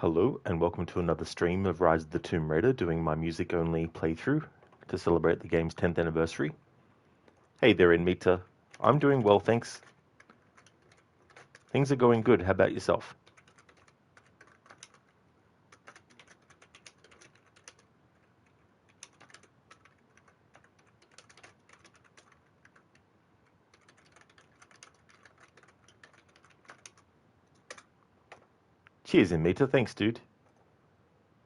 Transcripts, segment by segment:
Hello and welcome to another stream of Rise of the Tomb Raider, doing my music-only playthrough to celebrate the game's 10th anniversary. Hey there, Inmita. I'm doing well, thanks. Things are going good. How about yourself? Cheers, Inmita. Thanks, dude.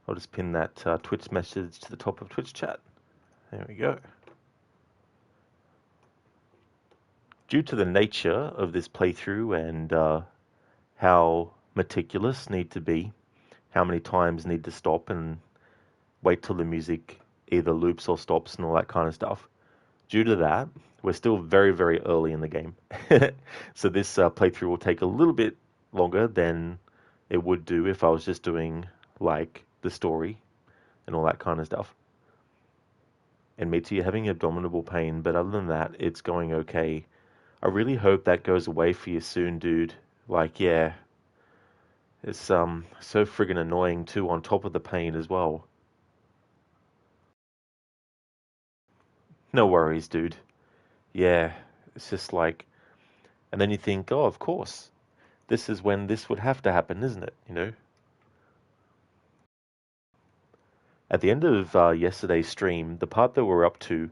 I'll just pin that Twitch message to the top of Twitch chat. There we go. Due to the nature of this playthrough and how meticulous need to be, how many times need to stop and wait till the music either loops or stops and all that kind of stuff. Due to that, we're still very, very early in the game. So this playthrough will take a little bit longer than it would do if I was just doing like the story and all that kind of stuff. And Mitzi, you're having abdominal pain, but other than that, it's going okay. I really hope that goes away for you soon, dude. Like, yeah, it's so friggin' annoying too, on top of the pain as well. No worries, dude. Yeah, it's just like, and then you think, oh, of course, this is when this would have to happen, isn't it? You know? At the end of yesterday's stream, the part that we're up to,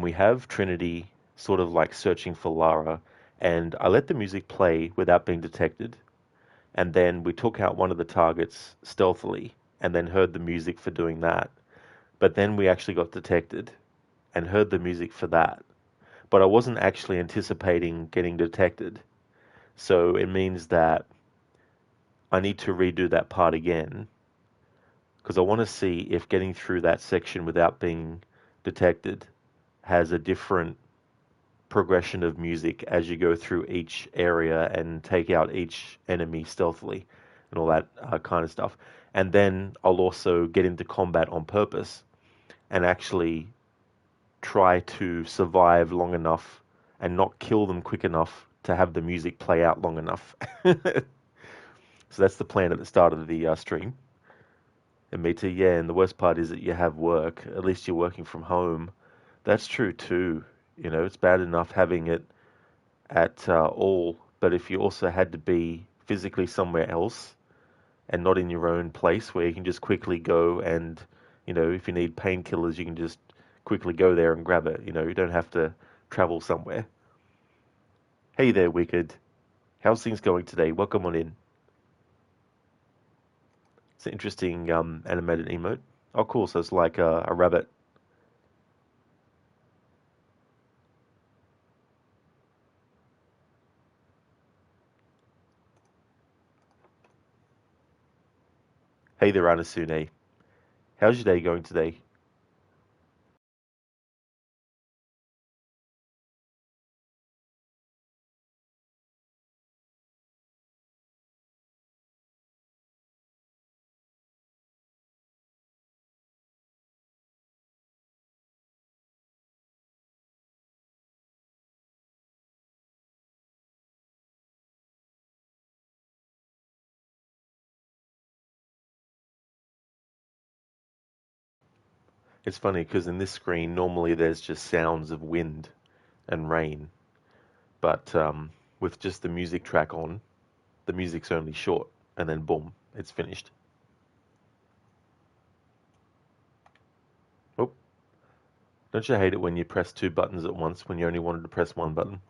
we have Trinity sort of like searching for Lara, and I let the music play without being detected, and then we took out one of the targets stealthily, and then heard the music for doing that. But then we actually got detected and heard the music for that. But I wasn't actually anticipating getting detected. So it means that I need to redo that part again because I want to see if getting through that section without being detected has a different progression of music as you go through each area and take out each enemy stealthily and all that kind of stuff. And then I'll also get into combat on purpose and actually try to survive long enough and not kill them quick enough to have the music play out long enough. So that's the plan at the start of the stream. And me too, yeah. And the worst part is that you have work. At least you're working from home. That's true too. You know, it's bad enough having it at all, but if you also had to be physically somewhere else and not in your own place where you can just quickly go and, you know, if you need painkillers, you can just quickly go there and grab it. You know, you don't have to travel somewhere. Hey there, Wicked. How's things going today? Welcome on in. It's an interesting animated emote. Oh, cool. So it's like a rabbit. Hey there, Anasune. How's your day going today? It's funny because in this screen, normally there's just sounds of wind and rain, but with just the music track on, the music's only short, and then boom, it's finished. Oh, don't you hate it when you press two buttons at once when you only wanted to press one button?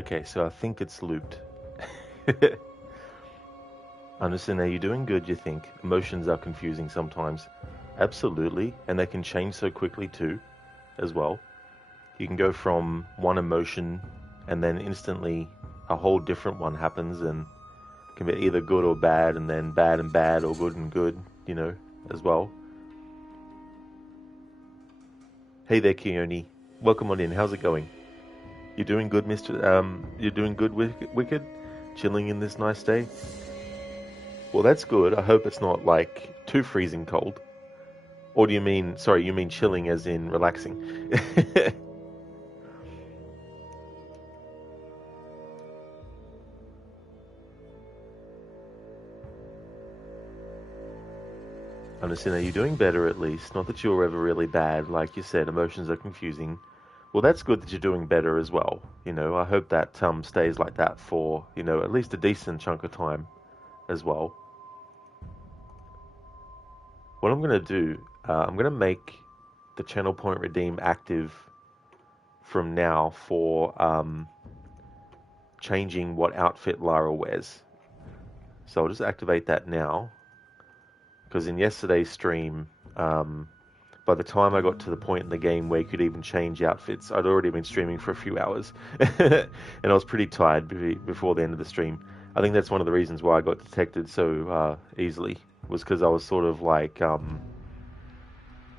Okay, so I think it's looped. Understand, are you doing good, you think? Emotions are confusing sometimes. Absolutely, and they can change so quickly too, as well. You can go from one emotion and then instantly a whole different one happens and can be either good or bad, and then bad and bad or good and good, as well. Hey there, Keone. Welcome on in. How's it going? You doing good, Mister? You doing good, Wicked? Chilling in this nice day? Well, that's good. I hope it's not like too freezing cold. Or do you mean? Sorry, you mean chilling as in relaxing? Understand that you're doing better at least. Not that you were ever really bad. Like you said, emotions are confusing. Well, that's good that you're doing better as well. I hope that stays like that for, at least a decent chunk of time as well. What I'm going to do, I'm going to make the channel point redeem active from now for changing what outfit Lara wears. So I'll just activate that now because in yesterday's stream, by the time I got to the point in the game where you could even change outfits, I'd already been streaming for a few hours, and I was pretty tired before the end of the stream. I think that's one of the reasons why I got detected so easily, was because I was sort of like,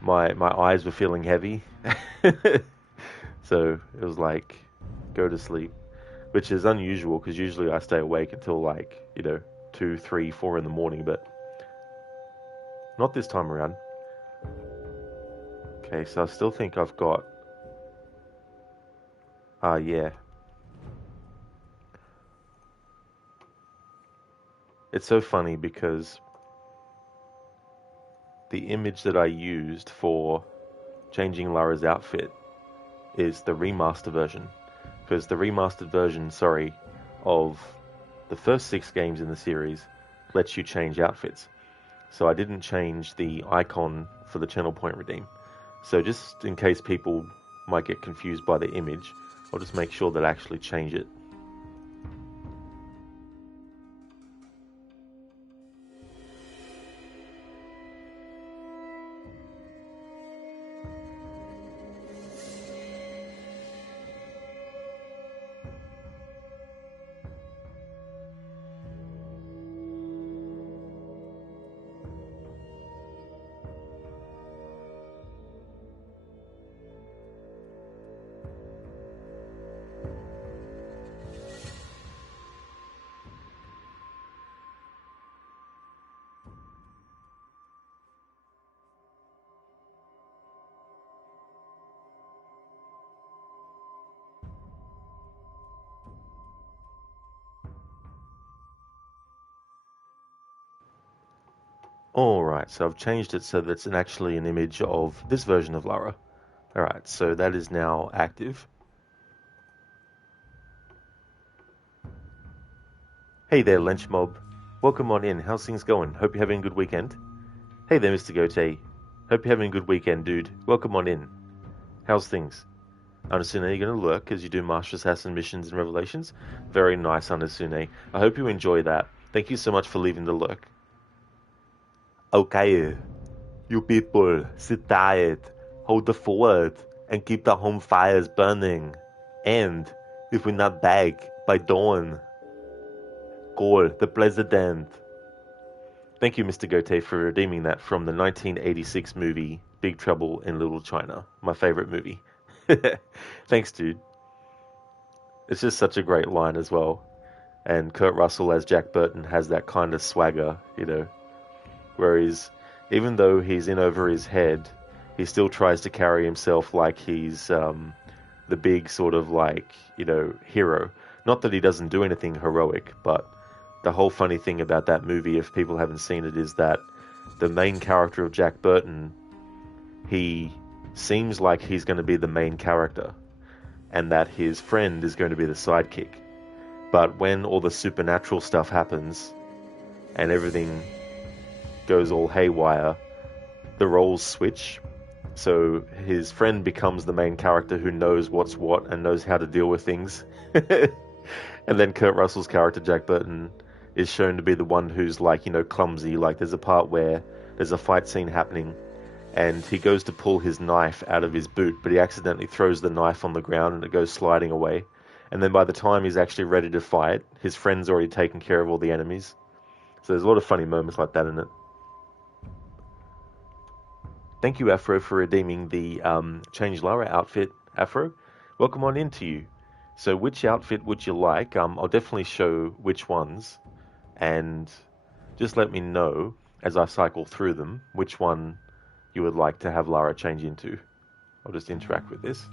my eyes were feeling heavy, so it was like, go to sleep, which is unusual because usually I stay awake until like, 2, 3, 4 in the morning, but not this time around. Okay, so I still think I've got... yeah. It's so funny because the image that I used for changing Lara's outfit is the remaster version. Because the remastered version, of the first 6 games in the series lets you change outfits. So I didn't change the icon for the channel point redeem. So just in case people might get confused by the image, I'll just make sure that I actually change it. Alright, so I've changed it so that it's actually an image of this version of Lara. Alright, so that is now active. Hey there, Lench Mob. Welcome on in. How's things going? Hope you're having a good weekend. Hey there, Mr. Gote. Hope you're having a good weekend, dude. Welcome on in. How's things? Anasune, you're going to lurk as you do Master Assassin missions and revelations. Very nice, Anasune. I hope you enjoy that. Thank you so much for leaving the lurk. Okay, you people, sit tight, hold the fort, and keep the home fires burning. And, if we're not back by dawn, call the president. Thank you, Mr. Gote, for redeeming that from the 1986 movie Big Trouble in Little China, my favorite movie. Thanks, dude. It's just such a great line as well. And Kurt Russell as Jack Burton has that kind of swagger, where even though he's in over his head, he still tries to carry himself like he's the big sort of like, hero. Not that he doesn't do anything heroic, but the whole funny thing about that movie, if people haven't seen it, is that the main character of Jack Burton, he seems like he's going to be the main character, and that his friend is going to be the sidekick. But when all the supernatural stuff happens, and everything goes all haywire, the roles switch. So his friend becomes the main character who knows what's what and knows how to deal with things. And then Kurt Russell's character, Jack Burton, is shown to be the one who's like, clumsy. Like there's a part where there's a fight scene happening and he goes to pull his knife out of his boot, but he accidentally throws the knife on the ground and it goes sliding away. And then by the time he's actually ready to fight, his friend's already taken care of all the enemies. So there's a lot of funny moments like that in it. Thank you, Afro, for redeeming the Change Lara outfit, Afro. Welcome on into you. So which outfit would you like? I'll definitely show which ones, and just let me know as I cycle through them which one you would like to have Lara change into. I'll just interact with this.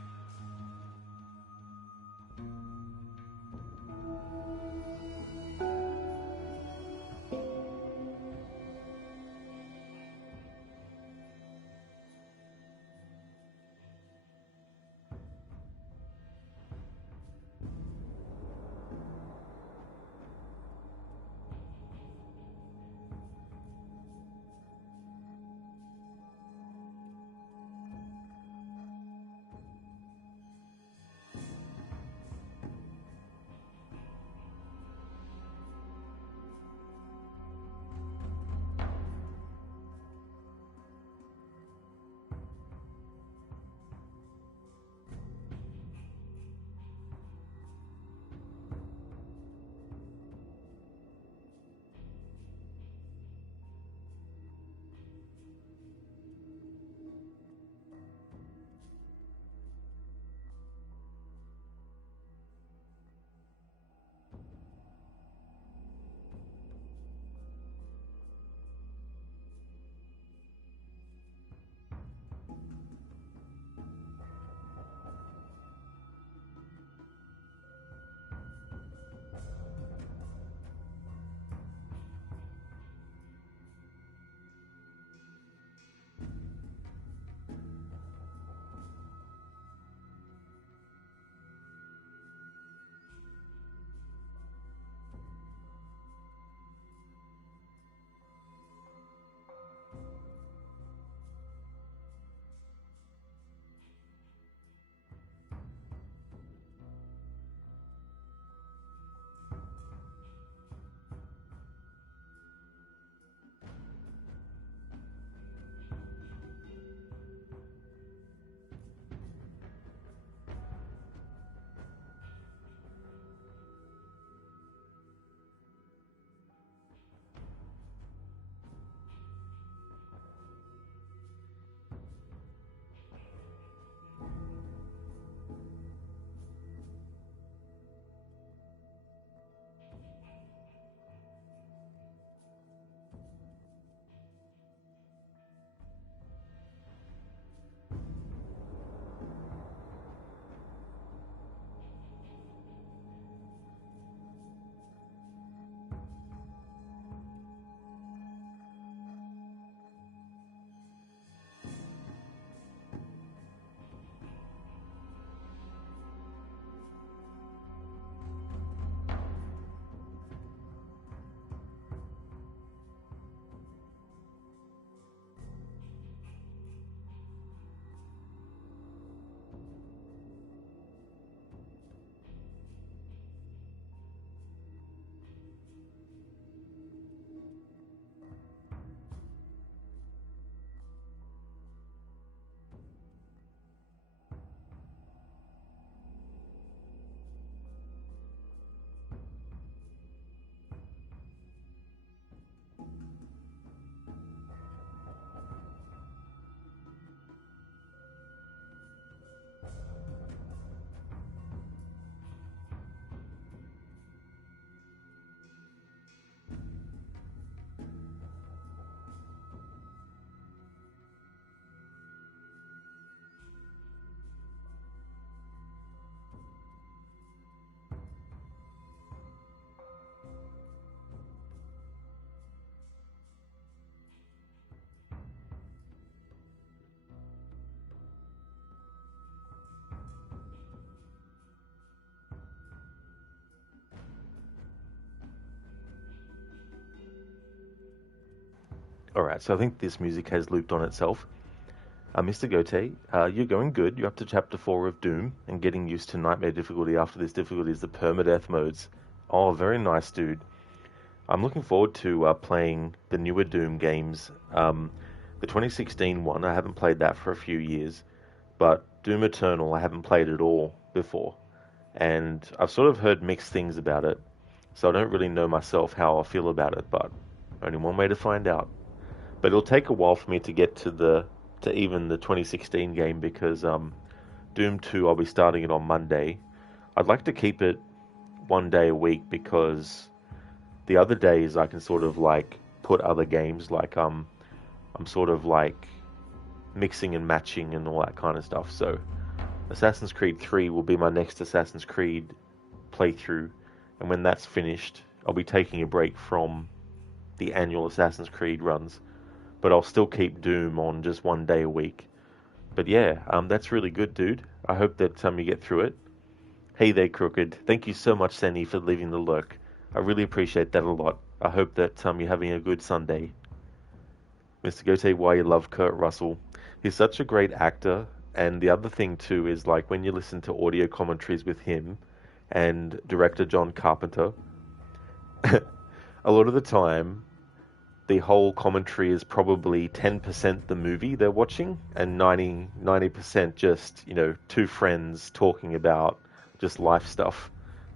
Alright, so I think this music has looped on itself. Mr. Gote, you're going good. You're up to chapter 4 of Doom and getting used to nightmare difficulty after this difficulty is the permadeath modes. Oh, very nice, dude. I'm looking forward to playing the newer Doom games. The 2016 one, I haven't played that for a few years, but Doom Eternal, I haven't played at all before. And I've sort of heard mixed things about it, so I don't really know myself how I feel about it, but only one way to find out. But it'll take a while for me to get to even the 2016 game because Doom 2 I'll be starting it on Monday. I'd like to keep it one day a week because the other days I can sort of like put other games like I'm sort of like mixing and matching and all that kind of stuff. So Assassin's Creed 3 will be my next Assassin's Creed playthrough, and when that's finished, I'll be taking a break from the annual Assassin's Creed runs, but I'll still keep Doom on just one day a week. But yeah, that's really good, dude. I hope that you get through it. Hey there, Crooked. Thank you so much, Sandy, for leaving the lurk. I really appreciate that a lot. I hope that you're having a good Sunday. Mr. Gote, why you love Kurt Russell. He's such a great actor, and the other thing too is like when you listen to audio commentaries with him and director John Carpenter, a lot of the time the whole commentary is probably 10% the movie they're watching and 90% just, two friends talking about just life stuff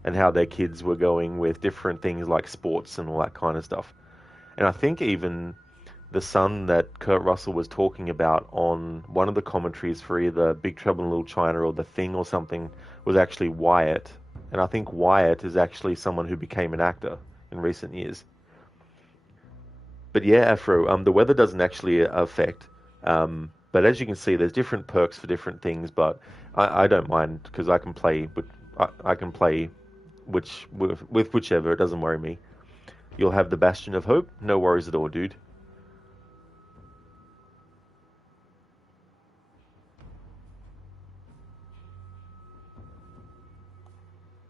and how their kids were going with different things like sports and all that kind of stuff. And I think even the son that Kurt Russell was talking about on one of the commentaries for either Big Trouble in Little China or The Thing or something was actually Wyatt. And I think Wyatt is actually someone who became an actor in recent years. But yeah, Afro, the weather doesn't actually affect. But as you can see, there's different perks for different things. But I don't mind because I can play. I can play with whichever. It doesn't worry me. You'll have the Bastion of Hope. No worries at all, dude.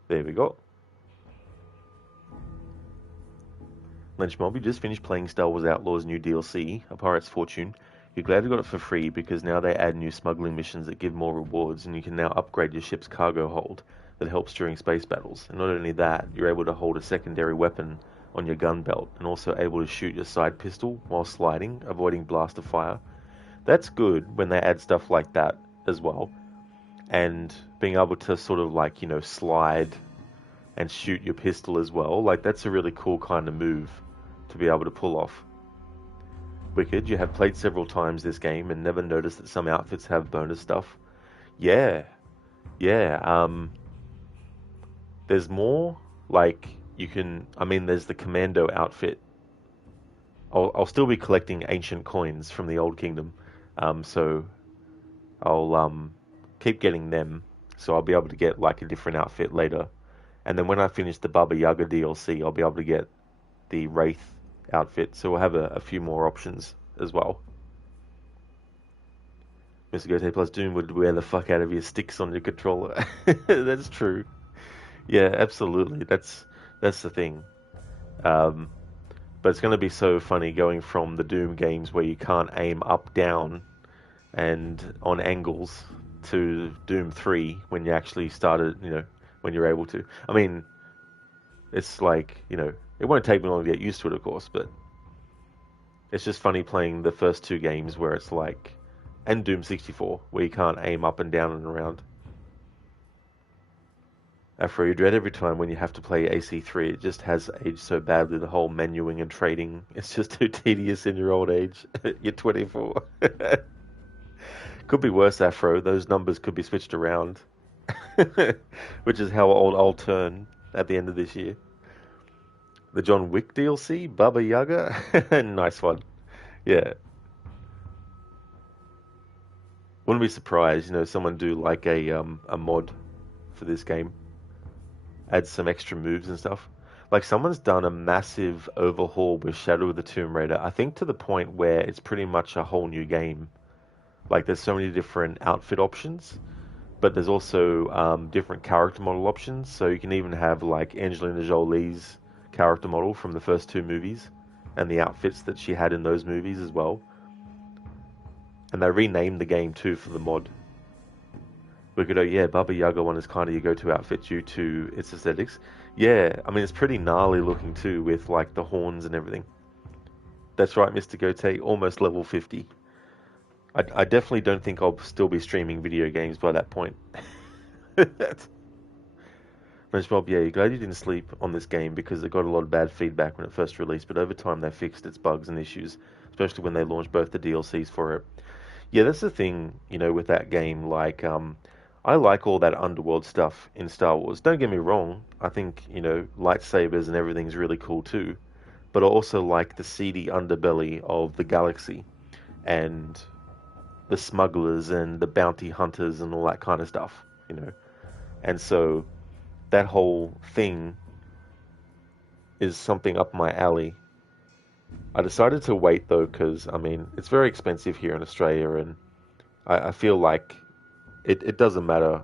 There we go. Lynch Mob, you just finished playing Star Wars Outlaws new DLC, A Pirate's Fortune. You're glad you got it for free because now they add new smuggling missions that give more rewards, and you can now upgrade your ship's cargo hold that helps during space battles. And not only that, you're able to hold a secondary weapon on your gun belt and also able to shoot your side pistol while sliding, avoiding blaster fire. That's good when they add stuff like that as well. And being able to sort of like, slide and shoot your pistol as well, like that's a really cool kind of move to be able to pull off. Wicked, you have played several times this game and never noticed that some outfits have bonus stuff. Yeah, yeah. There's more. Like there's the commando outfit. I'll still be collecting ancient coins from the Old Kingdom, so I'll keep getting them. So I'll be able to get like a different outfit later. And then when I finish the Baba Yaga DLC, I'll be able to get the Wraith outfit. So we'll have a few more options as well. Mr. Gote plus Doom would wear the fuck out of your sticks on your controller. That's true. Yeah, absolutely. That's the thing. Um, but it's going to be so funny going from the Doom games where you can't aim up, down, and on angles to Doom 3 when you actually started, when you're able to. I mean, it's like, it won't take me long to get used to it, of course, but it's just funny playing the first two games where it's like, and Doom 64, where you can't aim up and down and around. Afro, you dread every time when you have to play AC3. It just has aged so badly, the whole menuing and trading. It's just too tedious in your old age. You're 24. Could be worse, Afro. Those numbers could be switched around. Which is how old I'll turn at the end of this year. The John Wick DLC, Baba Yaga. Nice one. Yeah. Wouldn't be surprised, someone do like a mod for this game. Add some extra moves and stuff. Like someone's done a massive overhaul with Shadow of the Tomb Raider. I think to the point where it's pretty much a whole new game. Like there's so many different outfit options, but there's also different character model options. So you can even have like Angelina Jolie's character model from the first two movies and the outfits that she had in those movies as well. And they renamed the game too for the mod. We could go, yeah, Baba Yaga one is kind of your go-to outfit due to its aesthetics. Yeah, I mean it's pretty gnarly looking too, with like the horns and everything. That's right, Mr. Gote, almost level 50. I definitely don't think I'll still be streaming video games by that point. SpongeBob, yeah, you're glad you didn't sleep on this game because it got a lot of bad feedback when it first released, but over time they fixed its bugs and issues, especially when they launched both the DLCs for it. Yeah, that's the thing, with that game. Like, I like all that underworld stuff in Star Wars. Don't get me wrong. I think, lightsabers and everything's really cool too. But I also like the seedy underbelly of the galaxy and the smugglers and the bounty hunters and all that kind of stuff. And so that whole thing is something up my alley. I decided to wait though, because I mean, it's very expensive here in Australia, and I feel like it doesn't matter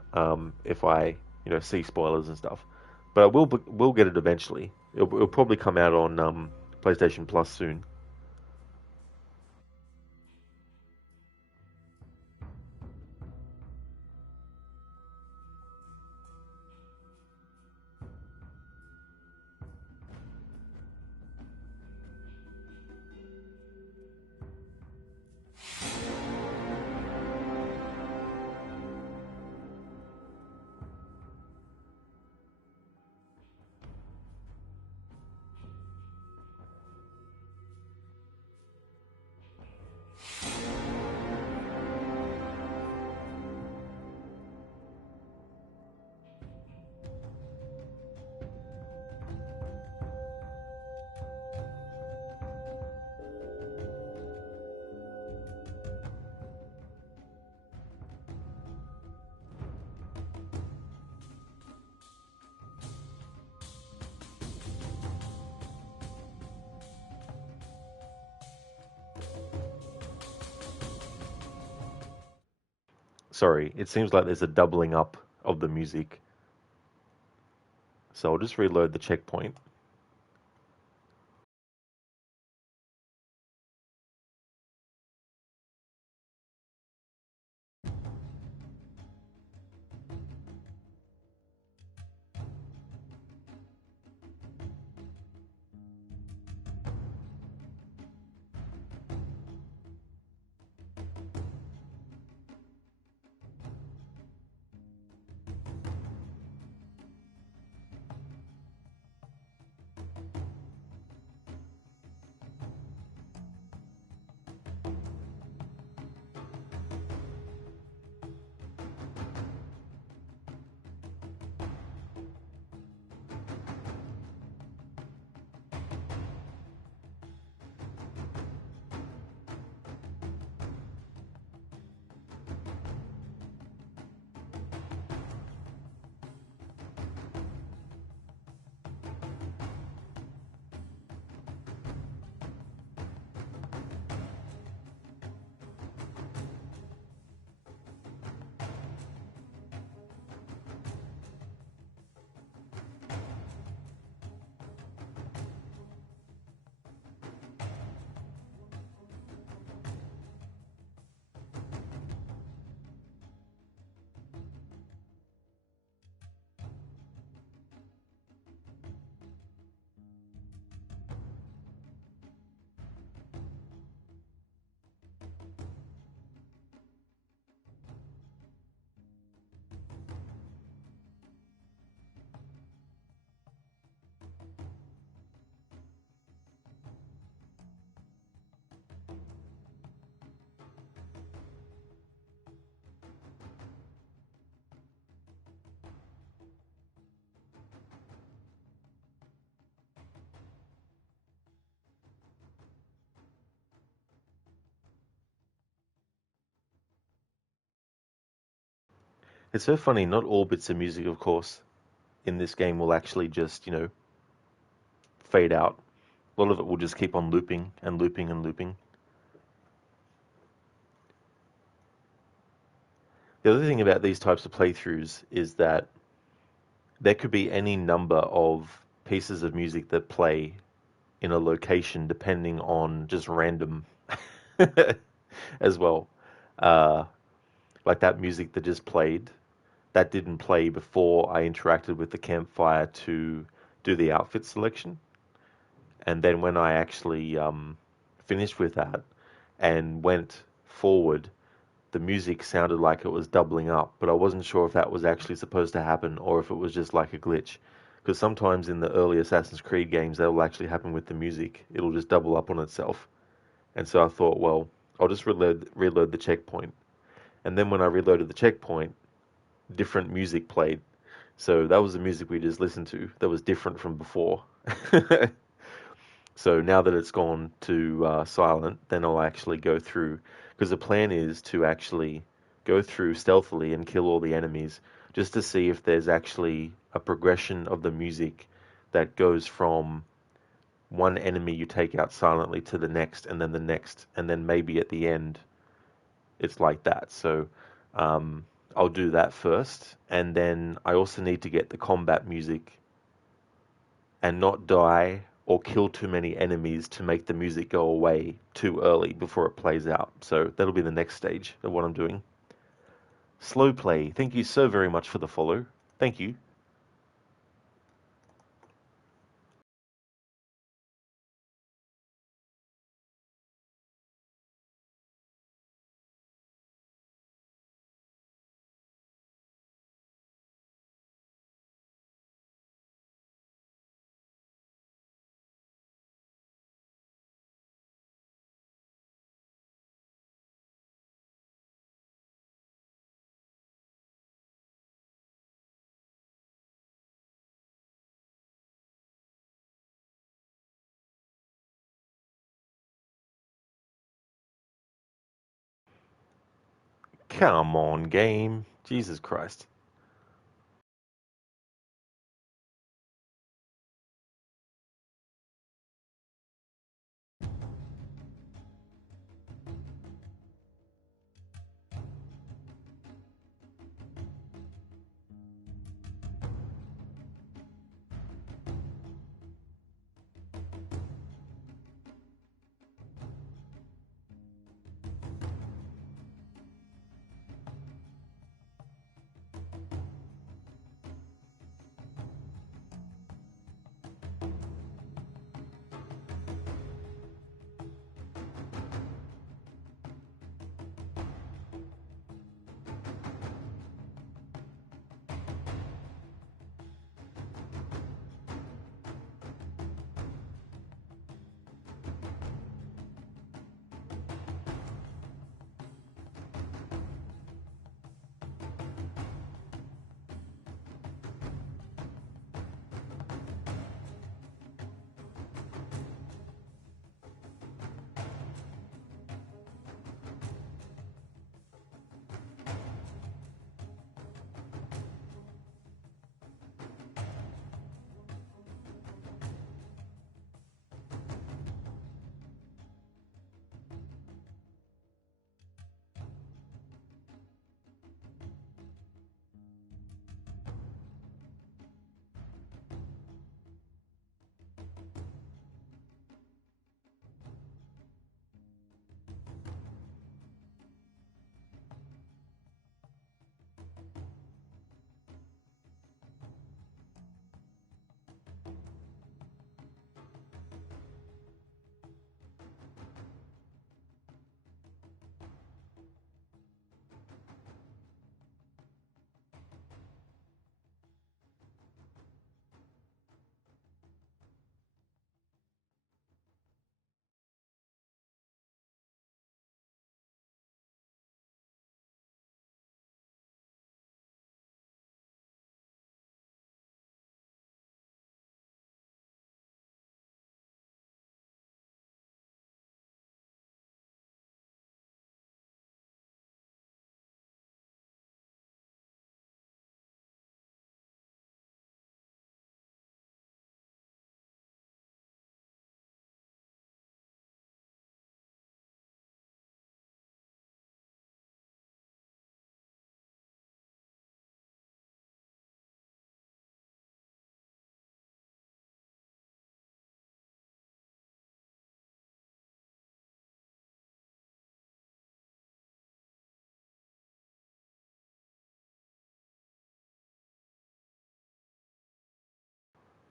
if I see spoilers and stuff, but I will get it eventually. It'll probably come out on PlayStation Plus soon. Sorry, it seems like there's a doubling up of the music, so I'll just reload the checkpoint. It's so funny. Not all bits of music, of course, in this game will actually just fade out. A lot of it will just keep on looping and looping and looping. The other thing about these types of playthroughs is that there could be any number of pieces of music that play in a location depending on just random as well. Uh, like that music that just played, that didn't play before I interacted with the campfire to do the outfit selection. And then when I actually finished with that and went forward, the music sounded like it was doubling up, but I wasn't sure if that was actually supposed to happen or if it was just like a glitch. Because sometimes in the early Assassin's Creed games, that will actually happen with the music. It'll just double up on itself. And so I thought, well, I'll just reload the checkpoint. And then when I reloaded the checkpoint, different music played. So that was the music we just listened to that was different from before. So now that it's gone to silent, then I'll actually go through, because the plan is to actually go through stealthily and kill all the enemies, just to see if there's actually a progression of the music that goes from one enemy you take out silently to the next, and then the next, and then maybe at the end it's like that. So I'll do that first, and then I also need to get the combat music and not die or kill too many enemies to make the music go away too early before it plays out. So that'll be the next stage of what I'm doing. Slow play. Thank you so very much for the follow. Thank you. Come on, game. Jesus Christ.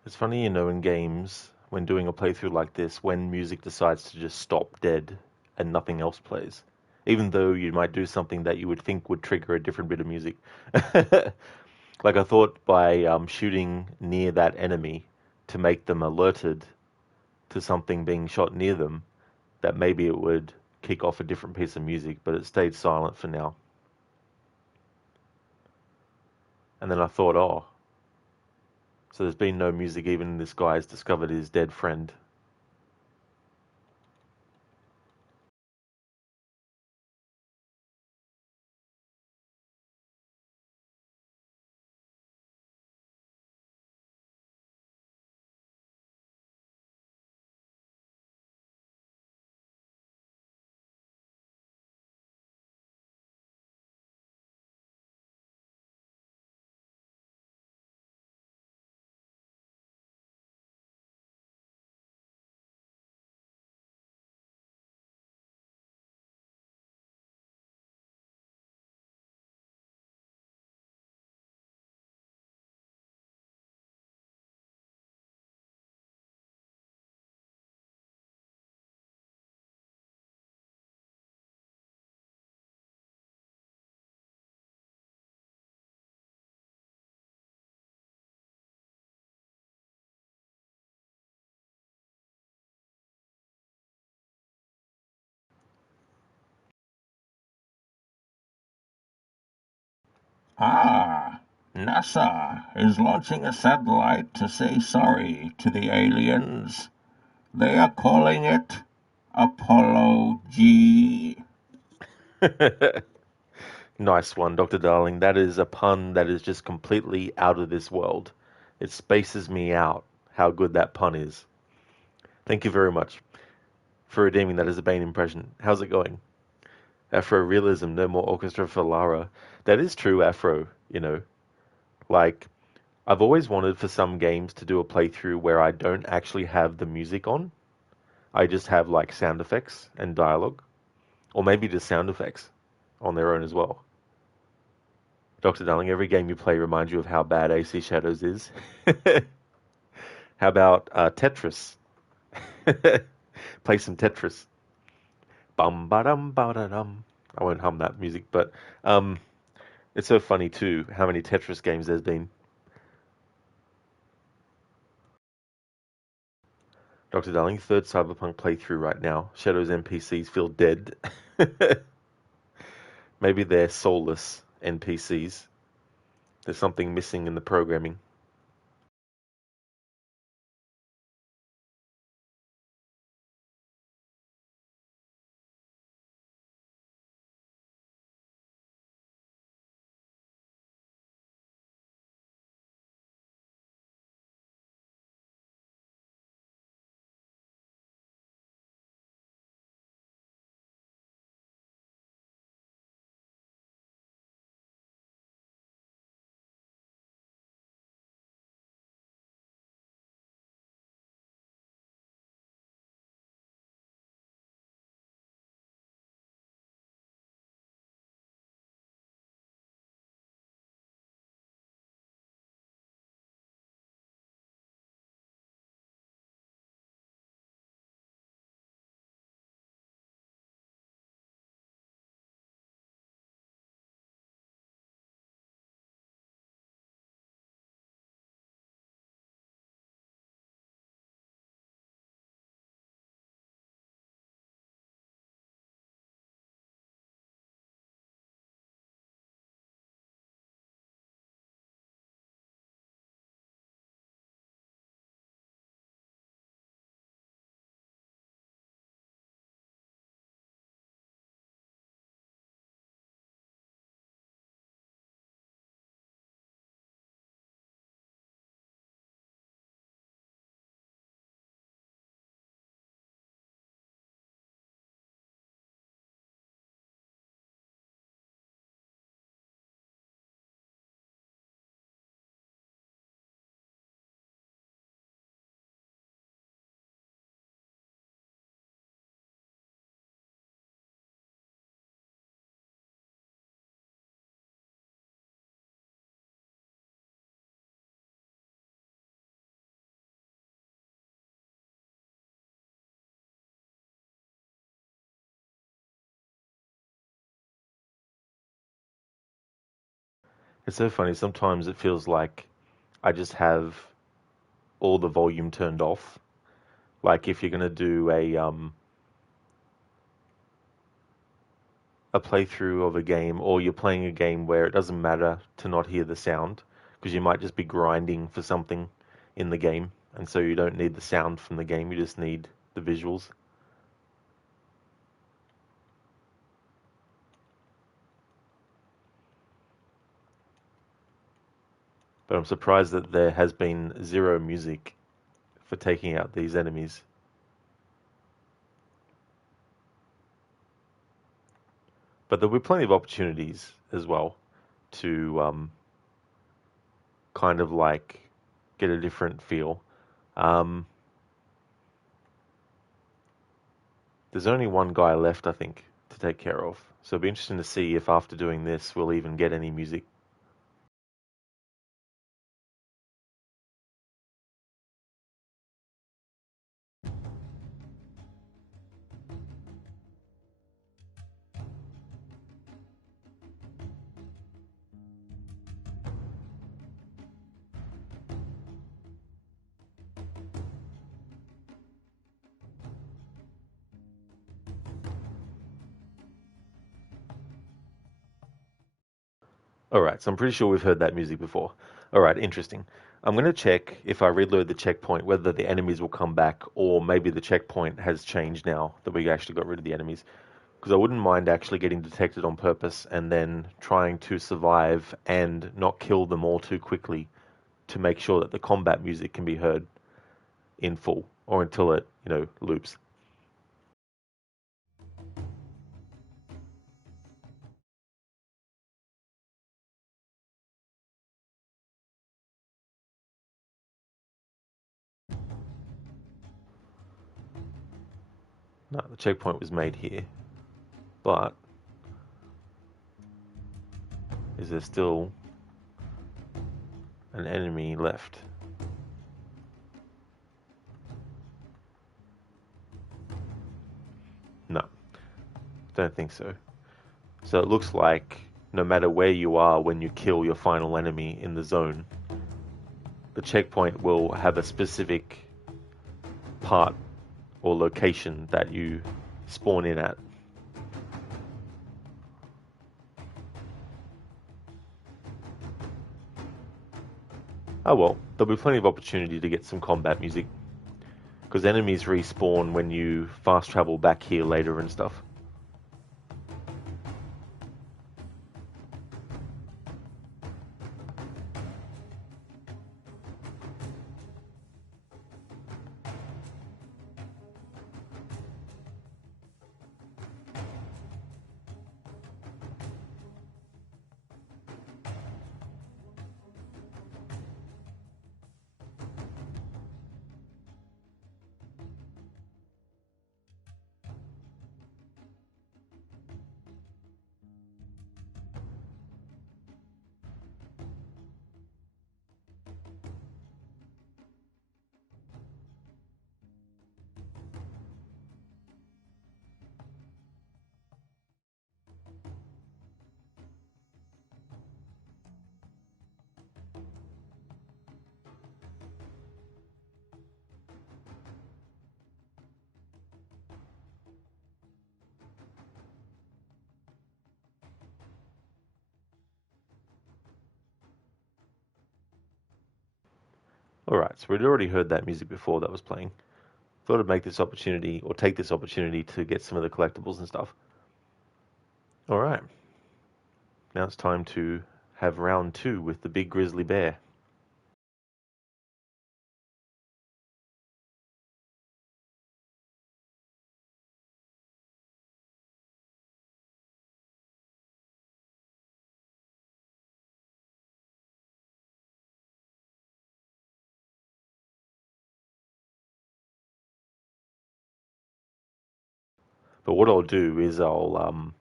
It's funny, in games, when doing a playthrough like this, when music decides to just stop dead and nothing else plays. Even though you might do something that you would think would trigger a different bit of music. Like I thought by shooting near that enemy to make them alerted to something being shot near them, that maybe it would kick off a different piece of music, but it stayed silent for now. And then I thought, oh, so there's been no music even this guy's discovered his dead friend. Ah, NASA is launching a satellite to say sorry to the aliens. They are calling it Apollo G. Nice one, Dr. Darling. That is a pun that is just completely out of this world. It spaces me out how good that pun is. Thank you very much for redeeming that as a Bane impression. How's it going? Afro realism, no more orchestra for Lara. That is true, Afro. Like, I've always wanted for some games to do a playthrough where I don't actually have the music on. I just have like sound effects and dialogue, or maybe just sound effects on their own as well. Dr. Darling, every game you play reminds you of how bad AC Shadows is. How about Tetris? Play some Tetris. Bum ba dum ba da dum. I won't hum that music, but um, it's so funny too how many Tetris games there's been. Dr. Darling, third Cyberpunk playthrough right now. Shadow's NPCs feel dead. Maybe they're soulless NPCs. There's something missing in the programming. It's so funny. Sometimes it feels like I just have all the volume turned off. Like if you're gonna do a playthrough of a game, or you're playing a game where it doesn't matter to not hear the sound, because you might just be grinding for something in the game, and so you don't need the sound from the game, you just need the visuals. But I'm surprised that there has been zero music for taking out these enemies. But there'll be plenty of opportunities as well to kind of like get a different feel. Um, there's only one guy left, I think, to take care of. So it'll be interesting to see if after doing this we'll even get any music. All right, so I'm pretty sure we've heard that music before. All right, interesting. I'm going to check if I reload the checkpoint whether the enemies will come back or maybe the checkpoint has changed now that we actually got rid of the enemies. Because I wouldn't mind actually getting detected on purpose and then trying to survive and not kill them all too quickly to make sure that the combat music can be heard in full or until it, loops. No, the checkpoint was made here, but is there still an enemy left? No, don't think so. So it looks like no matter where you are when you kill your final enemy in the zone, the checkpoint will have a specific part or location that you spawn in at. Oh well, there'll be plenty of opportunity to get some combat music, because enemies respawn when you fast travel back here later and stuff. Alright, so we'd already heard that music before that was playing. Thought I'd make this opportunity, or take this opportunity to get some of the collectibles and stuff. Alright, now it's time to have round two with the big grizzly bear. But what I'll do is I'll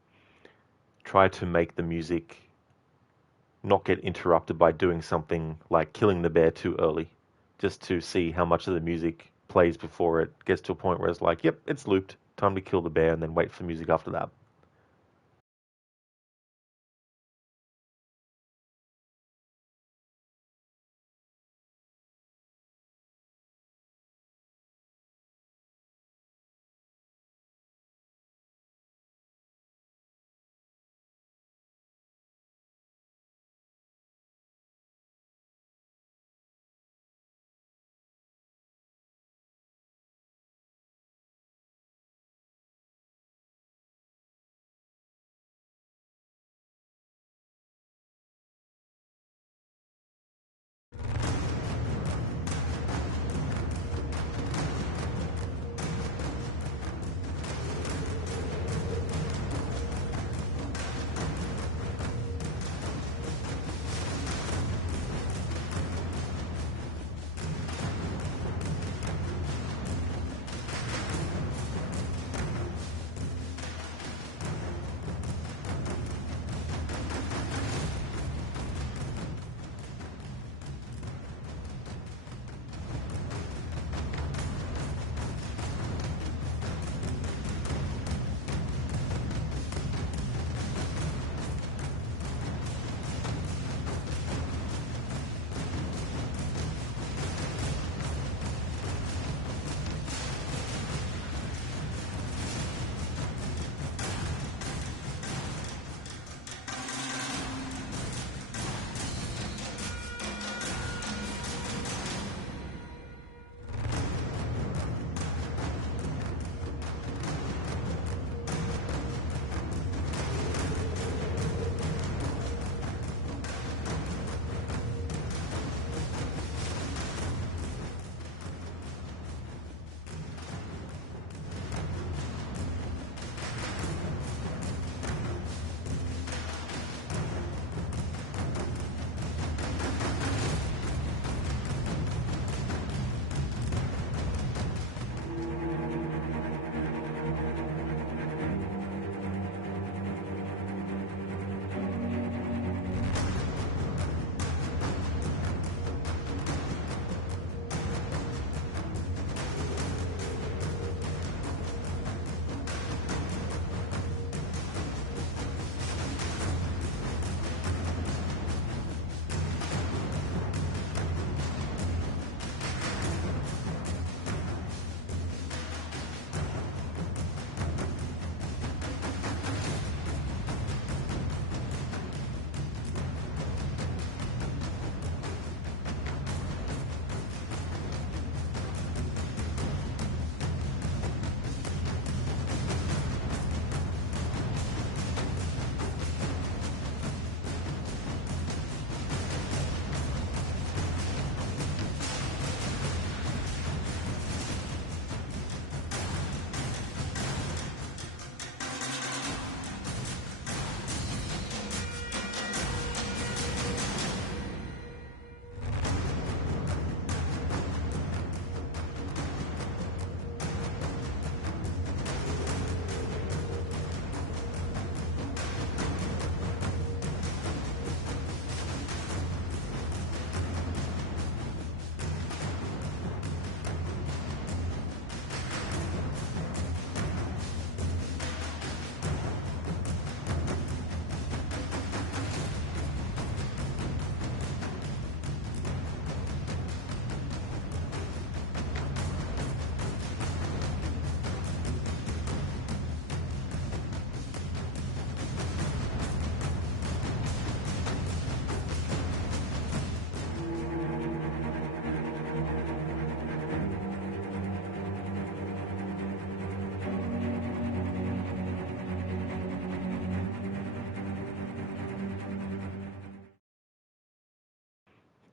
try to make the music not get interrupted by doing something like killing the bear too early, just to see how much of the music plays before it gets to a point where it's like, yep, it's looped, time to kill the bear, and then wait for music after that.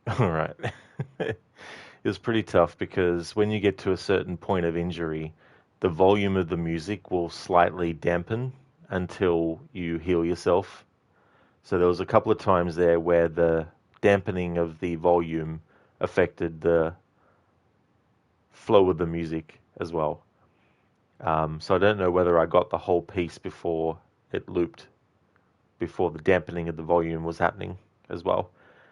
All right. It was pretty tough because when you get to a certain point of injury, the volume of the music will slightly dampen until you heal yourself. So there was a couple of times there where the dampening of the volume affected the flow of the music as well. So I don't know whether I got the whole piece before it looped, before the dampening of the volume was happening as well.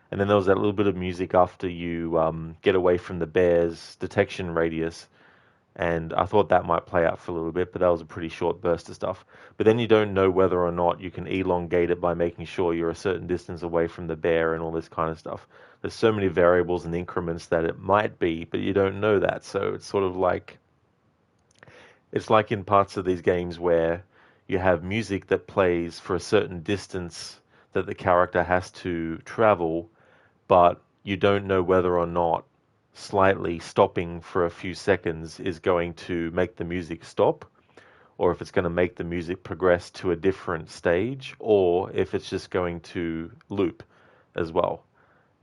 And then there was that little bit of music after you get away from the bear's detection radius, and I thought that might play out for a little bit, but that was a pretty short burst of stuff. But then you don't know whether or not you can elongate it by making sure you're a certain distance away from the bear and all this kind of stuff. There's so many variables and increments that it might be, but you don't know that. So it's sort of like it's like in parts of these games where you have music that plays for a certain distance that the character has to travel, but you don't know whether or not slightly stopping for a few seconds is going to make the music stop, or if it's going to make the music progress to a different stage, or if it's just going to loop as well.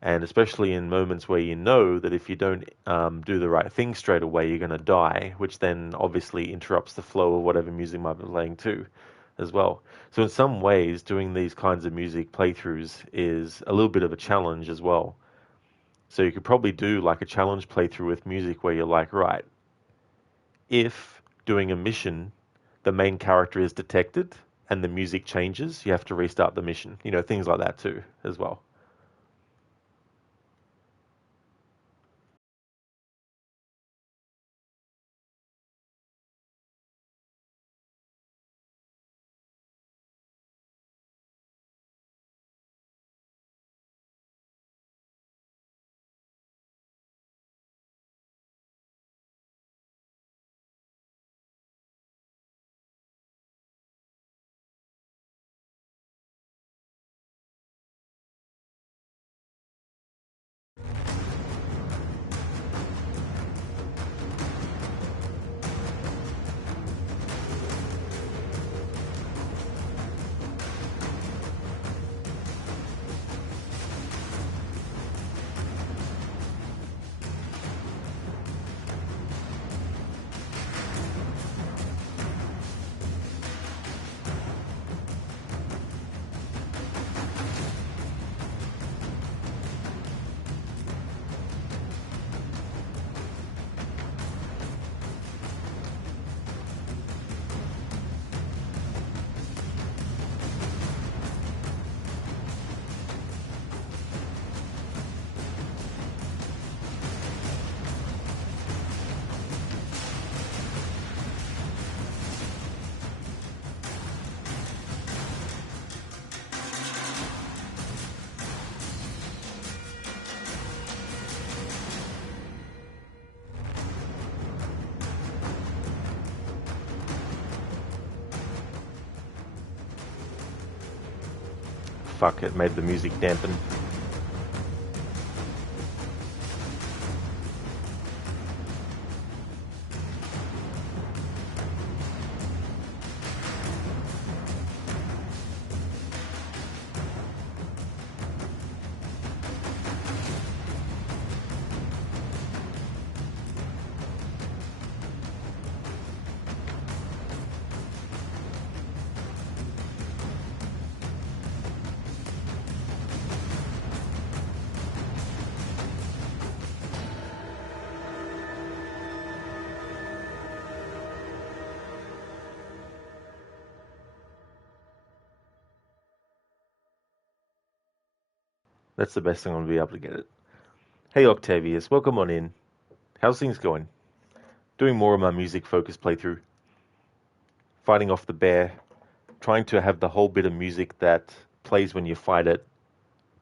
And especially in moments where you know that if you don't do the right thing straight away, you're going to die, which then obviously interrupts the flow of whatever music might be playing too, as well. So in some ways, doing these kinds of music playthroughs is a little bit of a challenge as well. So you could probably do like a challenge playthrough with music where you're like, right, if doing a mission, the main character is detected and the music changes, you have to restart the mission. You know, things like that too, as well. Fuck, it made the music dampen. That's the best thing I'm gonna be able to get it. Hey Octavius, welcome on in. How's things going? Doing more of my music focused playthrough, fighting off the bear, trying to have the whole bit of music that plays when you fight it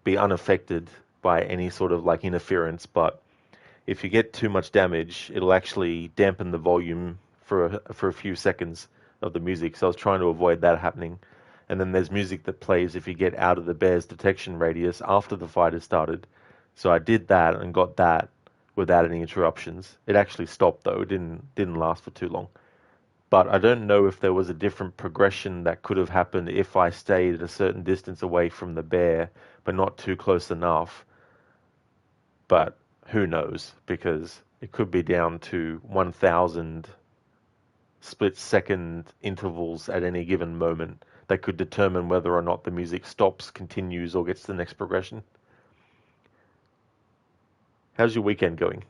be unaffected by any sort of like interference, but if you get too much damage, it'll actually dampen the volume for a few seconds of the music. So I was trying to avoid that happening. And then there's music that plays if you get out of the bear's detection radius after the fight has started. So I did that and got that without any interruptions. It actually stopped though. It didn't last for too long. But I don't know if there was a different progression that could have happened if I stayed at a certain distance away from the bear, but not too close enough, but who knows? Because it could be down to 1,000 split-second intervals at any given moment that could determine whether or not the music stops, continues, or gets to the next progression. How's your weekend going?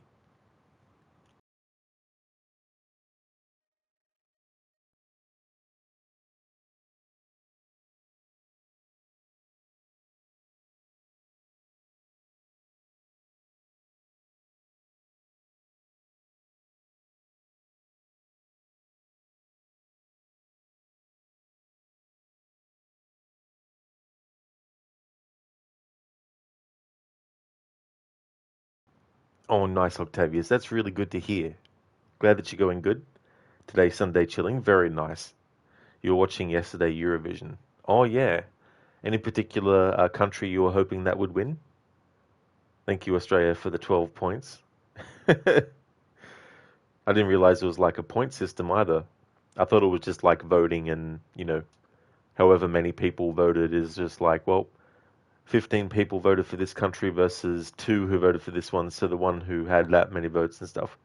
Oh, nice, Octavius. That's really good to hear. Glad that you're going good. Today, Sunday chilling. Very nice. You were watching yesterday Eurovision. Oh, yeah. Any particular country you were hoping that would win? Thank you, Australia, for the 12 points. I didn't realize it was like a point system either. I thought it was just like voting and, however many people voted is just like, well, 15 people voted for this country versus two who voted for this one, so the one who had that many votes and stuff.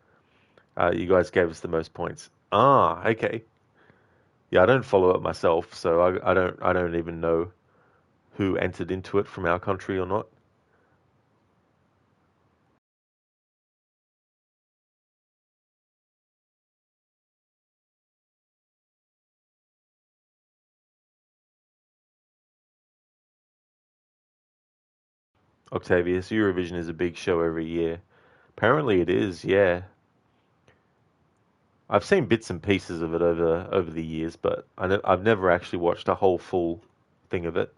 You guys gave us the most points. Ah, okay. Yeah, I don't follow it myself, so I don't even know who entered into it from our country or not. Octavius, Eurovision is a big show every year. Apparently it is, yeah. I've seen bits and pieces of it over the years, but I've never actually watched a whole full thing of it.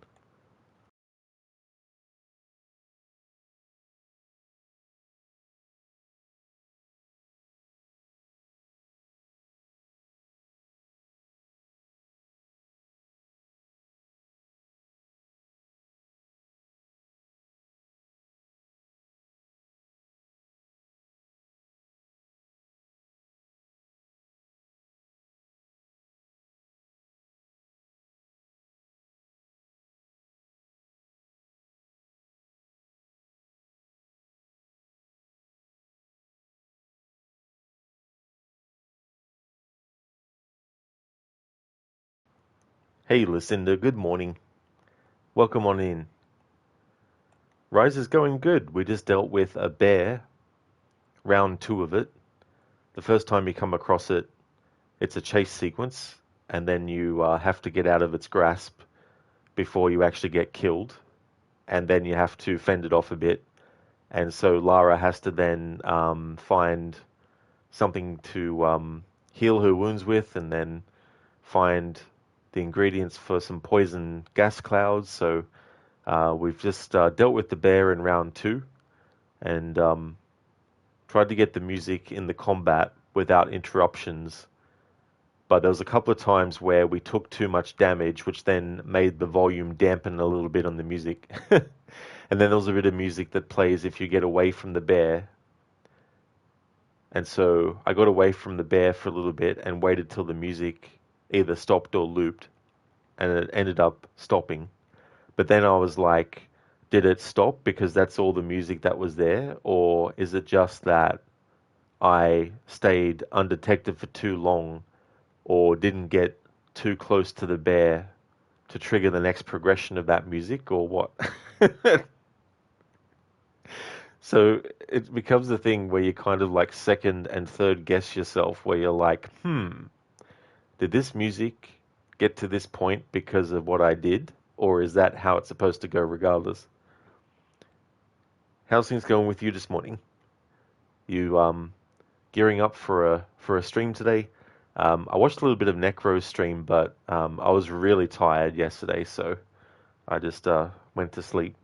Hey, Lucinda, good morning. Welcome on in. Rise is going good. We just dealt with a bear, round two of it. The first time you come across it, it's a chase sequence, and then you have to get out of its grasp before you actually get killed, and then you have to fend it off a bit. And so Lara has to then find something to heal her wounds with, and then find the ingredients for some poison gas clouds. So we've just dealt with the bear in round two, and tried to get the music in the combat without interruptions. But there was a couple of times where we took too much damage, which then made the volume dampen a little bit on the music. And then there was a bit of music that plays if you get away from the bear. And so I got away from the bear for a little bit and waited till the music either stopped or looped, and it ended up stopping. But then I was like, did it stop because that's all the music that was there? Or is it just that I stayed undetected for too long or didn't get too close to the bear to trigger the next progression of that music or what? So it becomes a thing where you kind of like second and third guess yourself, where you're like, did this music get to this point because of what I did? Or is that how it's supposed to go regardless? How's things going with you this morning? You gearing up for a stream today? I watched a little bit of Necro's stream, but I was really tired yesterday, so I just went to sleep.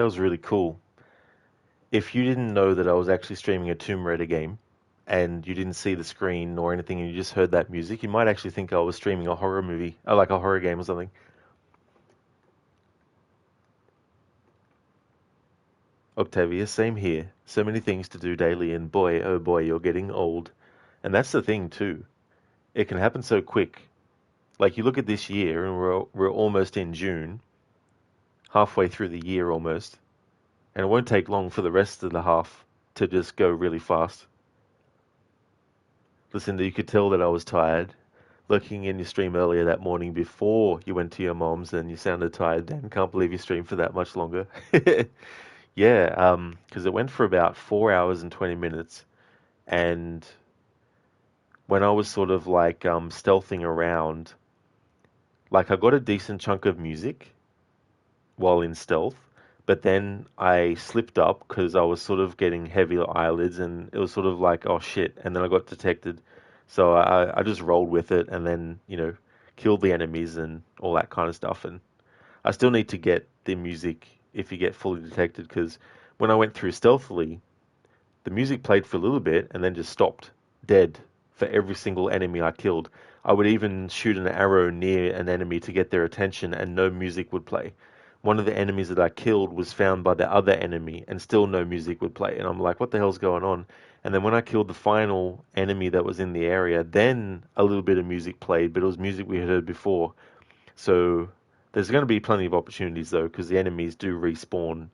That was really cool. If you didn't know that I was actually streaming a Tomb Raider game and you didn't see the screen or anything and you just heard that music, you might actually think I was streaming a horror movie, like a horror game or something. Octavia, same here. So many things to do daily, and boy, oh boy, you're getting old. And that's the thing too. It can happen so quick. Like you look at this year, and we're almost in June, halfway through the year almost, and it won't take long for the rest of the half to just go really fast. Listen, you could tell that I was tired. Looking in your stream earlier that morning before you went to your mom's, and you sounded tired. Dan, can't believe you streamed for that much longer. Yeah, because it went for about 4 hours and 20 minutes, and when I was sort of like stealthing around, like I got a decent chunk of music while in stealth, but then I slipped up because I was sort of getting heavier eyelids, and it was sort of like, oh shit, and then I got detected. So I just rolled with it and then, killed the enemies and all that kind of stuff. And I still need to get the music if you get fully detected because when I went through stealthily, the music played for a little bit and then just stopped dead for every single enemy I killed. I would even shoot an arrow near an enemy to get their attention and no music would play. One of the enemies that I killed was found by the other enemy and still no music would play. And I'm like, what the hell's going on? And then when I killed the final enemy that was in the area, then a little bit of music played, but it was music we had heard before. So there's going to be plenty of opportunities though, because the enemies do respawn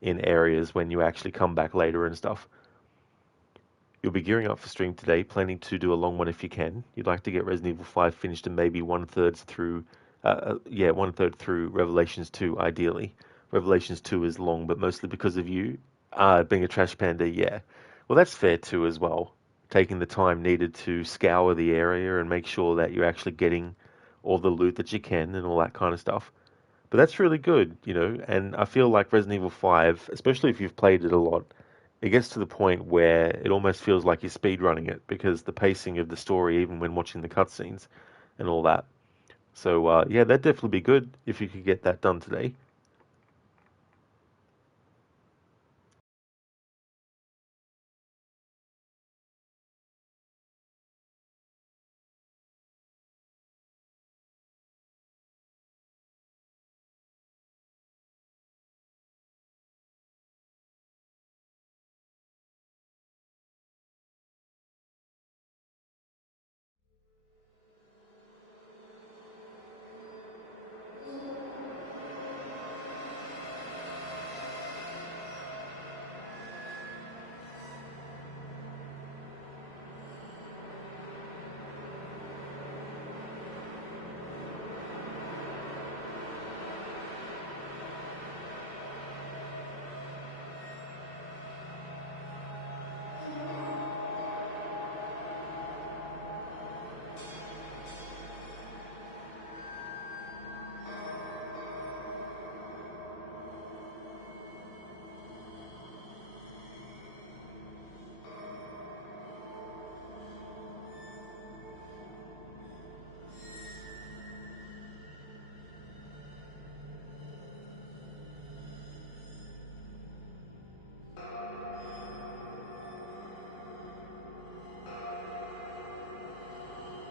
in areas when you actually come back later and stuff. You'll be gearing up for stream today, planning to do a long one if you can. You'd like to get Resident Evil 5 finished and maybe one third through Revelations 2, ideally. Revelations 2 is long, but mostly because of you. Being a trash panda, yeah. Well, that's fair too, as well. Taking the time needed to scour the area and make sure that you're actually getting all the loot that you can and all that kind of stuff. But that's really good, and I feel like Resident Evil 5, especially if you've played it a lot, it gets to the point where it almost feels like you're speedrunning it because the pacing of the story, even when watching the cutscenes and all that. So, yeah, that'd definitely be good if you could get that done today.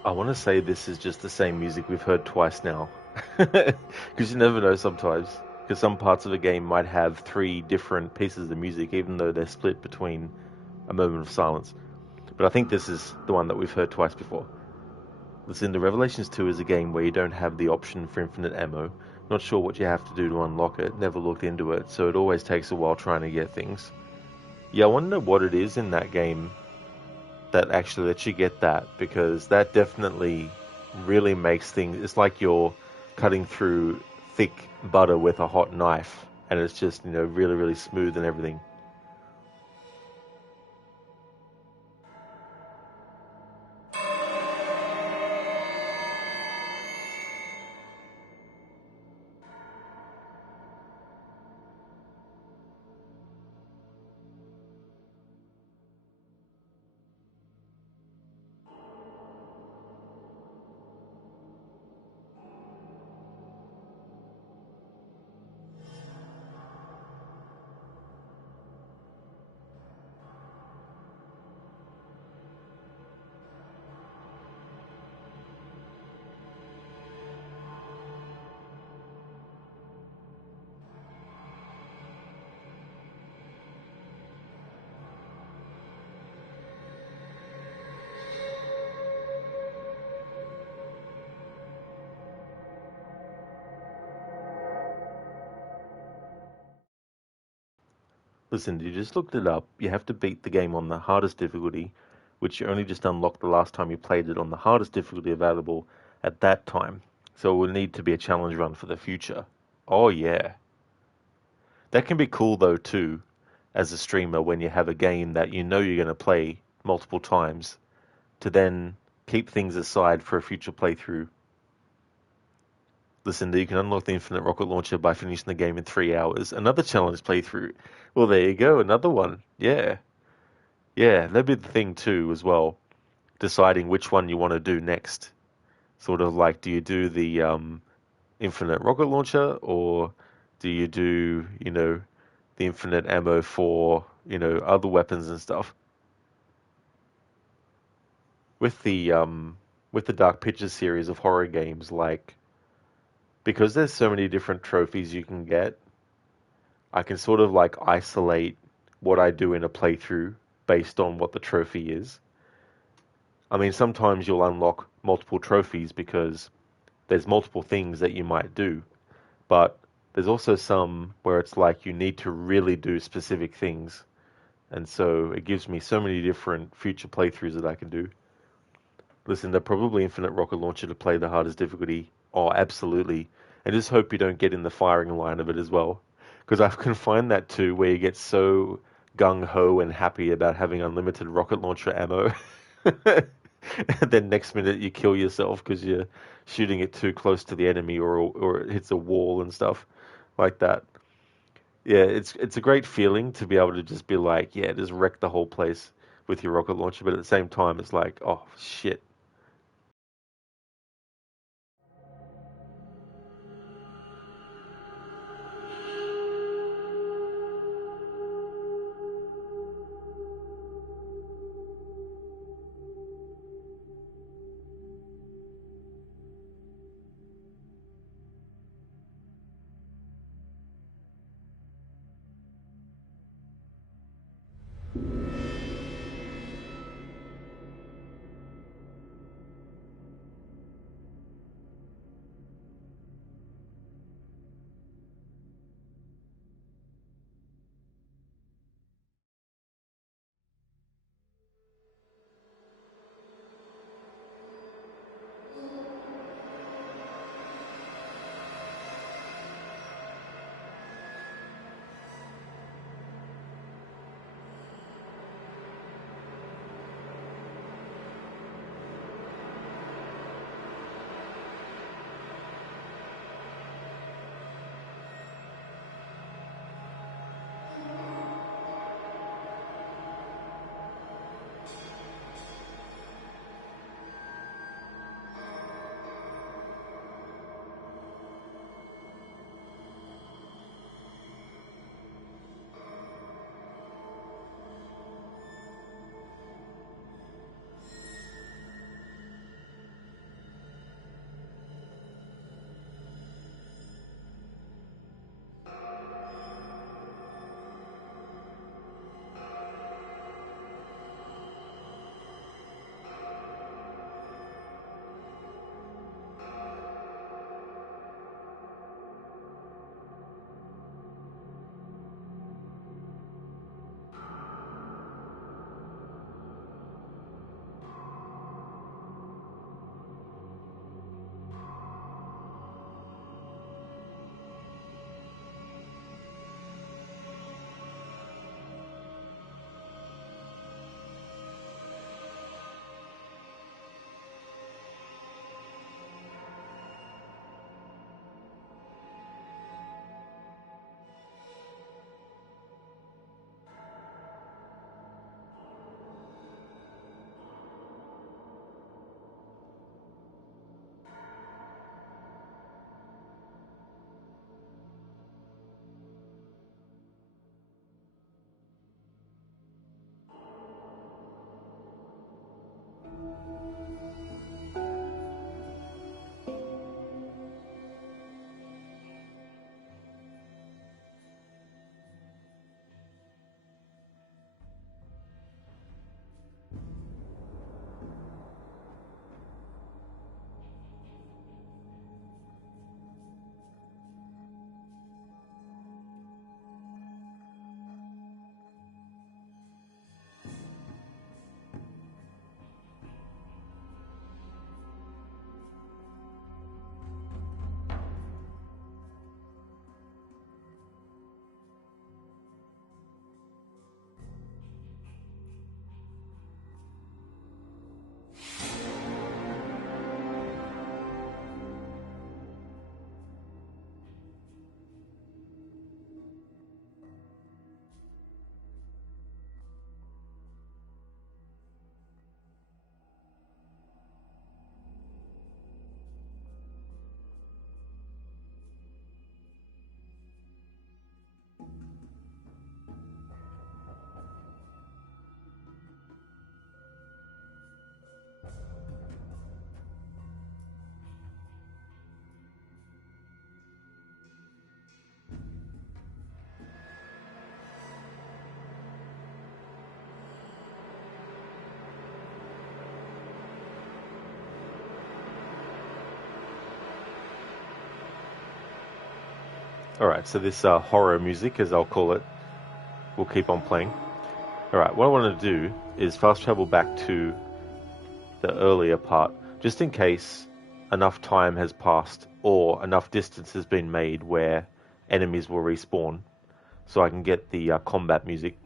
I want to say this is just the same music we've heard twice now. Because you never know sometimes. Because some parts of a game might have three different pieces of music, even though they're split between a moment of silence. But I think this is the one that we've heard twice before. Listen, the Revelations 2 is a game where you don't have the option for infinite ammo. Not sure what you have to do to unlock it, never looked into it, so it always takes a while trying to get things. Yeah, I want to know what it is in that game that actually lets you get that, because that definitely really makes things. It's like you're cutting through thick butter with a hot knife, and it's just, really, really smooth and everything. Listen, you just looked it up. You have to beat the game on the hardest difficulty, which you only just unlocked the last time you played it on the hardest difficulty available at that time. So it will need to be a challenge run for the future. Oh yeah. That can be cool though too, as a streamer when you have a game that you know you're going to play multiple times, to then keep things aside for a future playthrough. Listen, you can unlock the infinite rocket launcher by finishing the game in 3 hours. Another challenge playthrough. Well, there you go, another one. Yeah. Yeah, that'd be the thing too, as well. Deciding which one you want to do next. Sort of like, do you do the infinite rocket launcher, or do you do, the infinite ammo for, other weapons and stuff? With the Dark Pictures series of horror games, like, because there's so many different trophies you can get, I can sort of like isolate what I do in a playthrough based on what the trophy is. I mean, sometimes you'll unlock multiple trophies because there's multiple things that you might do, but there's also some where it's like you need to really do specific things. And so it gives me so many different future playthroughs that I can do. Listen, they're probably infinite rocket launcher to play the hardest difficulty. Oh, absolutely. And just hope you don't get in the firing line of it as well. Because I can find that too, where you get so gung ho and happy about having unlimited rocket launcher ammo. And then next minute you kill yourself because you're shooting it too close to the enemy, or it hits a wall and stuff like that. Yeah, it's a great feeling to be able to just be like, yeah, just wreck the whole place with your rocket launcher, but at the same time it's like, oh shit. Alright, so this horror music, as I'll call it, will keep on playing. Alright, what I want to do is fast travel back to the earlier part, just in case enough time has passed or enough distance has been made where enemies will respawn, so I can get the combat music.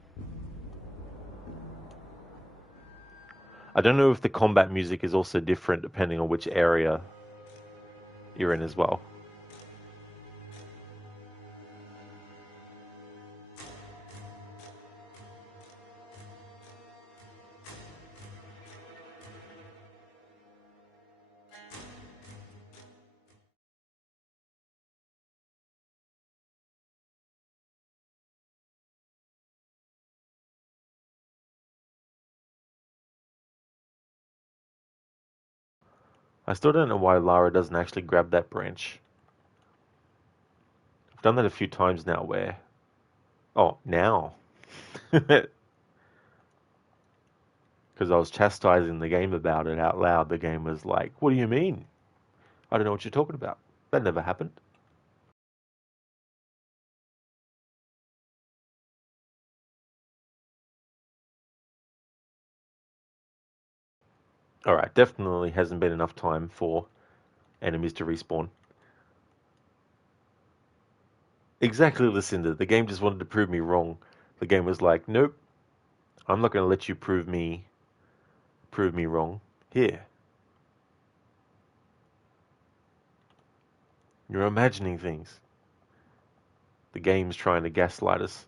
I don't know if the combat music is also different depending on which area you're in as well. I still don't know why Lara doesn't actually grab that branch. I've done that a few times now where... Oh, now. Because I was chastising the game about it out loud. The game was like, what do you mean? I don't know what you're talking about. That never happened. Alright, definitely hasn't been enough time for enemies to respawn. Exactly, Lucinda. The game just wanted to prove me wrong. The game was like, nope, I'm not going to let you prove me wrong. Here, you're imagining things. The game's trying to gaslight us.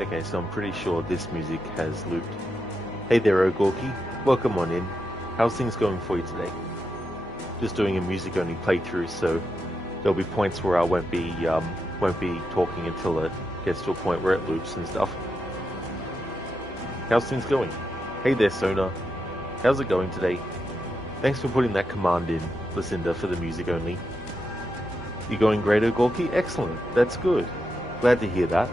Okay, so I'm pretty sure this music has looped. Hey there, Ogorki. Welcome on in. How's things going for you today? Just doing a music-only playthrough, so there'll be points where I won't be talking until it gets to a point where it loops and stuff. How's things going? Hey there, Sona. How's it going today? Thanks for putting that command in, Lucinda, for the music only. You going great, Ogorki? Excellent. That's good. Glad to hear that.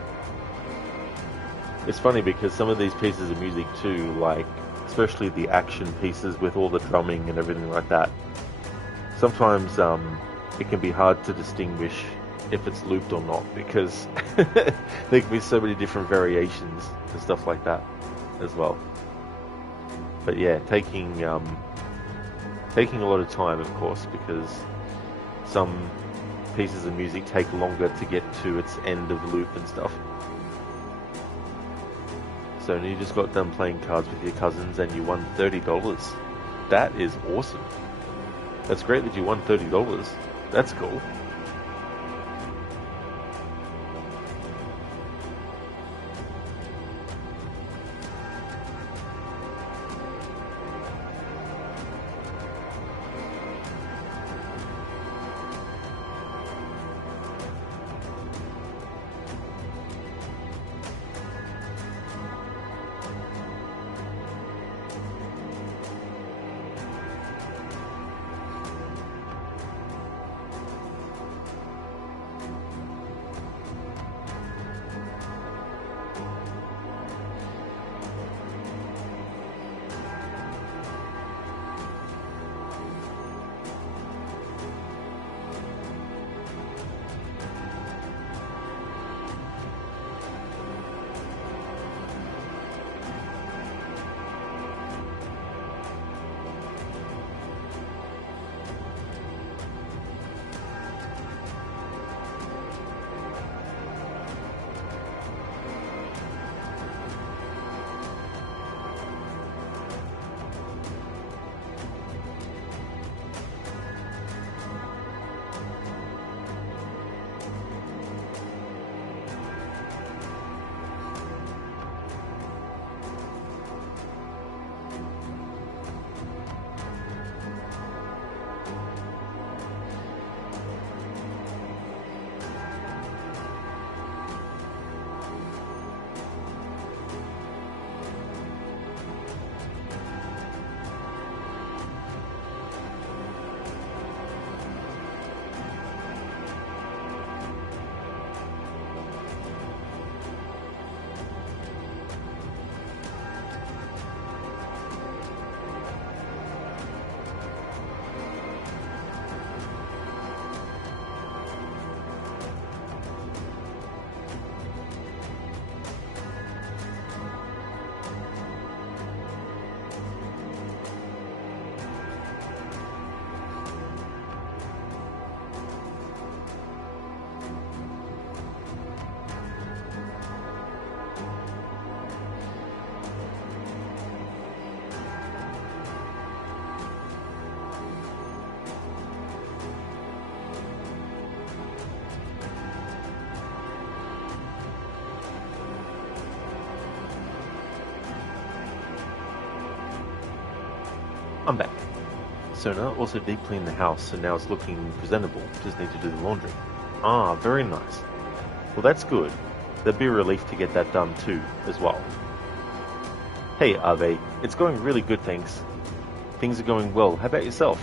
It's funny because some of these pieces of music too, like especially the action pieces with all the drumming and everything like that, sometimes it can be hard to distinguish if it's looped or not because there can be so many different variations and stuff like that as well. But yeah, taking a lot of time, of course, because some pieces of music take longer to get to its end of loop and stuff. So you just got done playing cards with your cousins and you won $30. That is awesome. That's great that you won $30. That's cool. I'm back. Sona also deep cleaned the house, so now it's looking presentable. Just need to do the laundry. Ah, very nice. Well, that's good. That'd be a relief to get that done too, as well. Hey, Ave. It's going really good, thanks. Things are going well. How about yourself?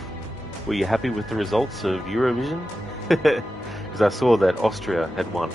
Were you happy with the results of Eurovision? Because I saw that Austria had won.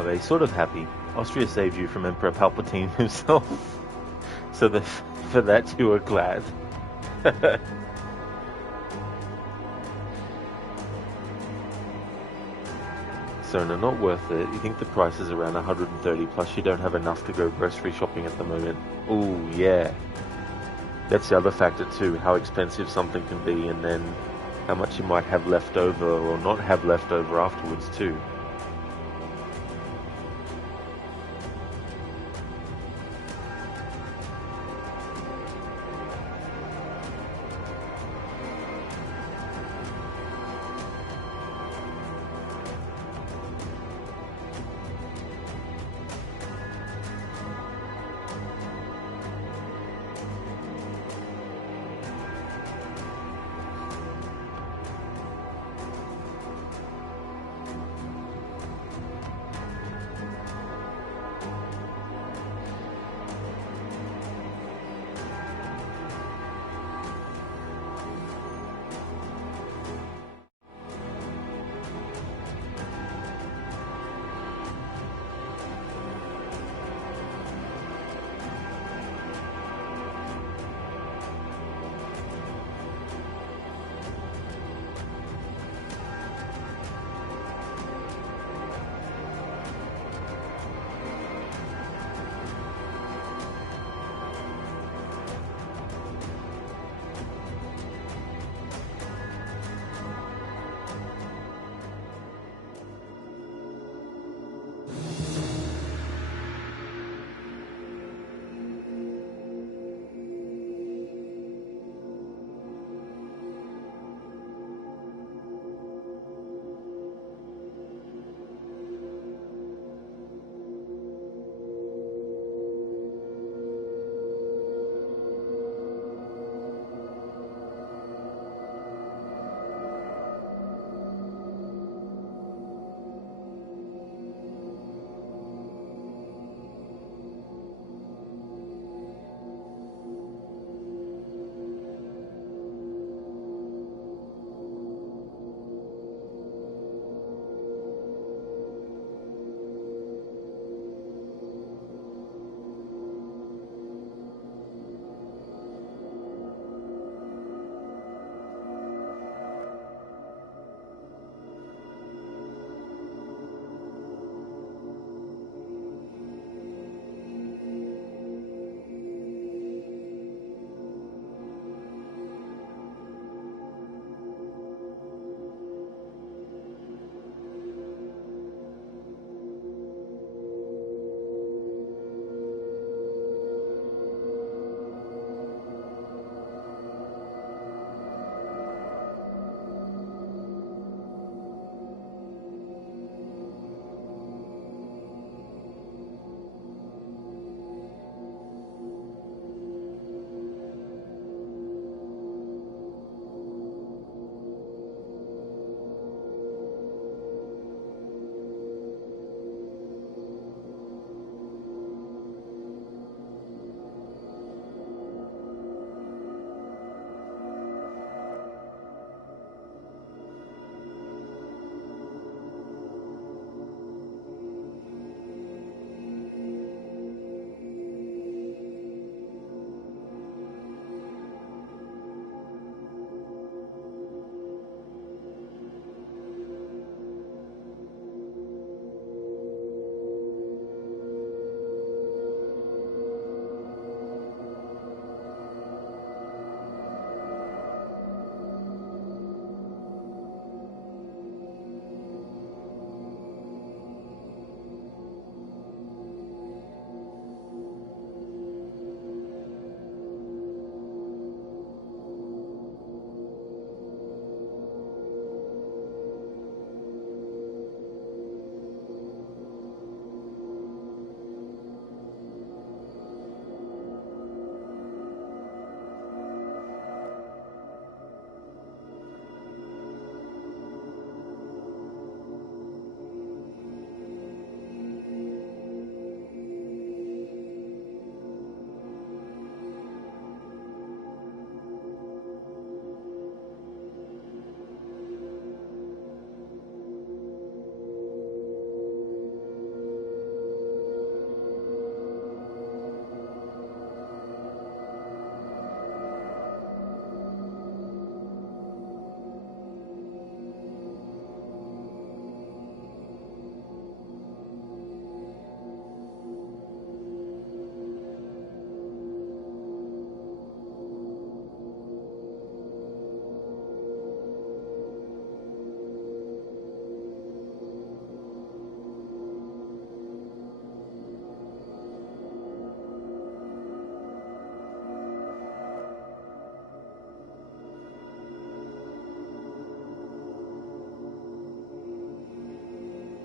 Are they sort of happy? Austria saved you from Emperor Palpatine himself, so that for that you are glad. So no, not worth it. You think the price is around 130, plus you don't have enough to go grocery shopping at the moment. Oh yeah. That's the other factor too, how expensive something can be, and then how much you might have left over or not have left over afterwards too.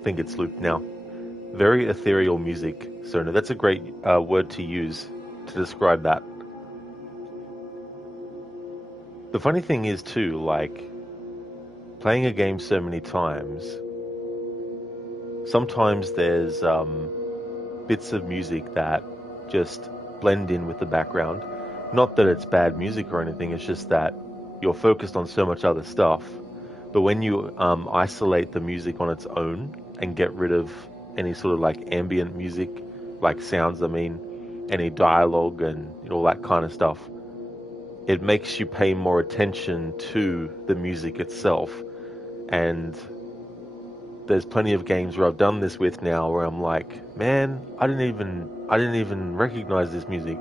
think it's looped now. Very ethereal music. So no, that's a great word to use to describe that. The funny thing is too, like playing a game so many times, sometimes there's bits of music that just blend in with the background. Not that it's bad music or anything, it's just that you're focused on so much other stuff. But when you isolate the music on its own and get rid of any sort of like ambient music, like sounds, I mean, any dialogue and all that kind of stuff, it makes you pay more attention to the music itself. And there's plenty of games where I've done this with now where I'm like, man, I didn't even recognize this music.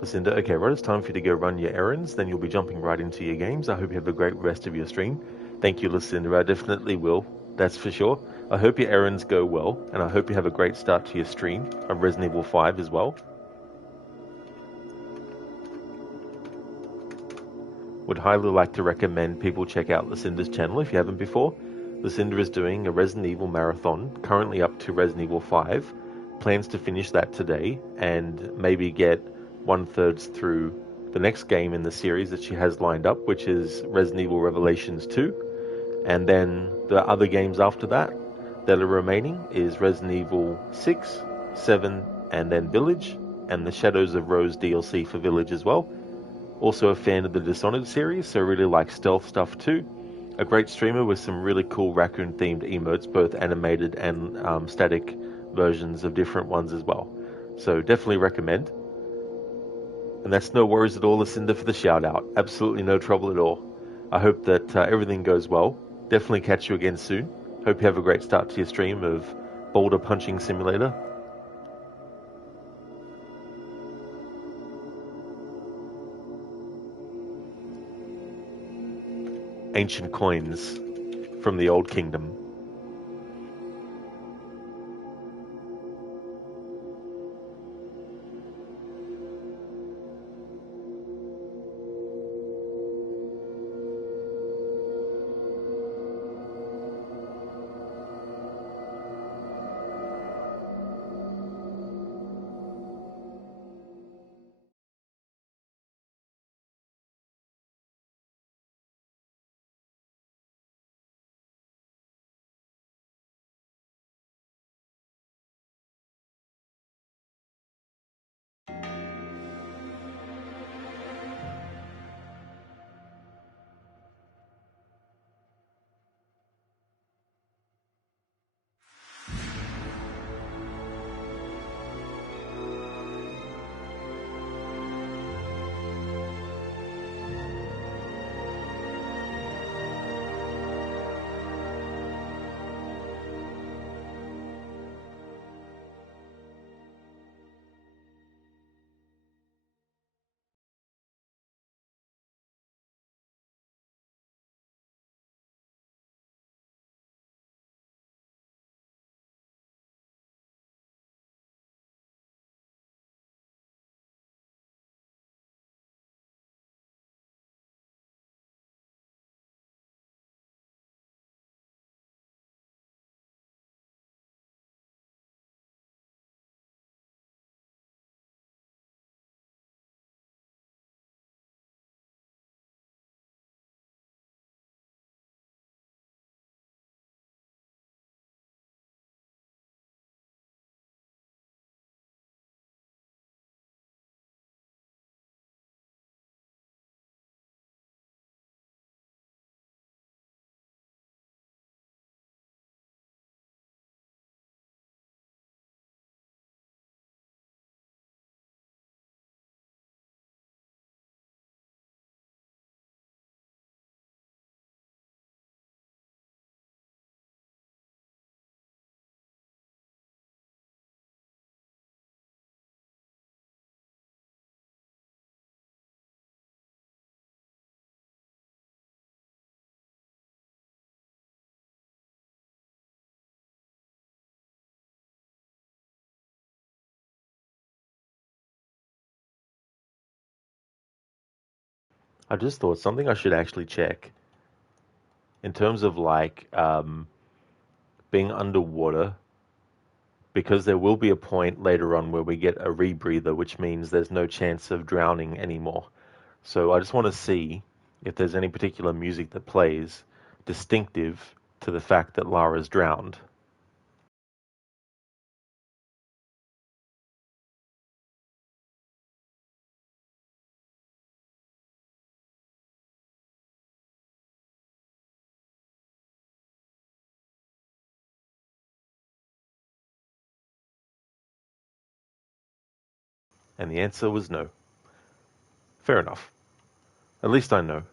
Lucinda, okay, right, it's time for you to go run your errands, then you'll be jumping right into your games. I hope you have a great rest of your stream. Thank you, Lucinda. I definitely will, that's for sure. I hope your errands go well, and I hope you have a great start to your stream of Resident Evil 5 as well. Would highly like to recommend people check out Lucinda's channel if you haven't before. Lucinda is doing a Resident Evil marathon, currently up to Resident Evil 5. Plans to finish that today and maybe get one-third through the next game in the series that she has lined up, which is Resident Evil Revelations 2. And then the other games after that that are remaining is Resident Evil 6, 7, and then Village, and the Shadows of Rose DLC for Village as well. Also a fan of the Dishonored series, so really like stealth stuff too. A great streamer with some really cool raccoon-themed emotes, both animated and static versions of different ones as well. So definitely recommend. And that's no worries at all, Lucinda, for the shout out. Absolutely no trouble at all. I hope that everything goes well. Definitely catch you again soon. Hope you have a great start to your stream of Boulder Punching Simulator. Ancient coins from the Old Kingdom. I just thought something I should actually check in terms of like being underwater, because there will be a point later on where we get a rebreather, which means there's no chance of drowning anymore. So I just want to see if there's any particular music that plays distinctive to the fact that Lara's drowned. And the answer was no. Fair enough. At least I know.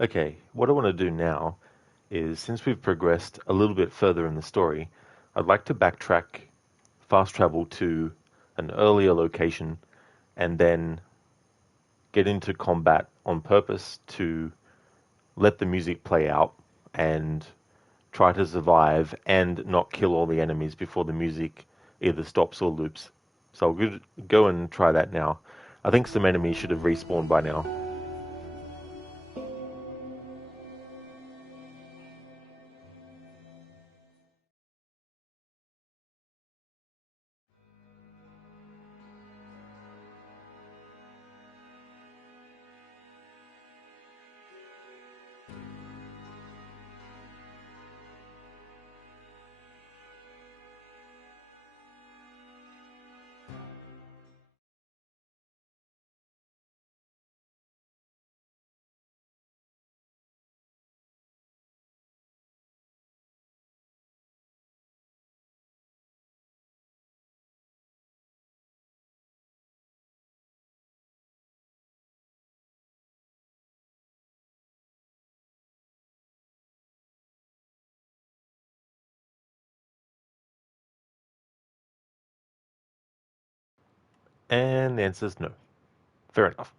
Okay, what I want to do now is since we've progressed a little bit further in the story, I'd like to backtrack, fast travel to an earlier location, and then get into combat on purpose to let the music play out and try to survive and not kill all the enemies before the music either stops or loops. So go and try that now. I think some enemies should have respawned by now. And the answer is no. Fair enough.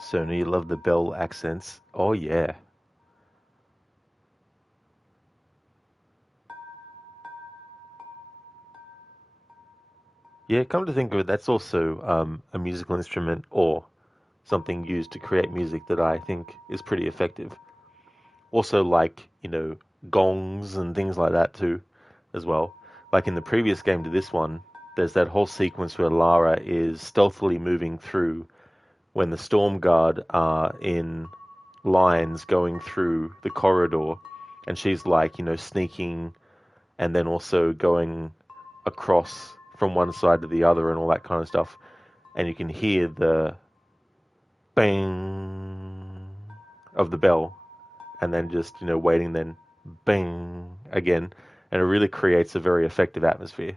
Sony, you love the Bell accents. Oh yeah. Yeah, come to think of it, that's also a musical instrument or something used to create music that I think is pretty effective. Also, like, gongs and things like that too, as well. Like in the previous game to this one, there's that whole sequence where Lara is stealthily moving through when the Storm Guard are in lines going through the corridor, and she's like, sneaking and then also going across from one side to the other and all that kind of stuff. And you can hear the bang of the bell, and then just waiting, then bang again, and it really creates a very effective atmosphere.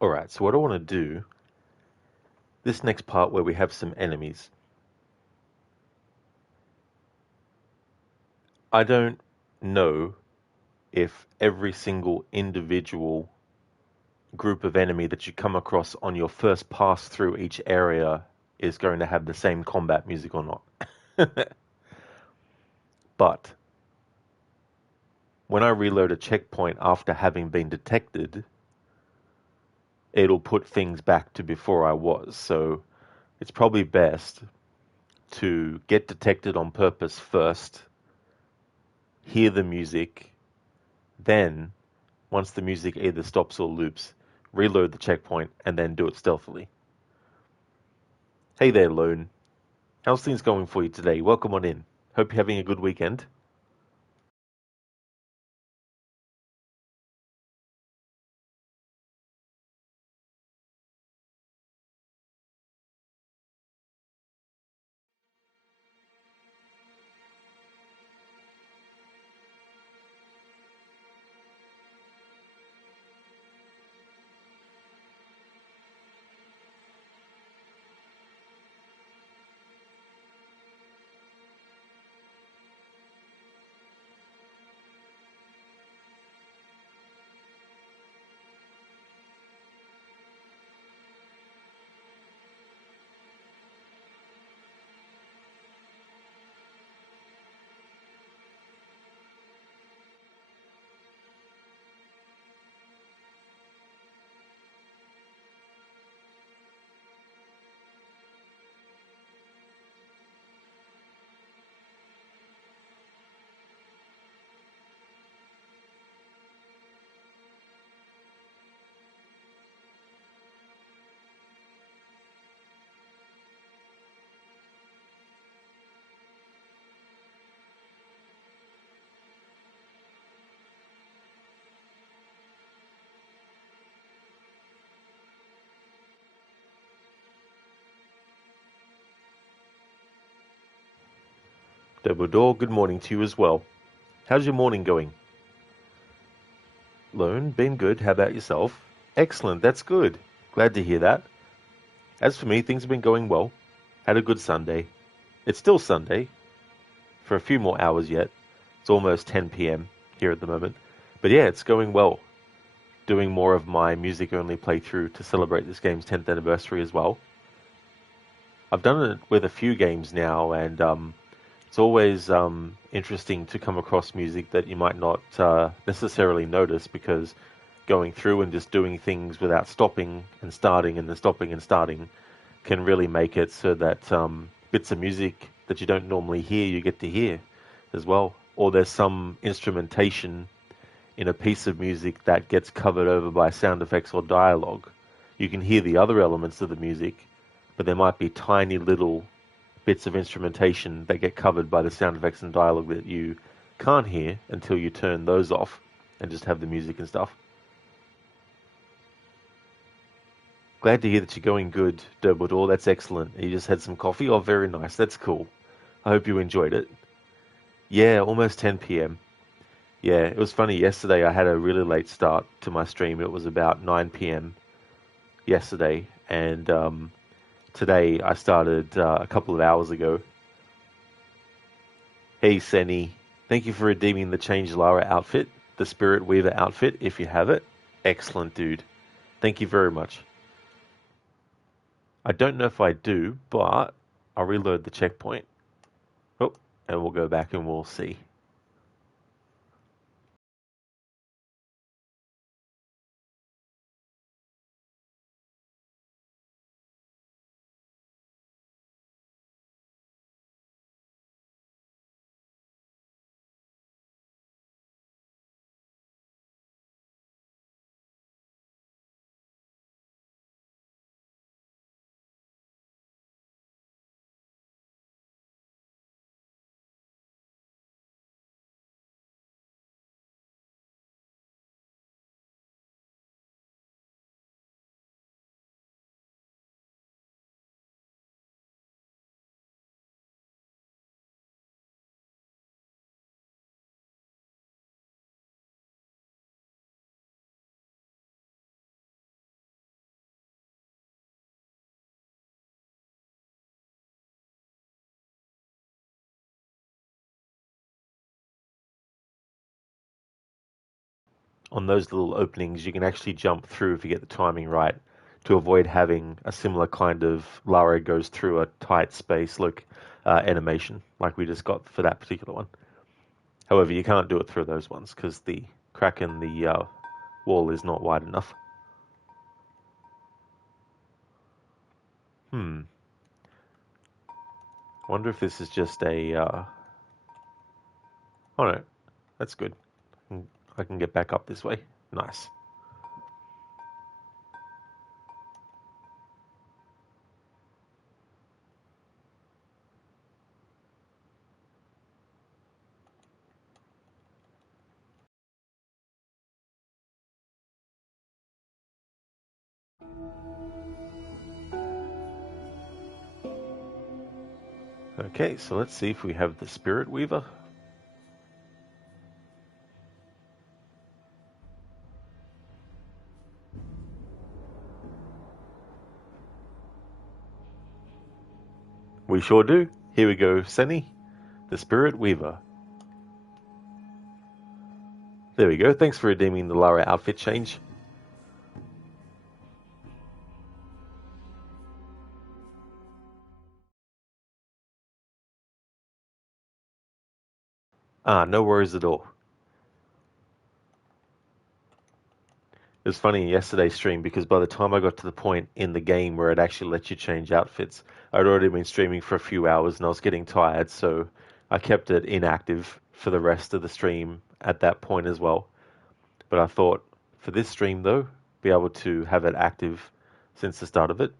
Alright, so what I want to do, this next part where we have some enemies, I don't know if every single individual group of enemy that you come across on your first pass through each area is going to have the same combat music or not. But when I reload a checkpoint after having been detected, it'll put things back to before I was. So it's probably best to get detected on purpose first, hear the music, then, once the music either stops or loops, reload the checkpoint and then do it stealthily. Hey there, Lone. How's things going for you today? Welcome on in. Hope you're having a good weekend. Dumbledore, good morning to you as well. How's your morning going? Lone, been good. How about yourself? Excellent, that's good. Glad to hear that. As for me, things have been going well. Had a good Sunday. It's still Sunday, for a few more hours yet. It's almost 10 p.m. here at the moment. But yeah, it's going well. Doing more of my music only playthrough to celebrate this game's 10th anniversary as well. I've done it with a few games now, and it's always interesting to come across music that you might not necessarily notice because going through and just doing things without stopping and starting and then stopping and starting can really make it so that bits of music that you don't normally hear, you get to hear as well. Or there's some instrumentation in a piece of music that gets covered over by sound effects or dialogue. You can hear the other elements of the music, but there might be tiny little bits of instrumentation that get covered by the sound effects and dialogue that you can't hear until you turn those off and just have the music and stuff. Glad to hear that you're going good, Dumbledore. That's excellent. You just had some coffee? Oh, very nice. That's cool. I hope you enjoyed it. Yeah, almost 10 p.m. Yeah, it was funny. Yesterday I had a really late start to my stream. It was about 9 p.m. yesterday, and today I started a couple of hours ago. Hey, Senny. Thank you for redeeming the Change Lara outfit, the Spirit Weaver outfit, if you have it. Excellent, dude. Thank you very much. I don't know if I do, but I'll reload the checkpoint. Oh, and we'll go back and we'll see. On those little openings, you can actually jump through if you get the timing right to avoid having a similar kind of Lara goes through a tight space look animation like we just got for that particular one. However, you can't do it through those ones because the crack in the wall is not wide enough. Hmm. Wonder if this is just a. Oh no, that's good. I can get back up this way. Nice. Okay, so let's see if we have the Spirit Weaver. We sure do. Here we go, Senny, the Spirit Weaver. There we go. Thanks for redeeming the Lara outfit change. Ah, no worries at all. It was funny in yesterday's stream because by the time I got to the point in the game where it actually lets you change outfits, I'd already been streaming for a few hours and I was getting tired, so I kept it inactive for the rest of the stream at that point as well. But I thought, for this stream though, be able to have it active since the start of it.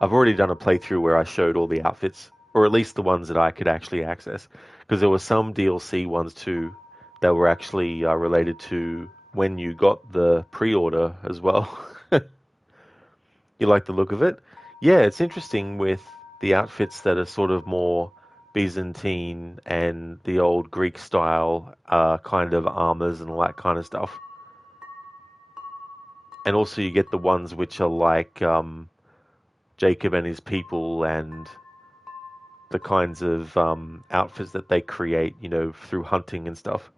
I've already done a playthrough where I showed all the outfits, or at least the ones that I could actually access, because there were some DLC ones too that were actually related to when you got the pre-order as well. You like the look of it? Yeah, it's interesting with the outfits that are sort of more Byzantine and the old Greek style kind of armors and all that kind of stuff. And also you get the ones which are like Jacob and his people and the kinds of outfits that they create, through hunting and stuff.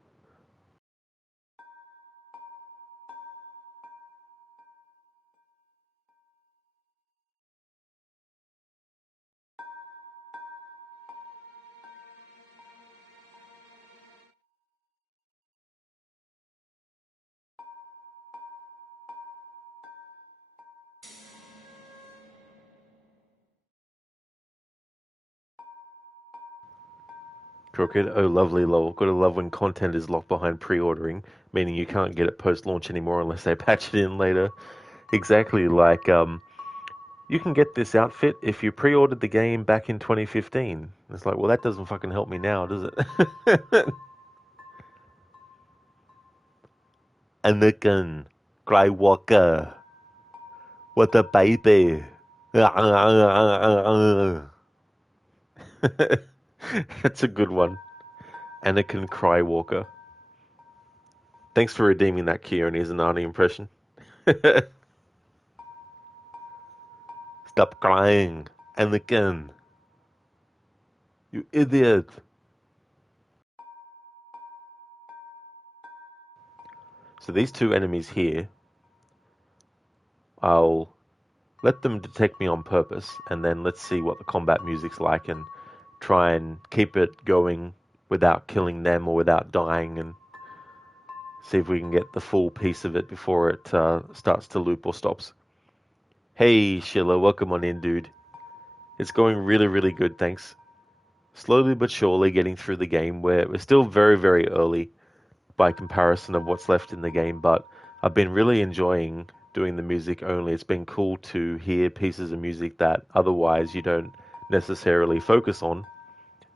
Crooked, oh lovely lol. Gotta love when content is locked behind pre-ordering, meaning you can't get it post-launch anymore unless they patch it in later. Exactly, like you can get this outfit if you pre-ordered the game back in 2015. It's like, well, that doesn't fucking help me now, does it? Anakin, Grey Walker, what a baby. That's a good one. Anakin Crywalker. Thanks for redeeming that, Kieran. Here's an Arnie impression. Stop crying, Anakin. You idiot. So these two enemies here, I'll let them detect me on purpose, and then let's see what the combat music's like and try and keep it going without killing them or without dying and see if we can get the full piece of it before it starts to loop or stops. Hey, Sheila, welcome on in, dude. It's going really, really good, thanks. Slowly but surely getting through the game. We're still very, very early by comparison of what's left in the game, but I've been really enjoying doing the music only. It's been cool to hear pieces of music that otherwise you don't necessarily focus on,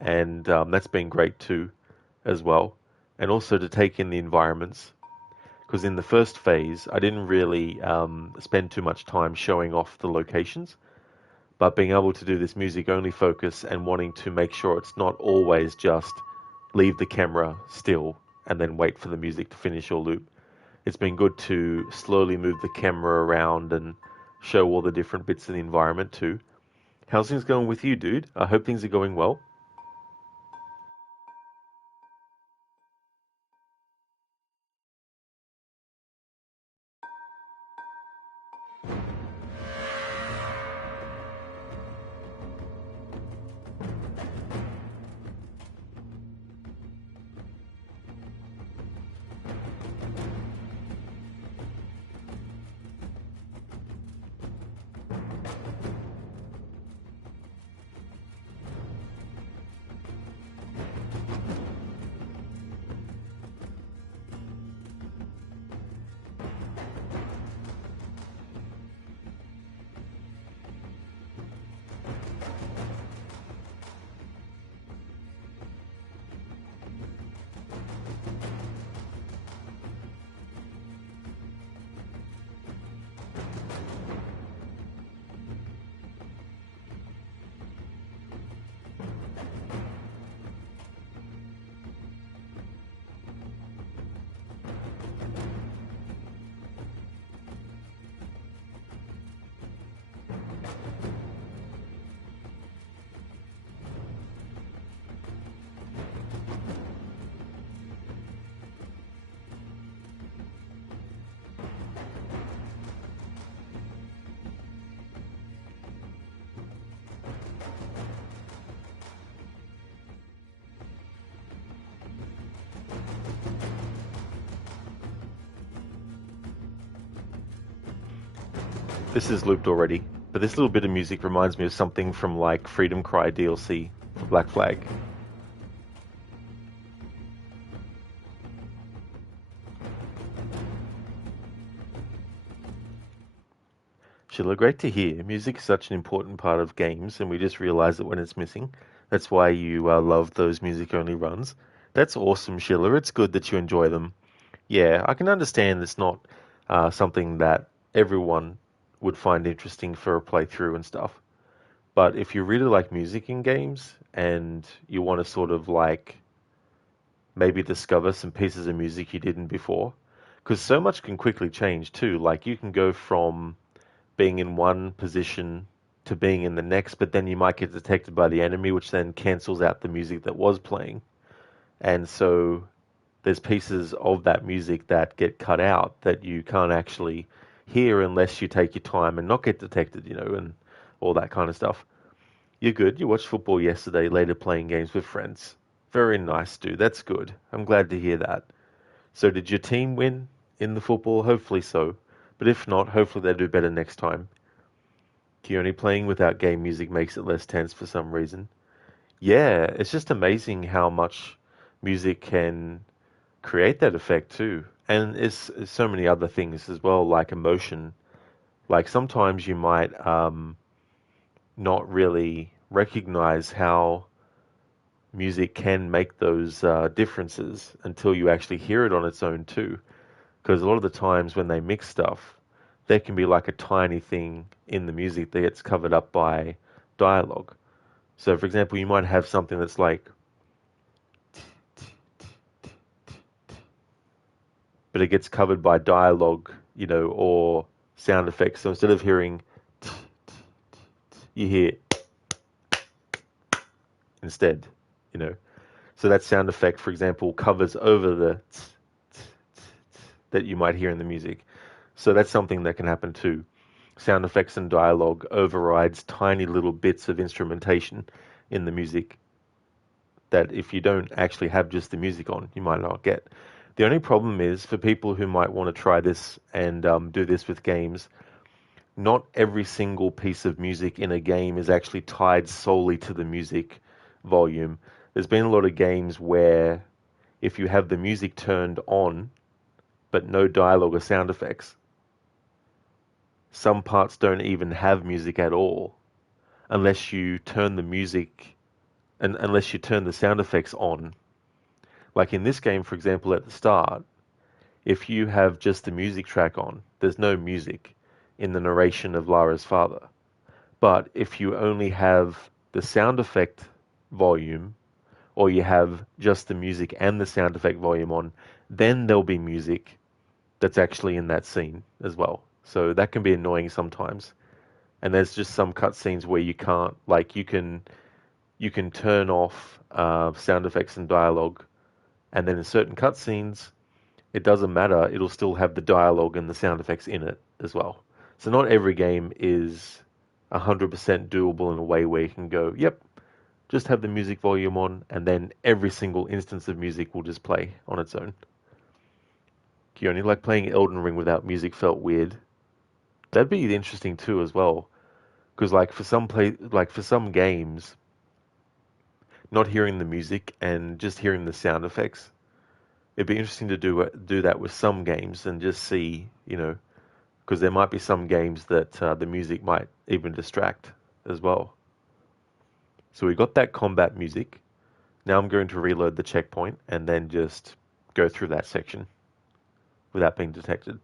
and that's been great too, as well. And also to take in the environments, because in the first phase, I didn't really spend too much time showing off the locations, but being able to do this music only focus and wanting to make sure it's not always just leave the camera still and then wait for the music to finish your loop. It's been good to slowly move the camera around and show all the different bits of the environment too. How's things going with you, dude? I hope things are going well. This is looped already, but this little bit of music reminds me of something from like Freedom Cry DLC for Black Flag. Sheila, great to hear. Music is such an important part of games, and we just realize it when it's missing. That's why you love those music only runs. That's awesome, Sheila. It's good that you enjoy them. Yeah, I can understand it's not something that everyone would find interesting for a playthrough and stuff. But if you really like music in games and you want to sort of like maybe discover some pieces of music you didn't before, because so much can quickly change too. Like you can go from being in one position to being in the next, but then you might get detected by the enemy, which then cancels out the music that was playing. And so there's pieces of that music that get cut out that you can't actually hear unless you take your time and not get detected, and all that kind of stuff. You're good. You watched football yesterday, later playing games with friends. Very nice, dude. That's good. I'm glad to hear that. So, did your team win in the football? Hopefully so. But if not, hopefully they do better next time. Keone playing without game music makes it less tense for some reason. Yeah, it's just amazing how much music can create that effect too. And it's so many other things as well, like emotion. Like sometimes you might not really recognize how music can make those differences until you actually hear it on its own too. Because a lot of the times when they mix stuff, there can be like a tiny thing in the music that gets covered up by dialogue. So, for example, you might have something that's like, but it gets covered by dialogue, or sound effects. So instead of hearing, you hear instead, you know. So that sound effect, for example, covers over the that you might hear in the music. So that's something that can happen too. Sound effects and dialogue overrides tiny little bits of instrumentation in the music that if you don't actually have just the music on, you might not get. The only problem is for people who might want to try this and do this with games, not every single piece of music in a game is actually tied solely to the music volume. There's been a lot of games where if you have the music turned on but no dialogue or sound effects, some parts don't even have music at all unless you turn the music and unless you turn the sound effects on. Like in this game, for example, at the start, if you have just the music track on, there's no music in the narration of Lara's father. But if you only have the sound effect volume, or you have just the music and the sound effect volume on, then there'll be music that's actually in that scene as well. So that can be annoying sometimes. And there's just some cutscenes where you can't, like you can turn off sound effects and dialogue, and then in certain cutscenes, it doesn't matter. It'll still have the dialogue and the sound effects in it as well. So not every game is 100% doable in a way where you can go, yep, just have the music volume on, and then every single instance of music will just play on its own. Keone, like playing Elden Ring without music felt weird. That'd be interesting too as well, because like for some games, not hearing the music and just hearing the sound effects, it'd be interesting to do that with some games and just see, because there might be some games that the music might even distract as well. So we got that combat music. Now I'm going to reload the checkpoint and then just go through that section without being detected.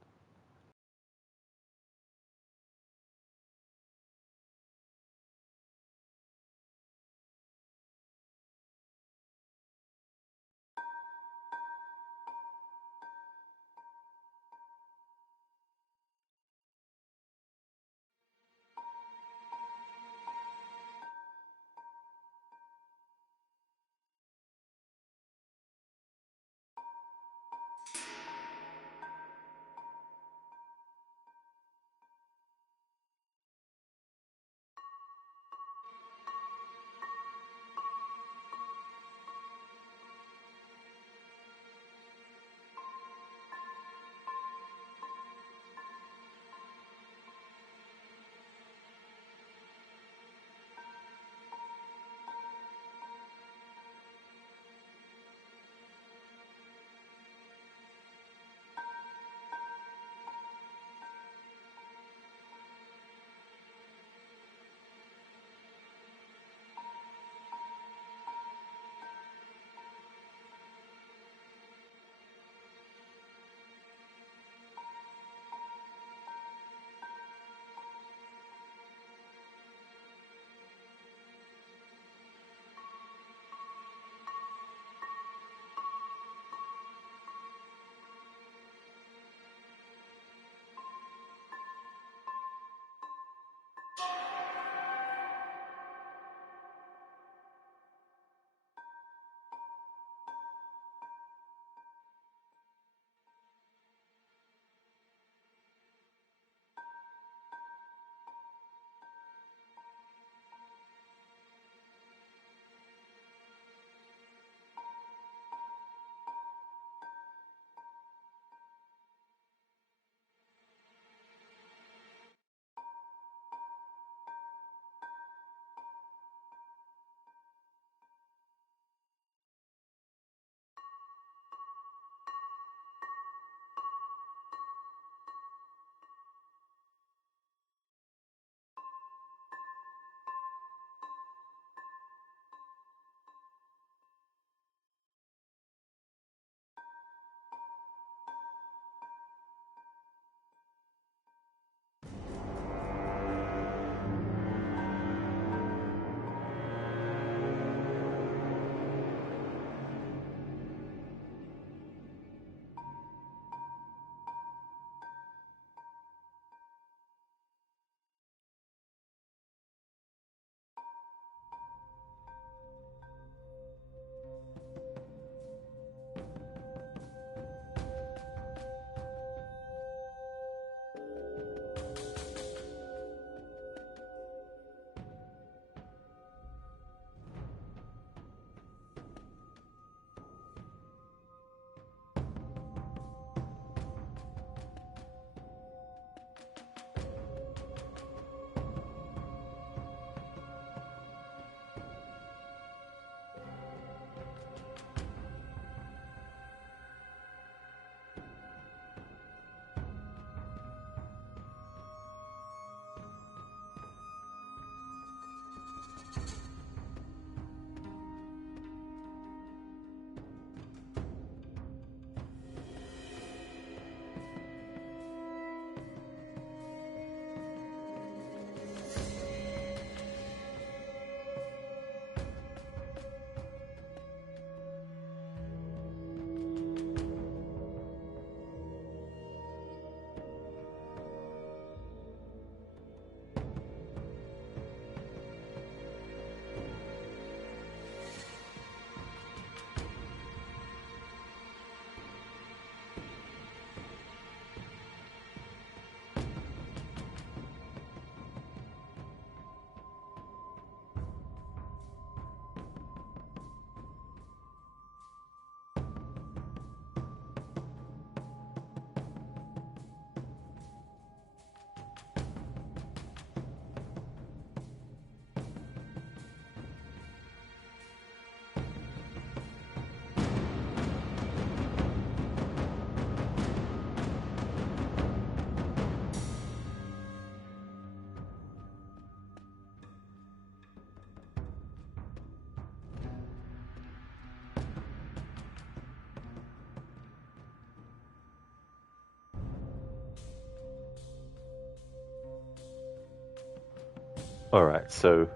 Alright, so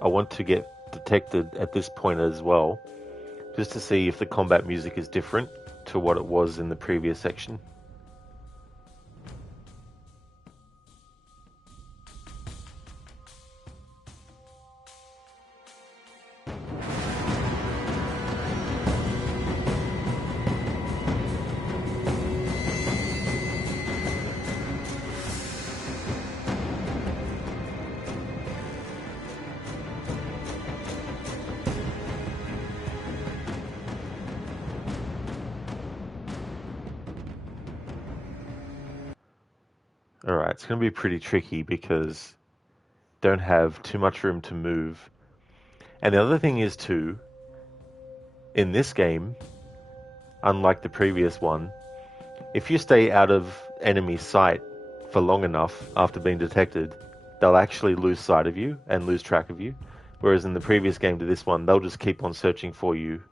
I want to get detected at this point as well, just to see if the combat music is different to what it was in the previous section. Alright, it's going to be pretty tricky because don't have too much room to move. And the other thing is too, in this game, unlike the previous one, if you stay out of enemy sight for long enough after being detected, they'll actually lose sight of you and lose track of you. Whereas in the previous game to this one, they'll just keep on searching for you.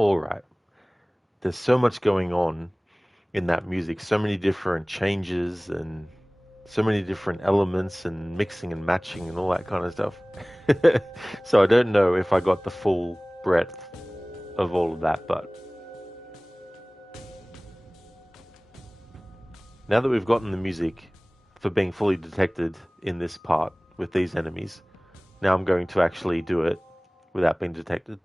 All right. There's so much going on in that music, so many different changes and so many different elements and mixing and matching and all that kind of stuff. So I don't know if I got the full breadth of all of that, but now that we've gotten the music for being fully detected in this part with these enemies, now I'm going to actually do it without being detected.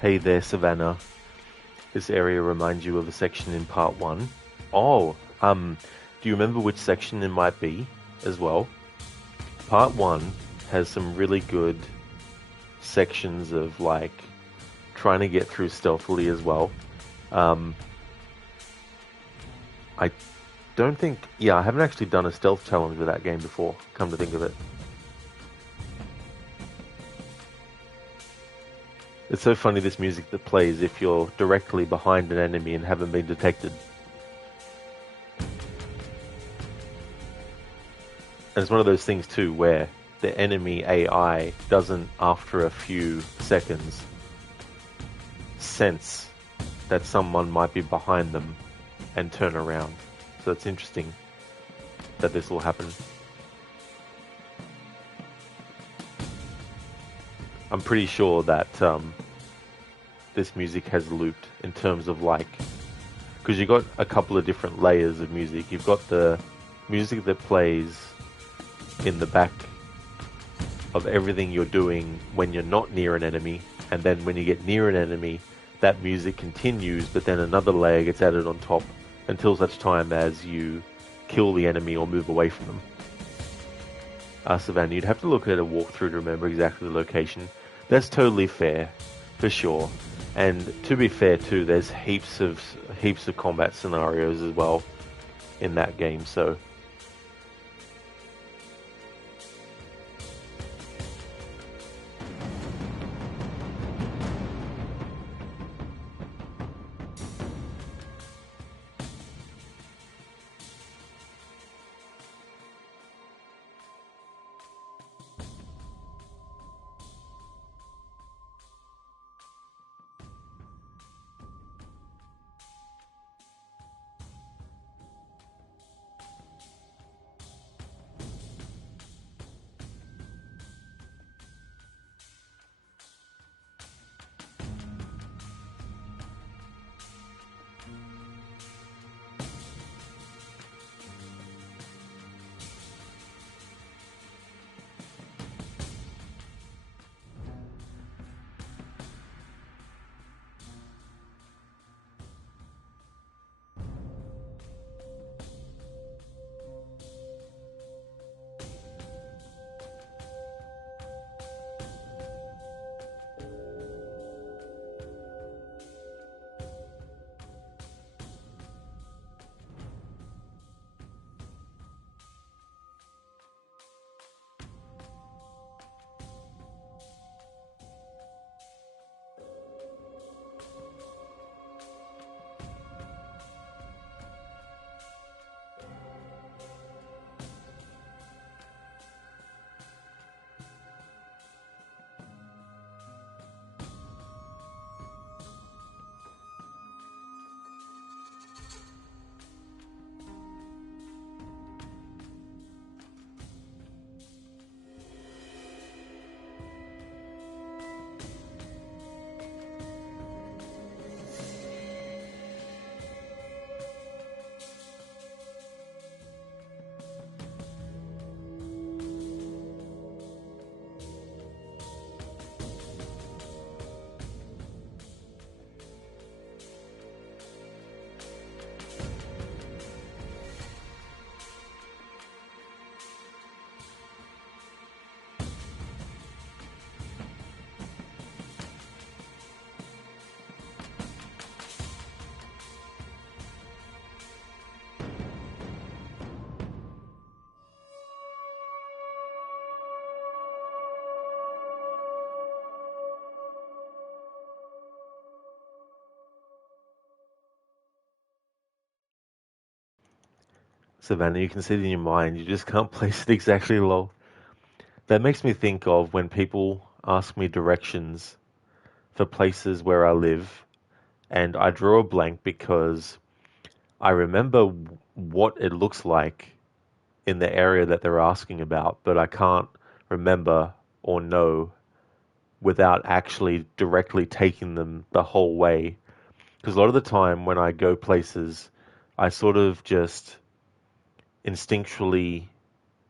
Hey there, Savannah. This area reminds you of a section in part one. Oh, do you remember which section it might be as well? Part one has some really good sections of like trying to get through stealthily as well. Um, I don't think, yeah, I haven't actually done a stealth challenge with that game before, come to think of it. It's so funny this music that plays if you're directly behind an enemy and haven't been detected. And it's one of those things too where the enemy AI doesn't, after a few seconds, sense that someone might be behind them and turn around. So it's interesting that this will happen. I'm pretty sure that this music has looped in terms of like, because you've got a couple of different layers of music. You've got the music that plays in the back of everything you're doing when you're not near an enemy, and then when you get near an enemy, that music continues, but then another layer gets added on top until such time as you kill the enemy or move away from them. Savannah, you'd have to look at a walkthrough to remember exactly the location. That's totally fair, for sure. And to be fair too, there's heaps of combat scenarios as well in that game. So Savannah, you can see it in your mind, you just can't place it exactly, lol. That makes me think of when people ask me directions for places where I live, and I draw a blank because I remember what it looks like in the area that they're asking about, but I can't remember or know without actually directly taking them the whole way. Because a lot of the time when I go places, I sort of just instinctually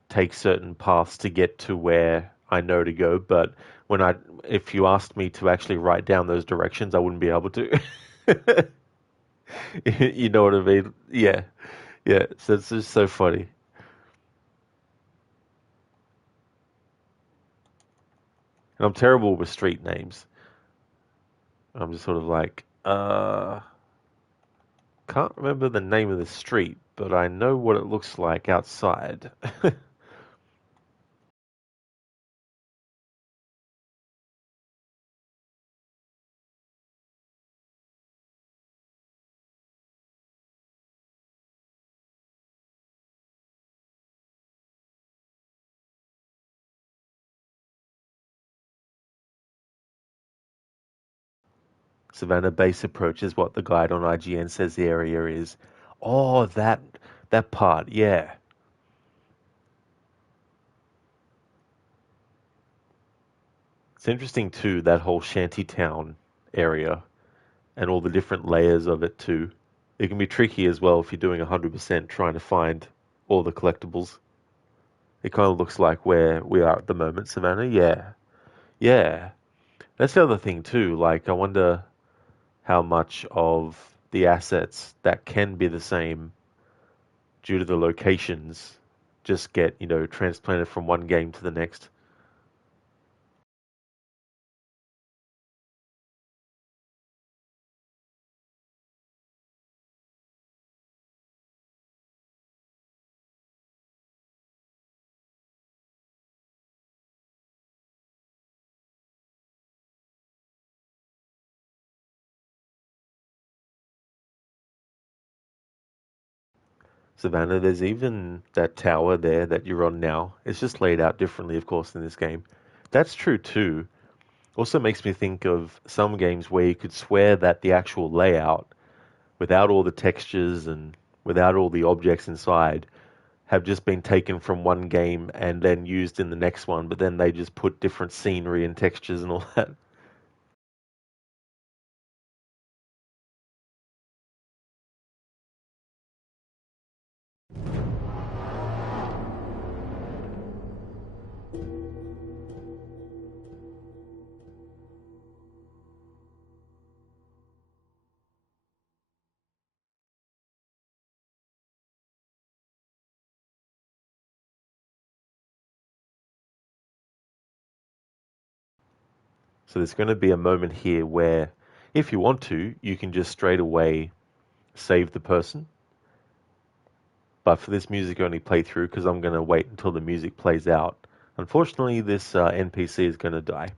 take certain paths to get to where I know to go, but when I if you asked me to actually write down those directions, I wouldn't be able to. You know what I mean? Yeah, yeah. So it's just so funny. And I'm terrible with street names. I'm just sort of like, can't remember the name of the street, but I know what it looks like outside. Savannah Base Approach is what the guide on IGN says the area is. Oh, that part, yeah. It's interesting too, that whole shantytown area and all the different layers of it too. It can be tricky as well if you're doing 100% trying to find all the collectibles. It kind of looks like where we are at the moment, Savannah. Yeah, yeah. That's the other thing too. Like, I wonder how much of the assets that can be the same due to the locations just get, transplanted from one game to the next. Savannah, there's even that tower there that you're on now. It's just laid out differently, of course, in this game. That's true too. Also makes me think of some games where you could swear that the actual layout, without all the textures and without all the objects inside, have just been taken from one game and then used in the next one, but then they just put different scenery and textures and all that. So there's going to be a moment here where, if you want to, you can just straight away save the person. But for this music only playthrough, because I'm going to wait until the music plays out, unfortunately, this NPC is going to die.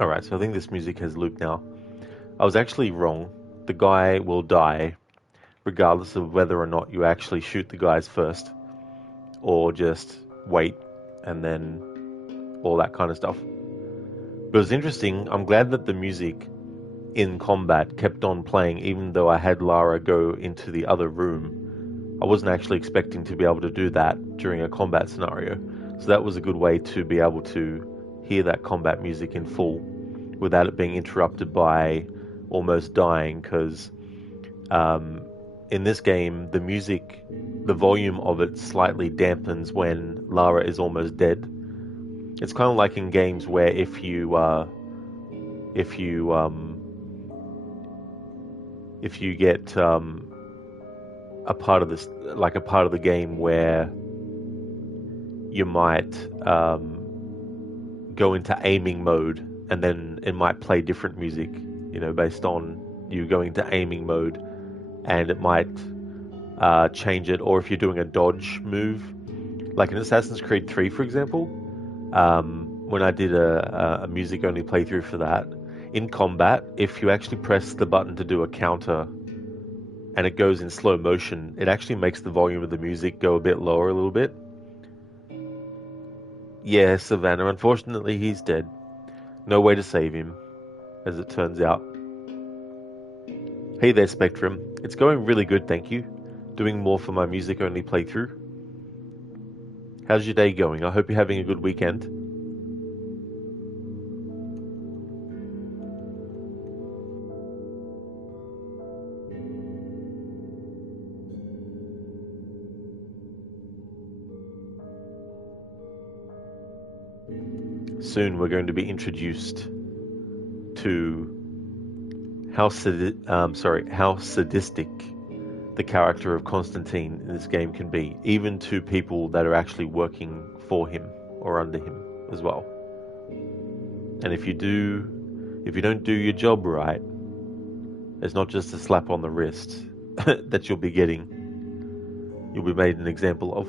Alright, so I think this music has looped now. I was actually wrong. The guy will die regardless of whether or not you actually shoot the guys first or just wait and then all that kind of stuff. But it was interesting. I'm glad that the music in combat kept on playing even though I had Lara go into the other room. I wasn't actually expecting to be able to do that during a combat scenario. So that was a good way to be able to hear that combat music in full without it being interrupted by almost dying, because in this game, the music, the volume of it slightly dampens when Lara is almost dead. It's kind of like in games where if you get a part of this, like a part of the game where you might go into aiming mode, and then it might play different music, based on you going to aiming mode, and it might change it. Or if you're doing a dodge move, like in Assassin's Creed 3, for example, when I did a music-only playthrough for that, in combat, if you actually press the button to do a counter and it goes in slow motion, it actually makes the volume of the music go a bit lower a little bit. Yeah, Savannah, unfortunately he's dead. No way to save him, as it turns out. Hey there, Spectrum. It's going really good, thank you. Doing more for my music-only playthrough. How's your day going? I hope you're having a good weekend. Soon we're going to be introduced to how sadistic the character of Constantine in this game can be, even to people that are actually working for him or under him as well. And if you don't do your job right, it's not just a slap on the wrist that you'll be getting. You'll be made an example of.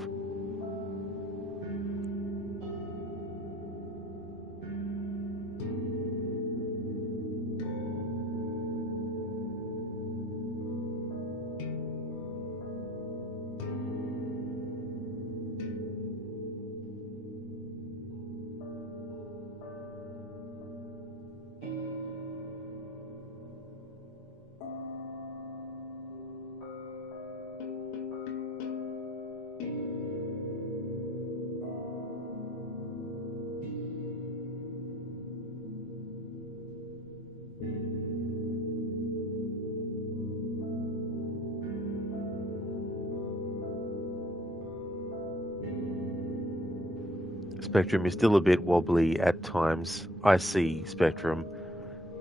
Spectrum, you're still a bit wobbly at times. I see, Spectrum.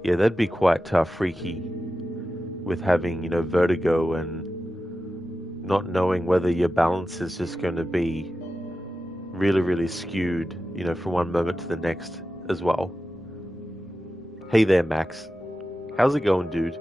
Yeah, that'd be quite freaky with having, vertigo and not knowing whether your balance is just going to be really, really skewed, from one moment to the next as well. Hey there, Max. How's it going, dude?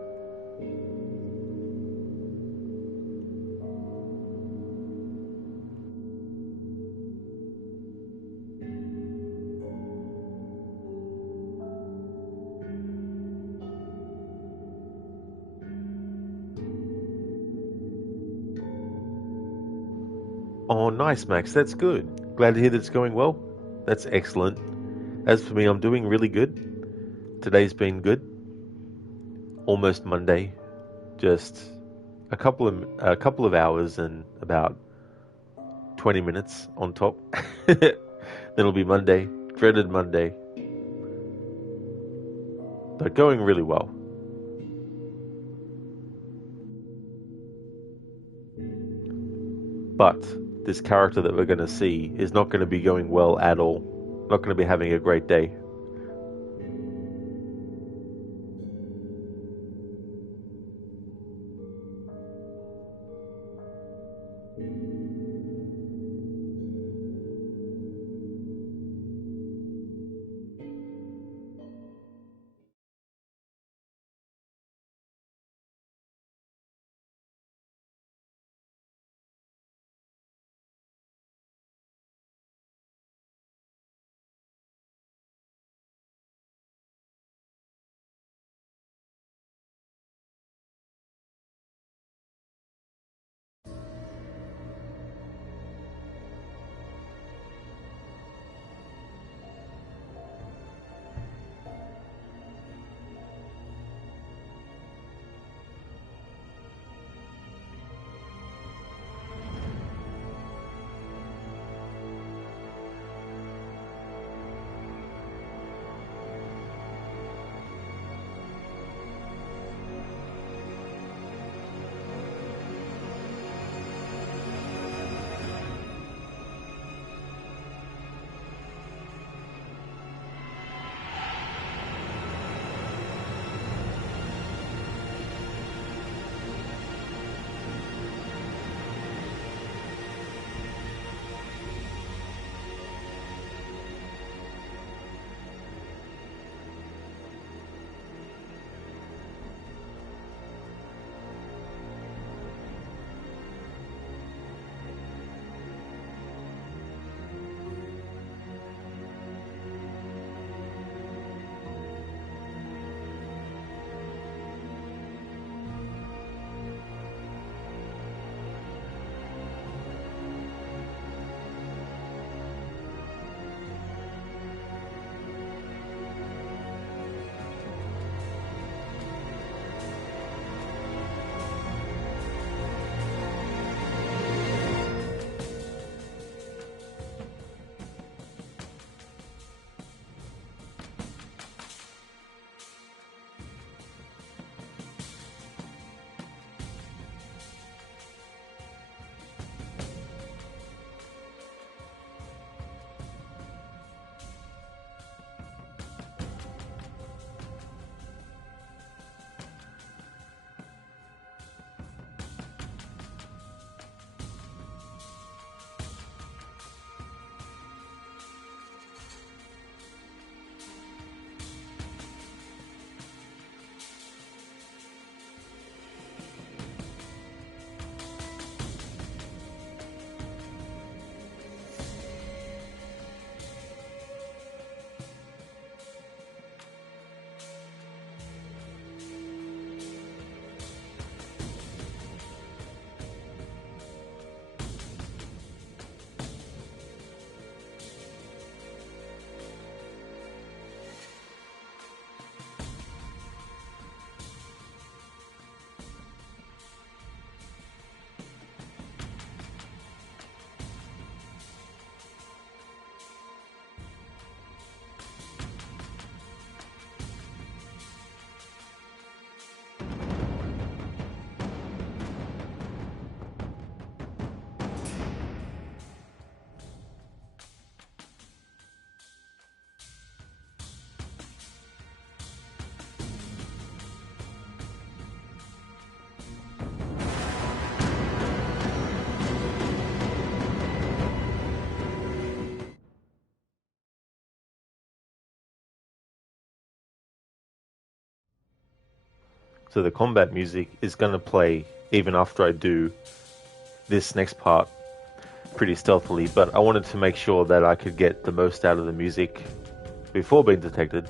Oh, nice, Max. That's good. Glad to hear that it's going well. That's excellent. As for me, I'm doing really good. Today's been good. Almost Monday. Just a couple of hours and about 20 minutes on top. Then it'll be Monday. Dreaded Monday. They're going really well. But this character that we're going to see is not going to be going well at all. Not going to be having a great day. So the combat music is going to play even after I do this next part pretty stealthily, but I wanted to make sure that I could get the most out of the music before being detected.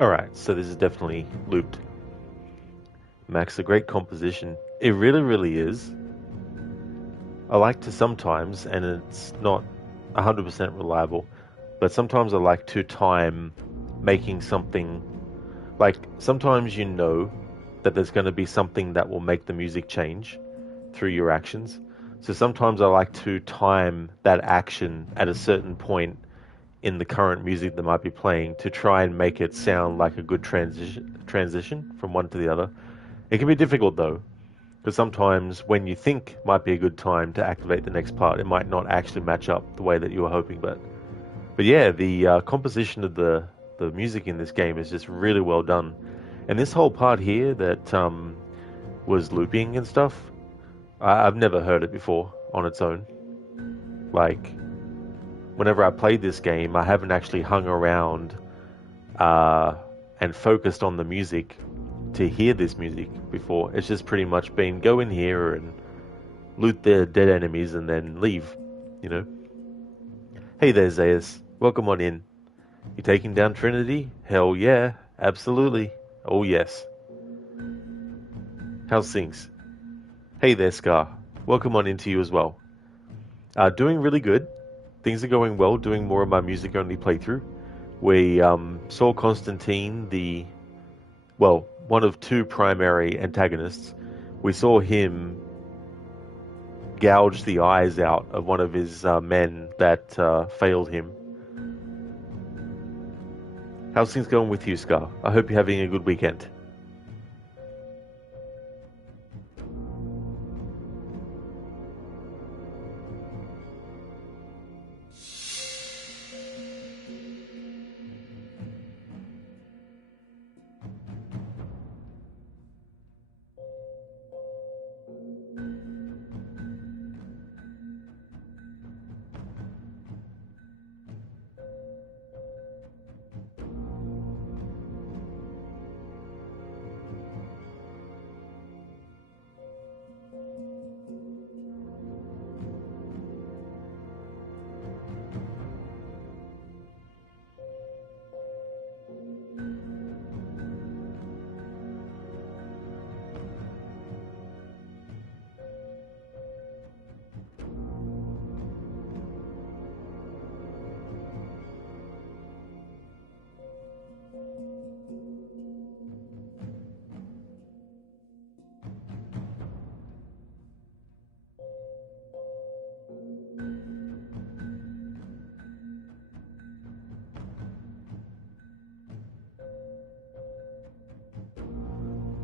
All right, so this is definitely looped. Max, a great composition. It really, really is. I like to sometimes, and it's not 100% reliable, but sometimes I like to time making something. Like, sometimes you know that there's going to be something that will make the music change through your actions. So sometimes I like to time that action at a certain point in the current music that might be playing to try and make it sound like a good transition from one to the other. It can be difficult though, because sometimes when you think might be a good time to activate the next part, it might not actually match up the way that you were hoping. But yeah, the composition of the music in this game is just really well done. And this whole part here that was looping and stuff, I've never heard it before on its own. Like, whenever I played this game, I haven't actually hung around uh, and focused on the music to hear this music before. It's just pretty much been go in here and loot the dead enemies and then leave, you know? Hey there, Zayas. Welcome on in. You taking down Trinity? Hell yeah, absolutely. Oh yes. How's things? Hey there, Scar. Welcome on into you as well. Doing really good. Things are going well, doing more of my music only playthrough. We saw Constantine, one of two primary antagonists. We saw him gouge the eyes out of one of his men that failed him. How's things going with you, Scar? I hope you're having a good weekend.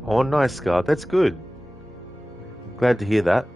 Oh, nice, Scar. That's good. Glad to hear that.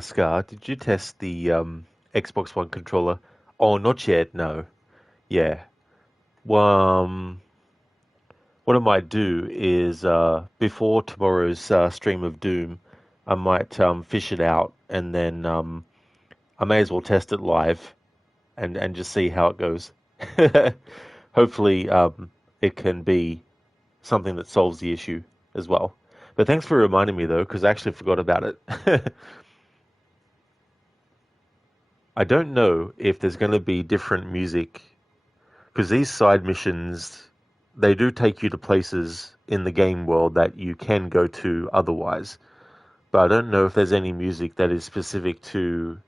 Scar, did you test the Xbox One controller? Oh, not yet. No. Yeah. Well, what I might do is before tomorrow's stream of Doom, I might fish it out and then I may as well test it live and just see how it goes. Hopefully, it can be something that solves the issue as well. But thanks for reminding me though, because I actually forgot about it. I don't know if there's going to be different music because these side missions they do take you to places in the game world that you can go to otherwise. But I don't know if there's any music that is specific to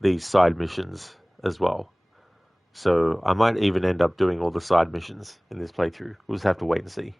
these side missions as well. So I might even end up doing all the side missions in this playthrough. We'll just have to wait and see.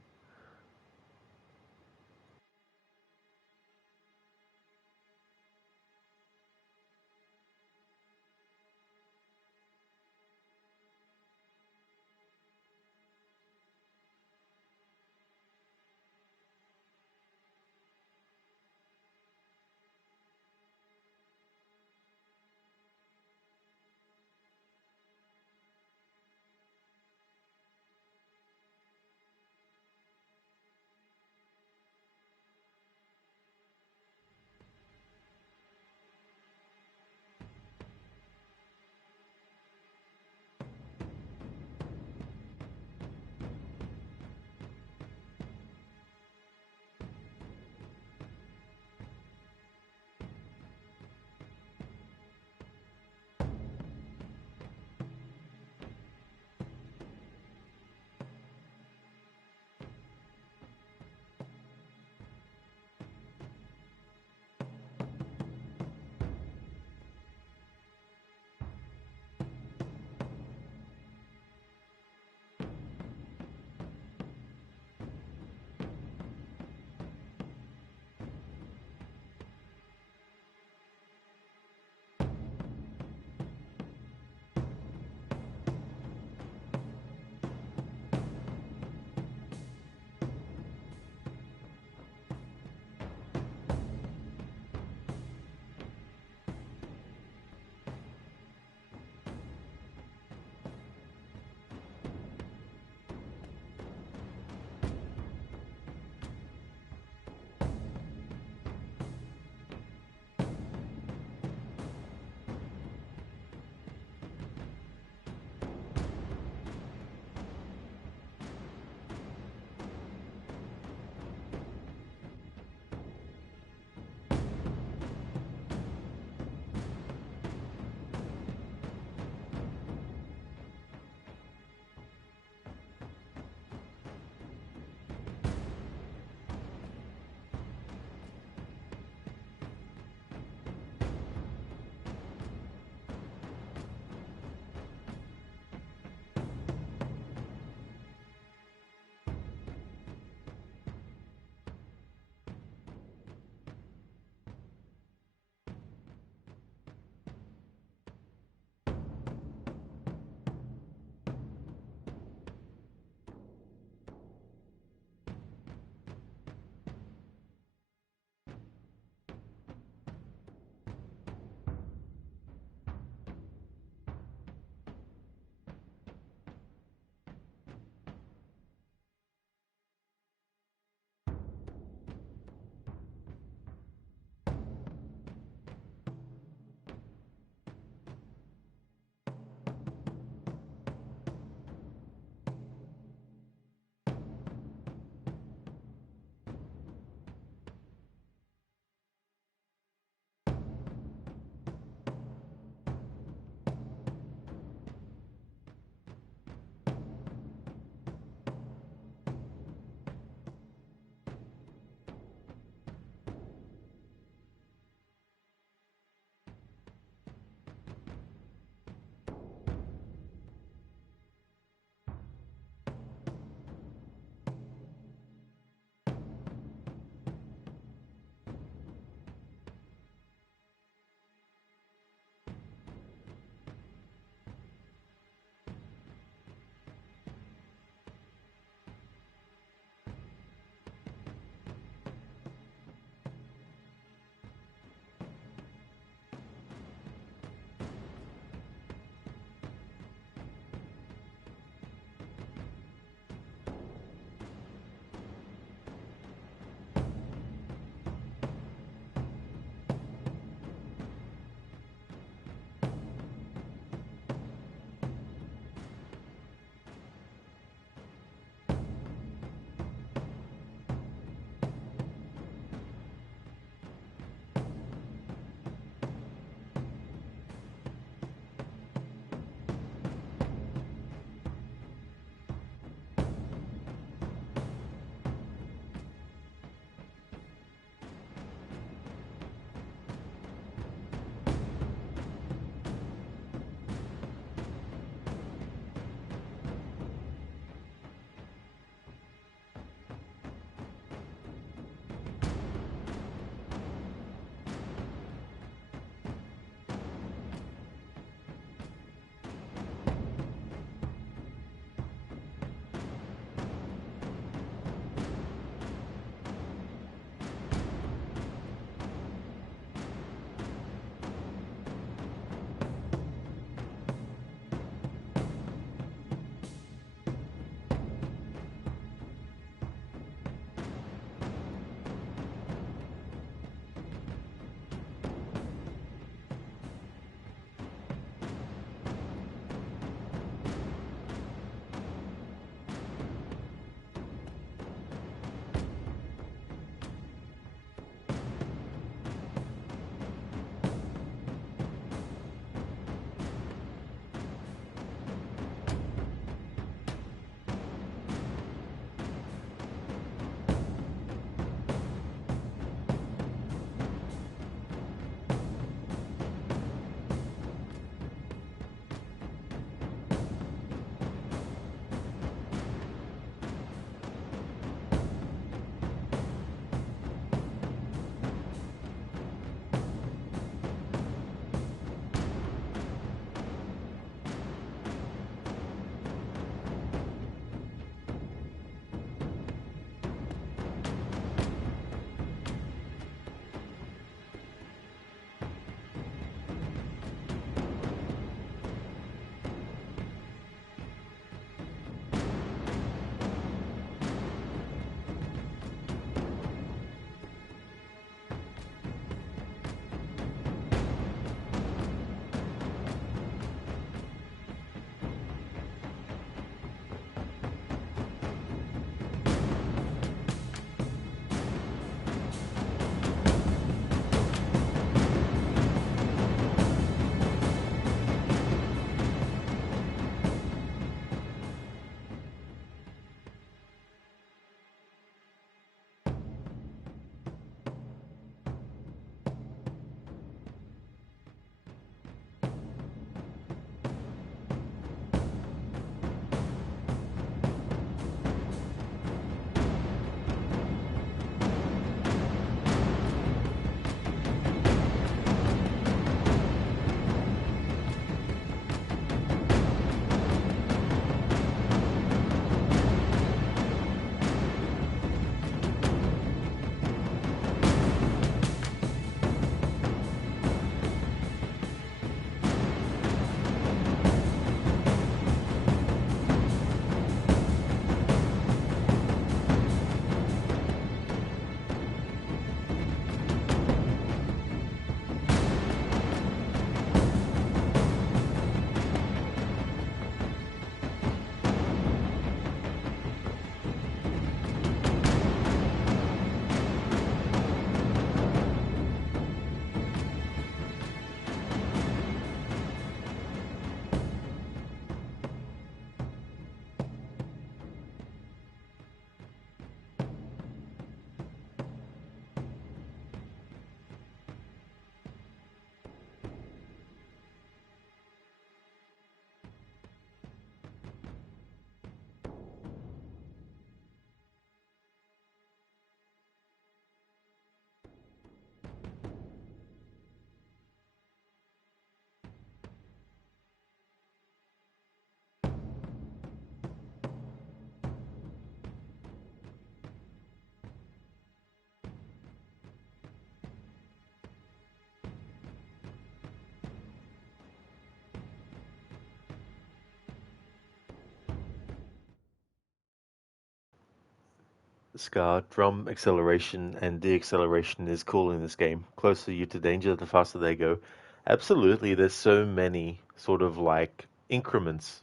Scar, drum acceleration and deceleration is cool in this game. Closer you to danger, the faster they go. Absolutely, there's so many sort of like increments.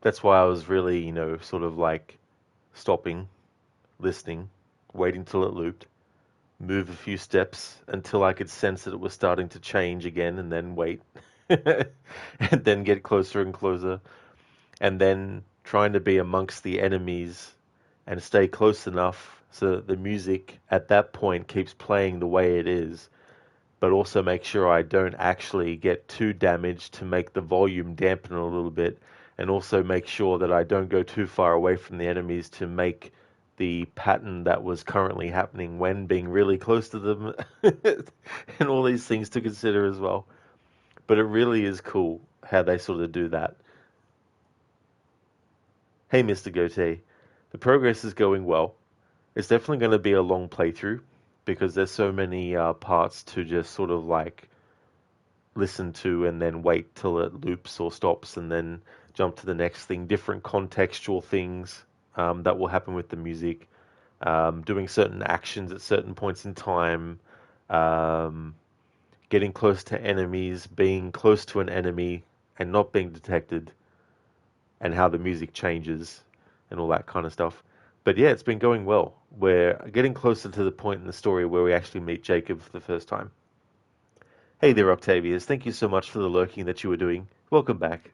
That's why I was really, sort of like stopping, listening, waiting till it looped, move a few steps until I could sense that it was starting to change again, and then wait, and then get closer and closer, and then trying to be amongst the enemies and stay close enough so that the music at that point keeps playing the way it is, but also make sure I don't actually get too damaged to make the volume dampen a little bit, and also make sure that I don't go too far away from the enemies to make the pattern that was currently happening when being really close to them, and all these things to consider as well. But it really is cool how they sort of do that. Hey, Mr. Gote, the progress is going well. It's definitely going to be a long playthrough because there's so many parts to just sort of like listen to and then wait till it loops or stops and then jump to the next thing, different contextual things that will happen with the music, doing certain actions at certain points in time, um, getting close to enemies, being close to an enemy and not being detected, and how the music changes and all that kind of stuff. But yeah, it's been going well. We're getting closer to the point in the story where we actually meet Jacob for the first time. Hey there, Octavius. Thank you so much for the lurking that you were doing. Welcome back.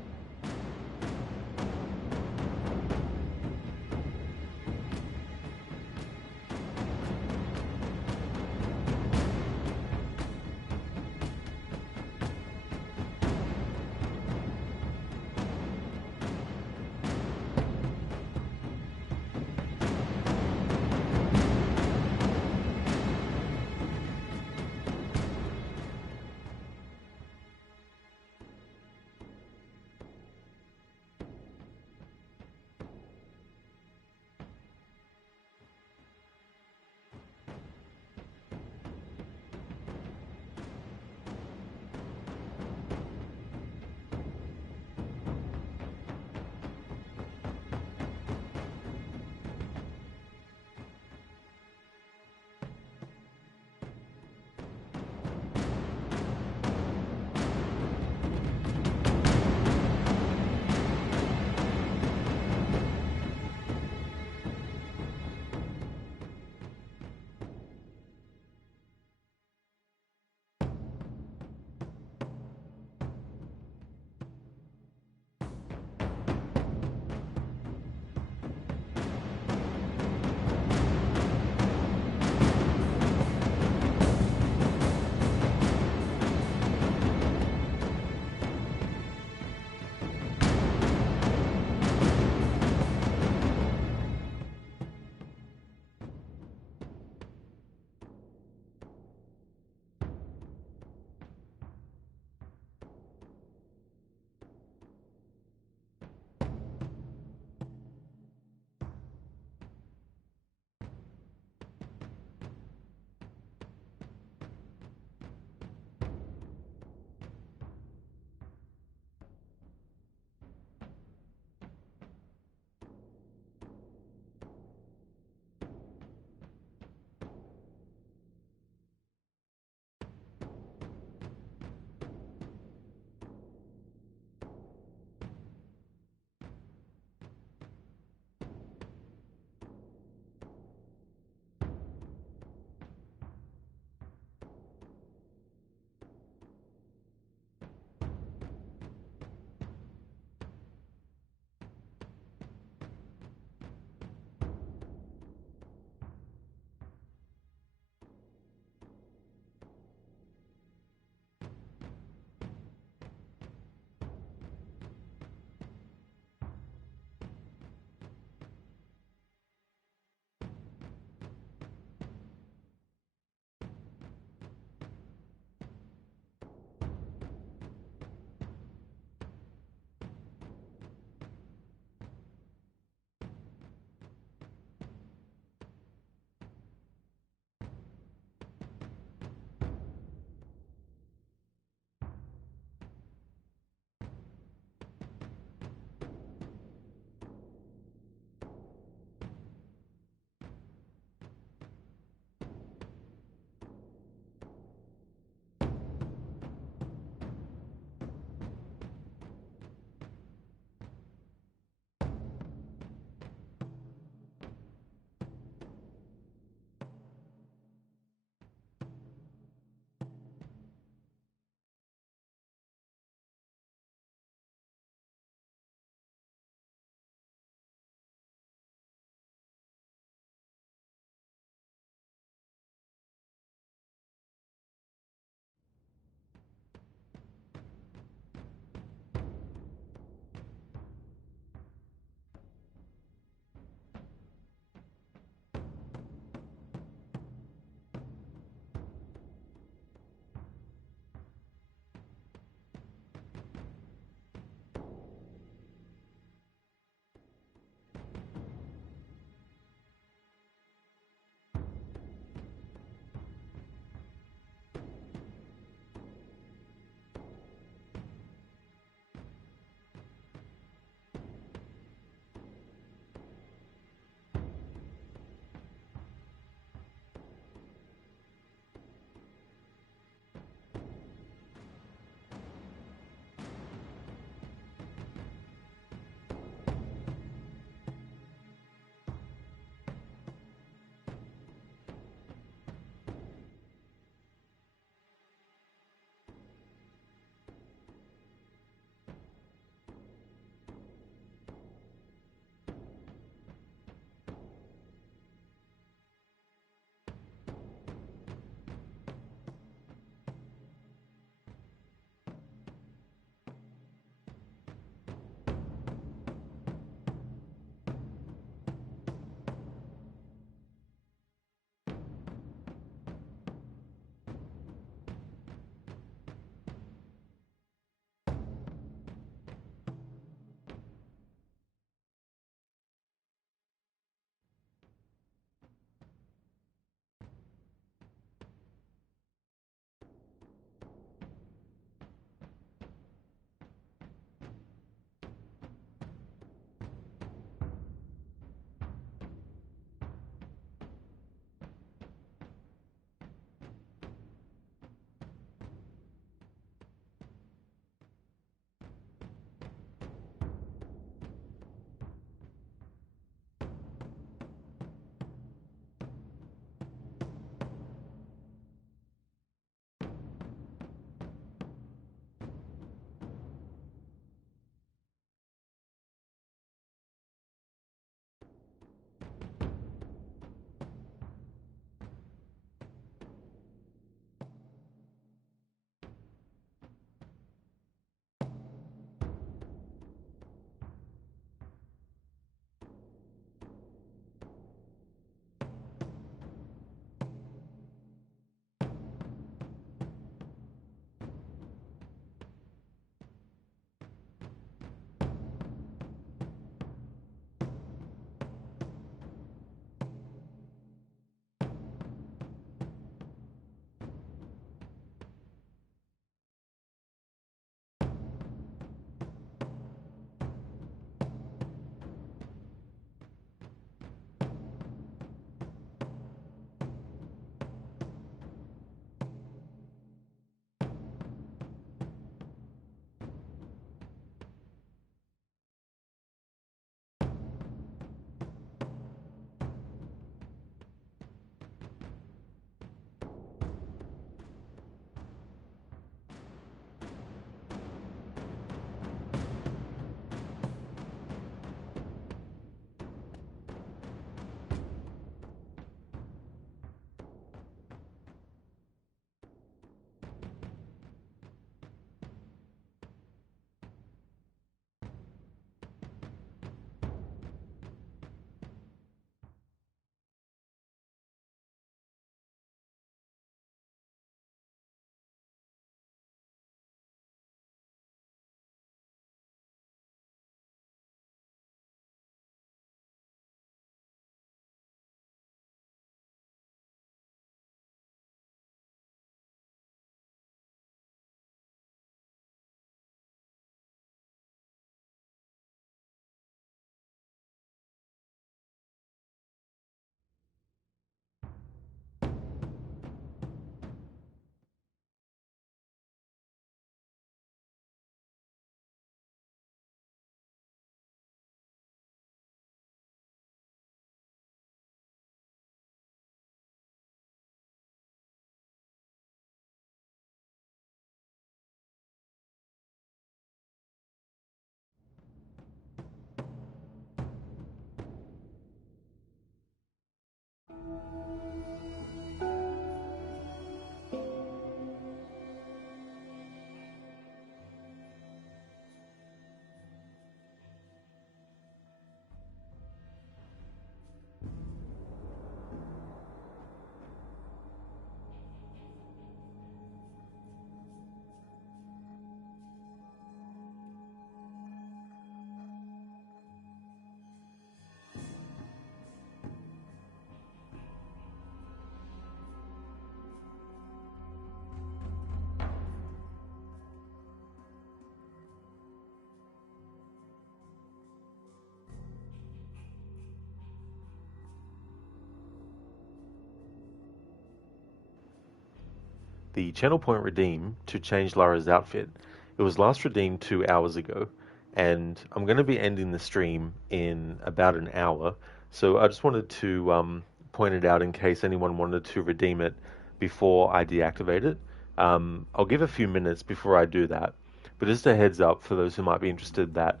the channel point redeem to change Lara's outfit. It was last redeemed 2 hours ago, and I'm going to be ending the stream in about an hour. So I just wanted to point it out in case anyone wanted to redeem it before I deactivate it. I'll give a few minutes before I do that, but just a heads up for those who might be interested that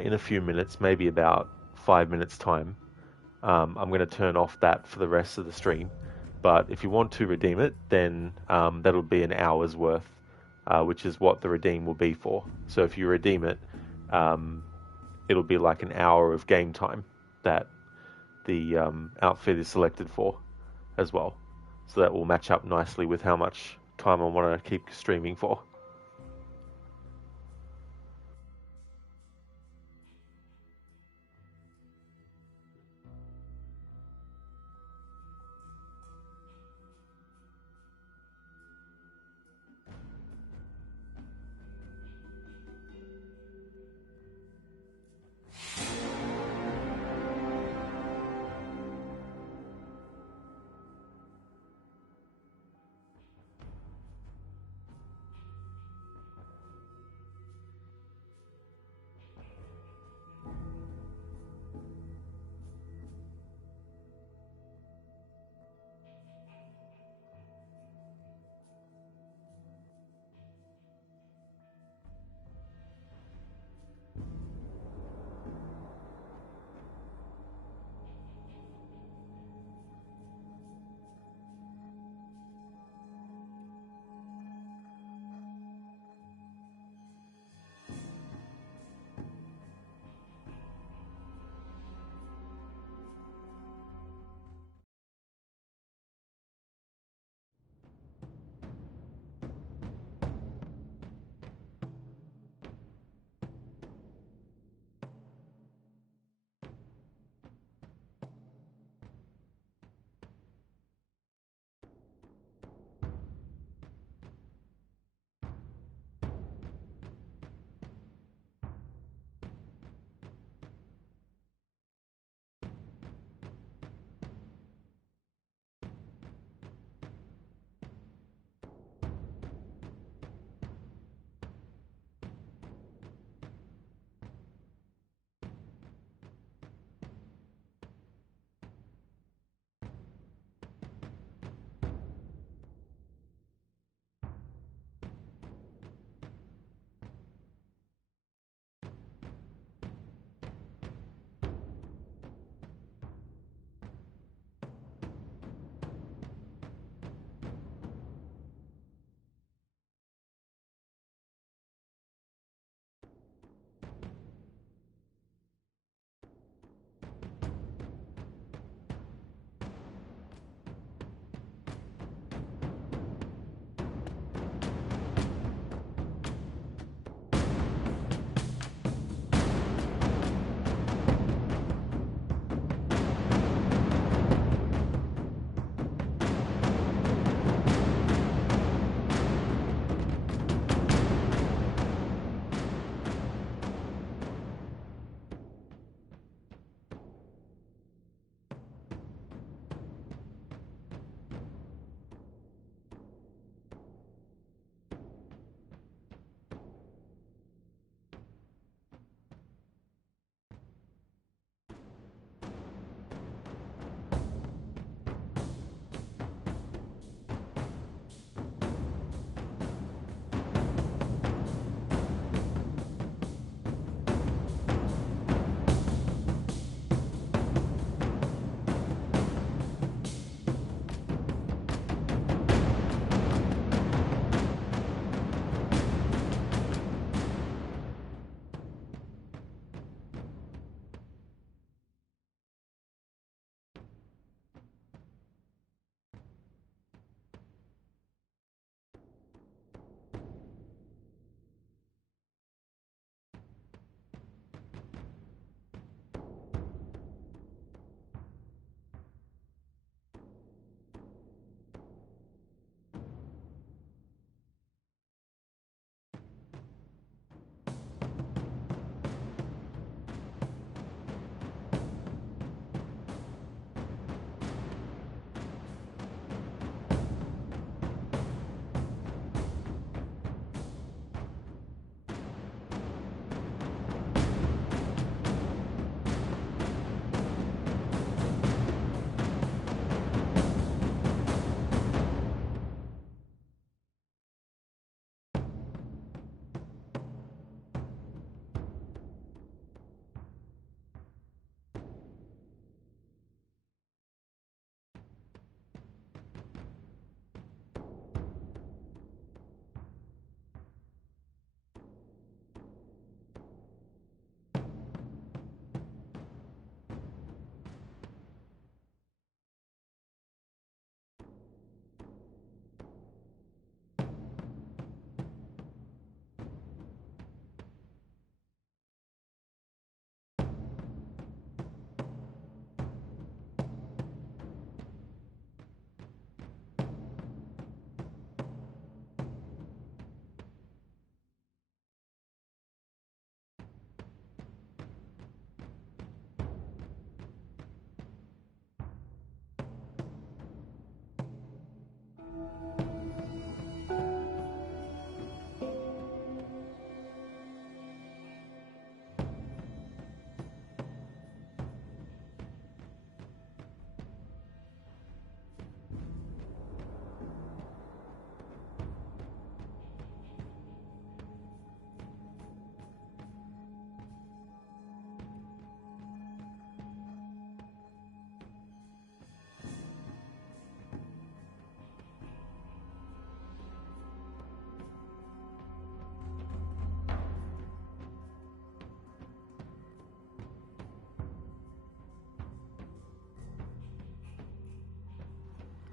in a few minutes, maybe about 5 minutes time, I'm going to turn off that for the rest of the stream. But if you want to redeem it, then that'll be an hour's worth, which is what the redeem will be for. So if you redeem it, um, it'll be like an hour of game time that the outfit is selected for as well. So that will match up nicely with how much time I want to keep streaming for.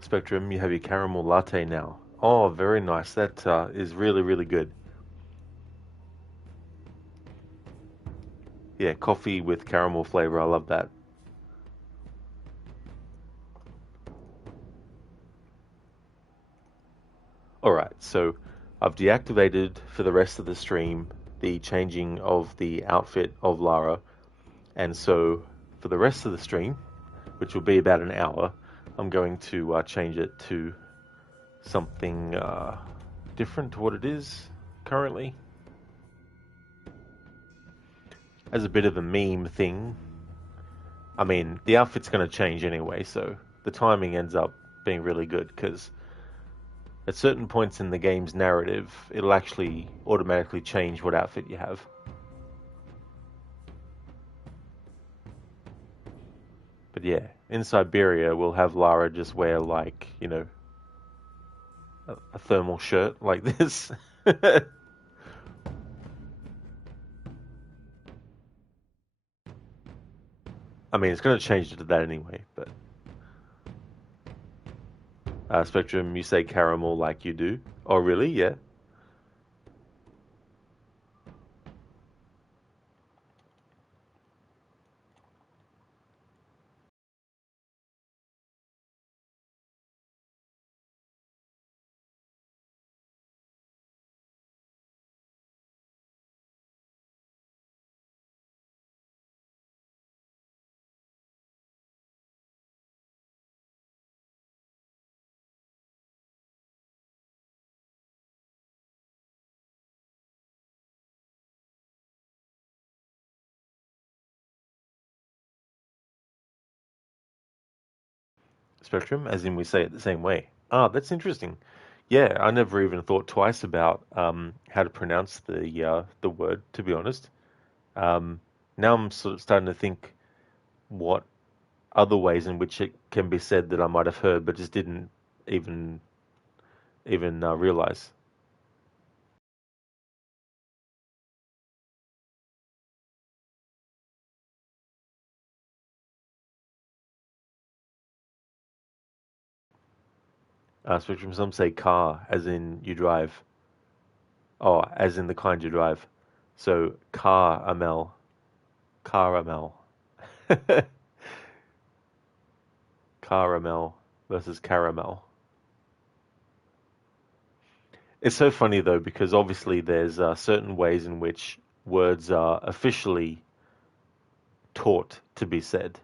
Spectrum, you have your caramel latte now. Oh, very nice. That is really, really good. Yeah, coffee with caramel flavor. I love that. All right, so I've deactivated for the rest of the stream the changing of the outfit of Lara, and so for the rest of the stream, which will be about an hour, I'm going to change it to something different to what it is currently. As a bit of a meme thing, I mean, the outfit's going to change anyway, so the timing ends up being really good because at certain points in the game's narrative, it'll actually automatically change what outfit you have. But yeah, in Siberia, we'll have Lara just wear like, a thermal shirt like this. I mean, it's going to change it to that anyway, but Spectrum, you say caramel like you do. Oh, really? Yeah. Spectrum, as in we say it the same way. Ah, that's interesting. Yeah, I never even thought twice about how to pronounce the word, to be honest. Um, Now I'm sort of starting to think what other ways in which it can be said that I might have heard, but just didn't even realize. Spectrum, some say car, as in you drive. Oh, as in the kind you drive. So caramel, caramel, caramel versus caramel. It's so funny though because obviously there's certain ways in which words are officially taught to be said.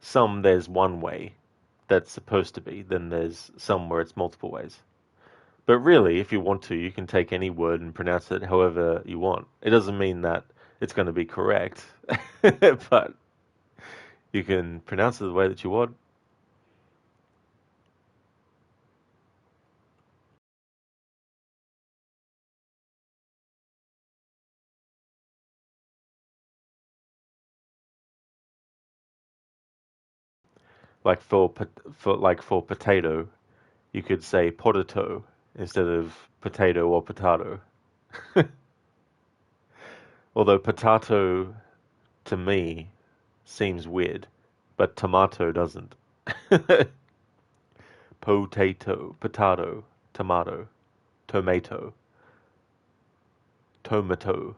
Some there's one way that's supposed to be, then there's some where it's multiple ways. But really, if you want to, you can take any word and pronounce it however you want. It doesn't mean that it's going to be correct, but you can pronounce it the way that you want. Like for potato, you could say potato instead of potato or potato. Although potato to me seems weird, but tomato doesn't. Potato, potato, tomato, tomato, tomato.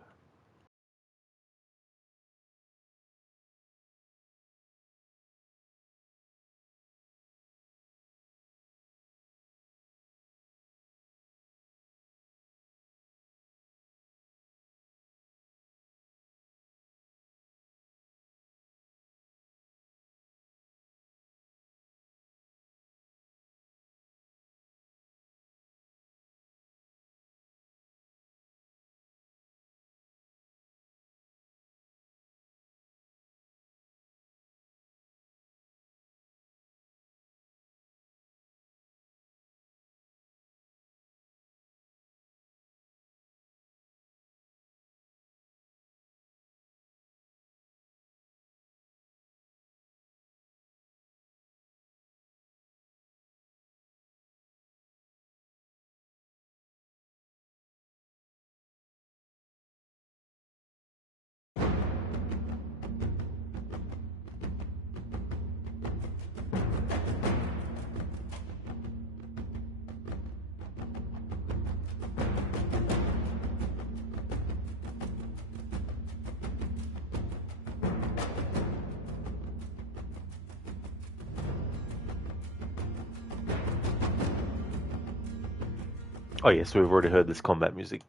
Oh yeah, so we've already heard this combat music.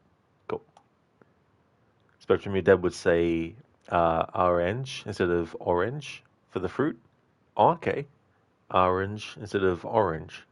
Cool. Spectrum, your dad would say orange instead of orange for the fruit. Oh, okay. Orange instead of orange.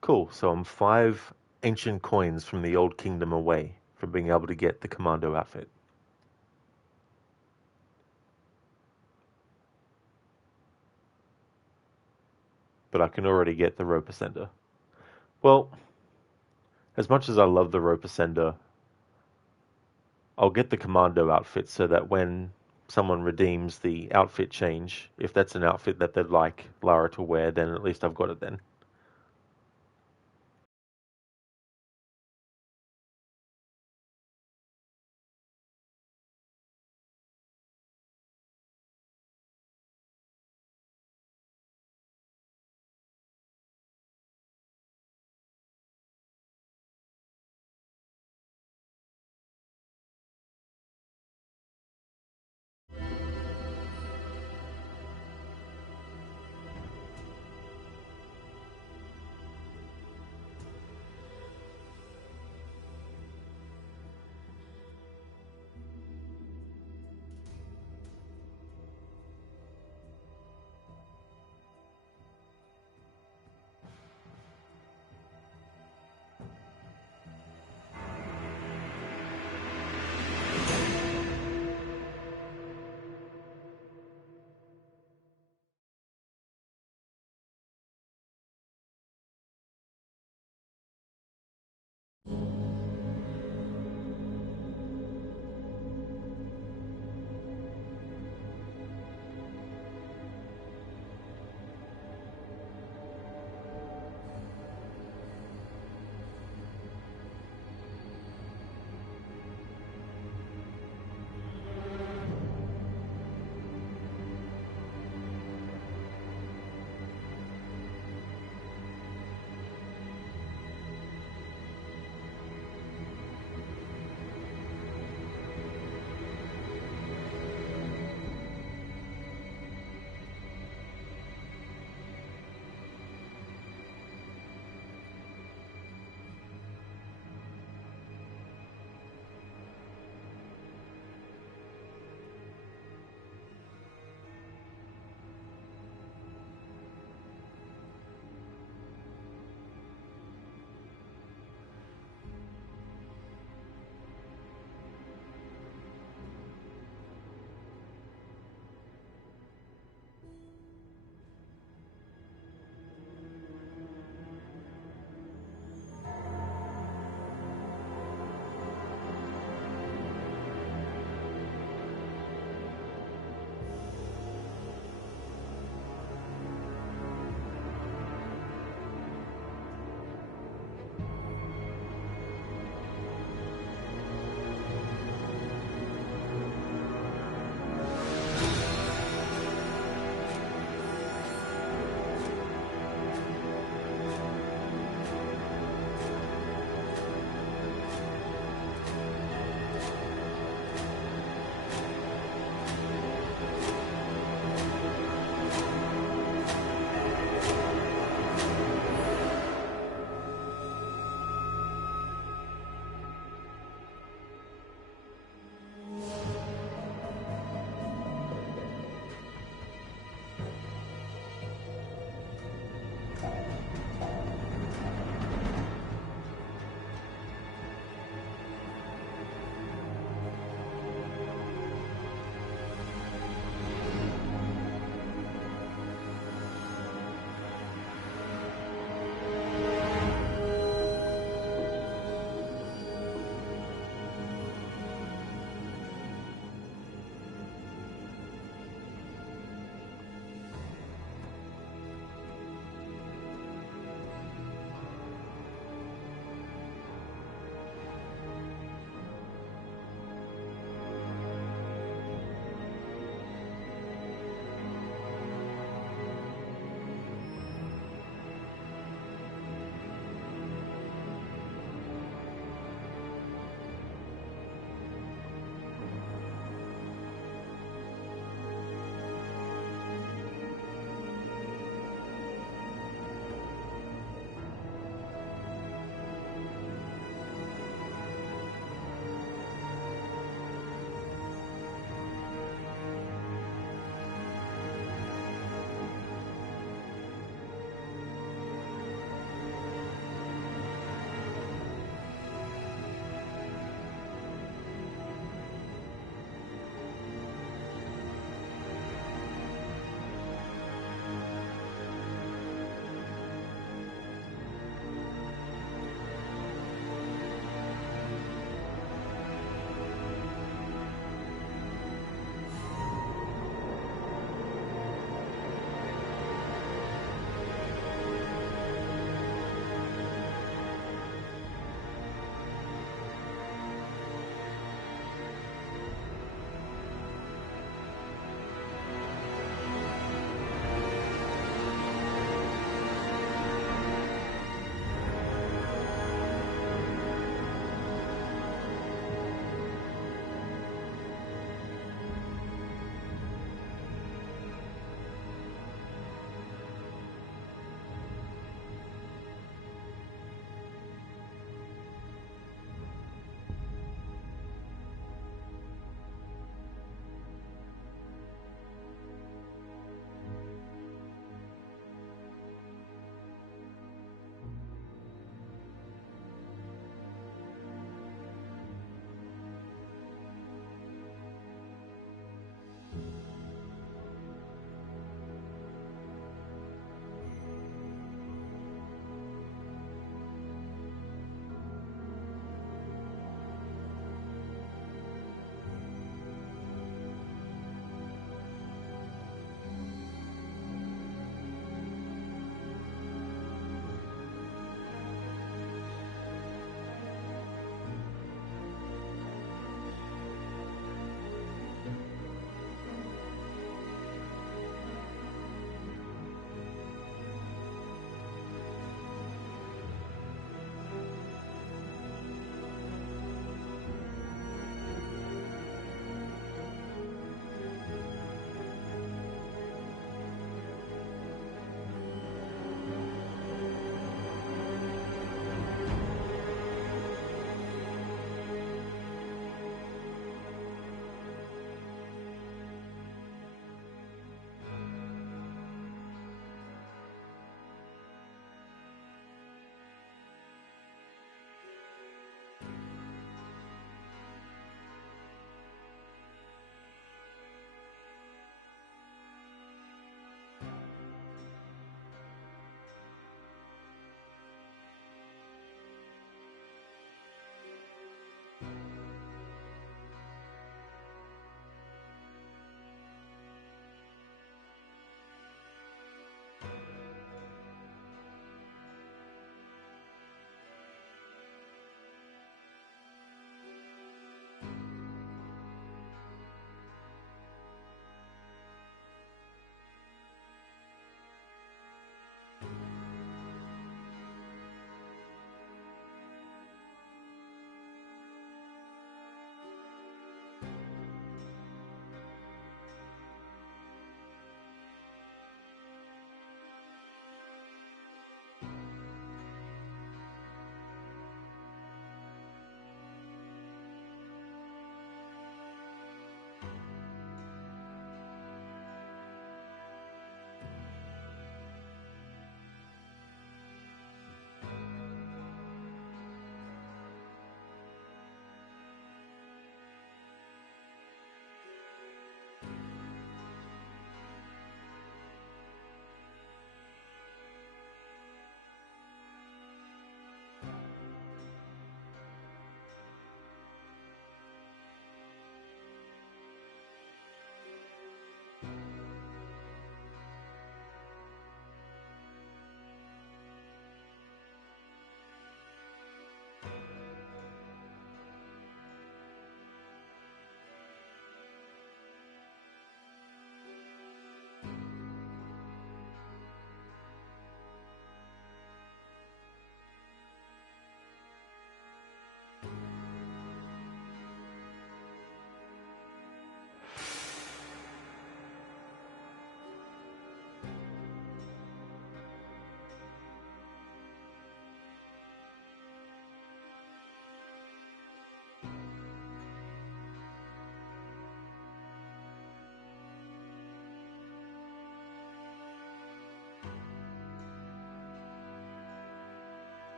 Cool. So I'm five ancient coins from the old kingdom away from being able to get the commando outfit. But I can already get the rope ascender. Well, As much as I love the rope ascender, I'll get the commando outfit so that when someone redeems the outfit change, if that's an outfit that they'd like Lara to wear, then at least I've got it then.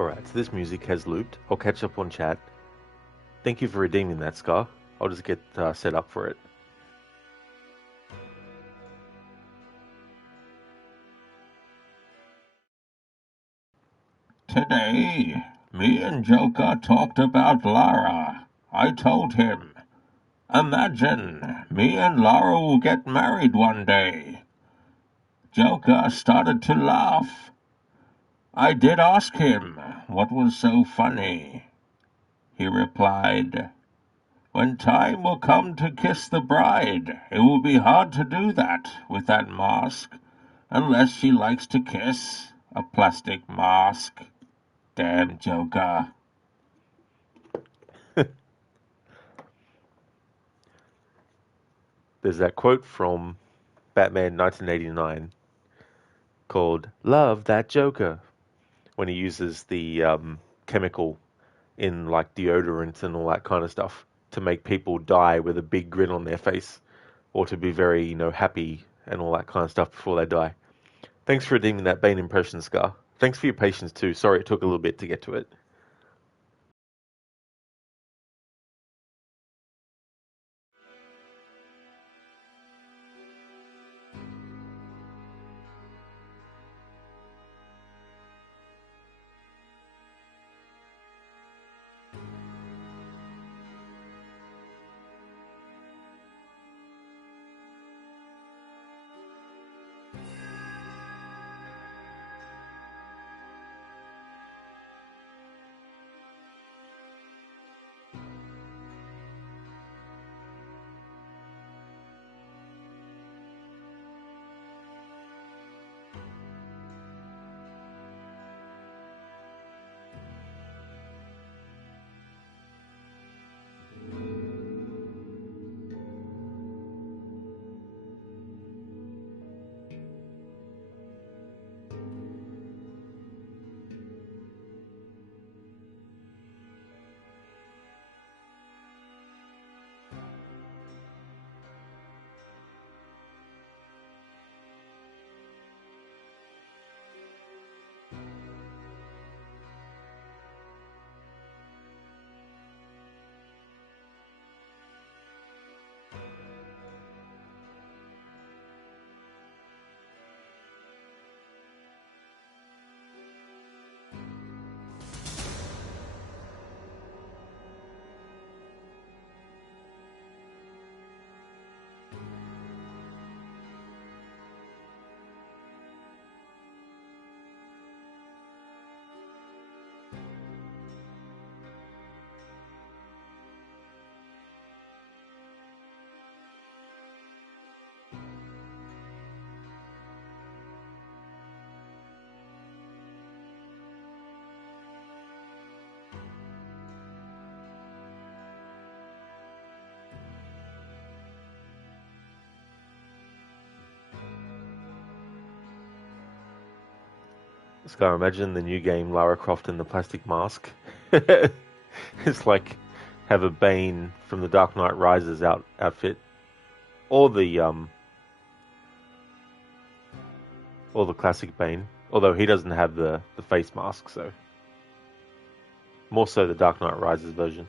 Alright, so this music has looped. I'll catch up on chat. Thank you for redeeming that, Scar. I'll just get set up for it. Today, me and Joker talked about Lara. I told him, imagine me and Lara will get married one day. Joker started to laugh. I did ask him what was so funny. He replied, when time will come to kiss the bride, it will be hard to do that with that mask, unless she likes to kiss a plastic mask. Damn Joker. There's that quote from Batman 1989 called Love That Joker, when he uses the chemical in like deodorant and all that kind of stuff to make people die with a big grin on their face or to be very, happy and all that kind of stuff before they die. Thanks for redeeming that Bane impression, Scar. Thanks for your patience too. Sorry it took a little bit to get to it. Scar, imagine the new game Lara Croft in the plastic mask. It's like have a Bane from the Dark Knight Rises outfit, or the classic Bane. Although he doesn't have the face mask, so more so the Dark Knight Rises version.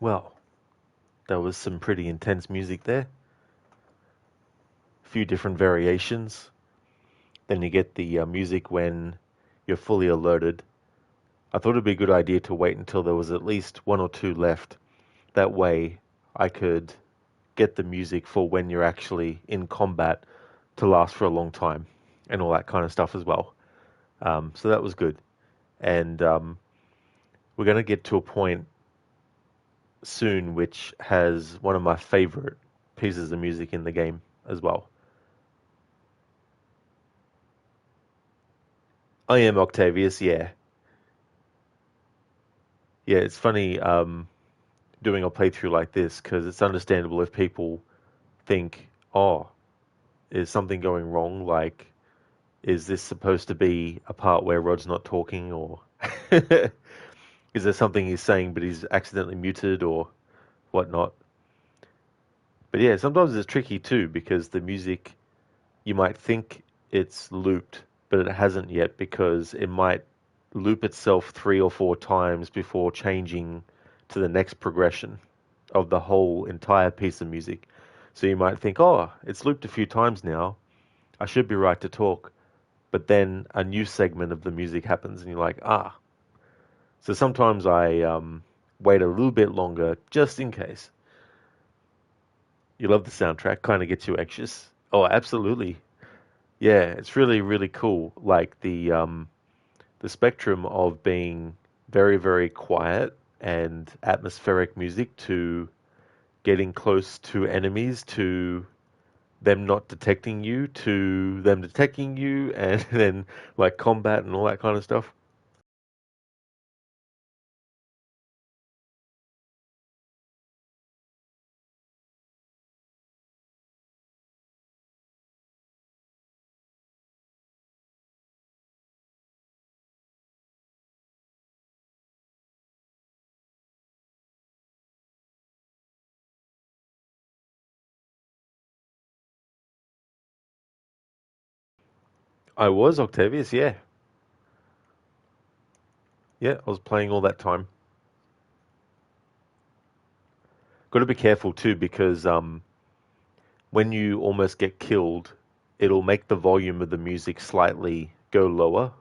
Well, there was some pretty intense music there. A few different variations. Then you get the music when you're fully alerted. I thought it'd be a good idea to wait until there was at least one or two left. That way, I could get the music for when you're actually in combat to last for a long time and all that kind of stuff as well. So that was good. And we're going to get to a point soon which has one of my favorite pieces of music in the game as well. I am Octavius, yeah. Yeah, it's funny doing a playthrough like this because it's understandable if people think, oh, is something going wrong? Like, is this supposed to be a part where Rod's not talking, or is there something he's saying but he's accidentally muted or whatnot? But yeah, sometimes it's tricky too because the music, you might think it's looped, but it hasn't yet because it might loop itself 3 or 4 times before changing to the next progression of the whole entire piece of music. So you might think, oh, it's looped a few times now. I should be right to talk. But then a new segment of the music happens, and you're like, ah. So sometimes I wait a little bit longer just in case. You love the soundtrack, kind of gets you anxious. Oh, absolutely. Yeah, it's really, really cool. Like the spectrum of being very, very quiet and atmospheric music to getting close to enemies to them not detecting you to them detecting you and then like combat and all that kind of stuff. I was Octavius, yeah. Yeah, I was playing all that time. Got to be careful too because when you almost get killed, it'll make the volume of the music slightly go lower,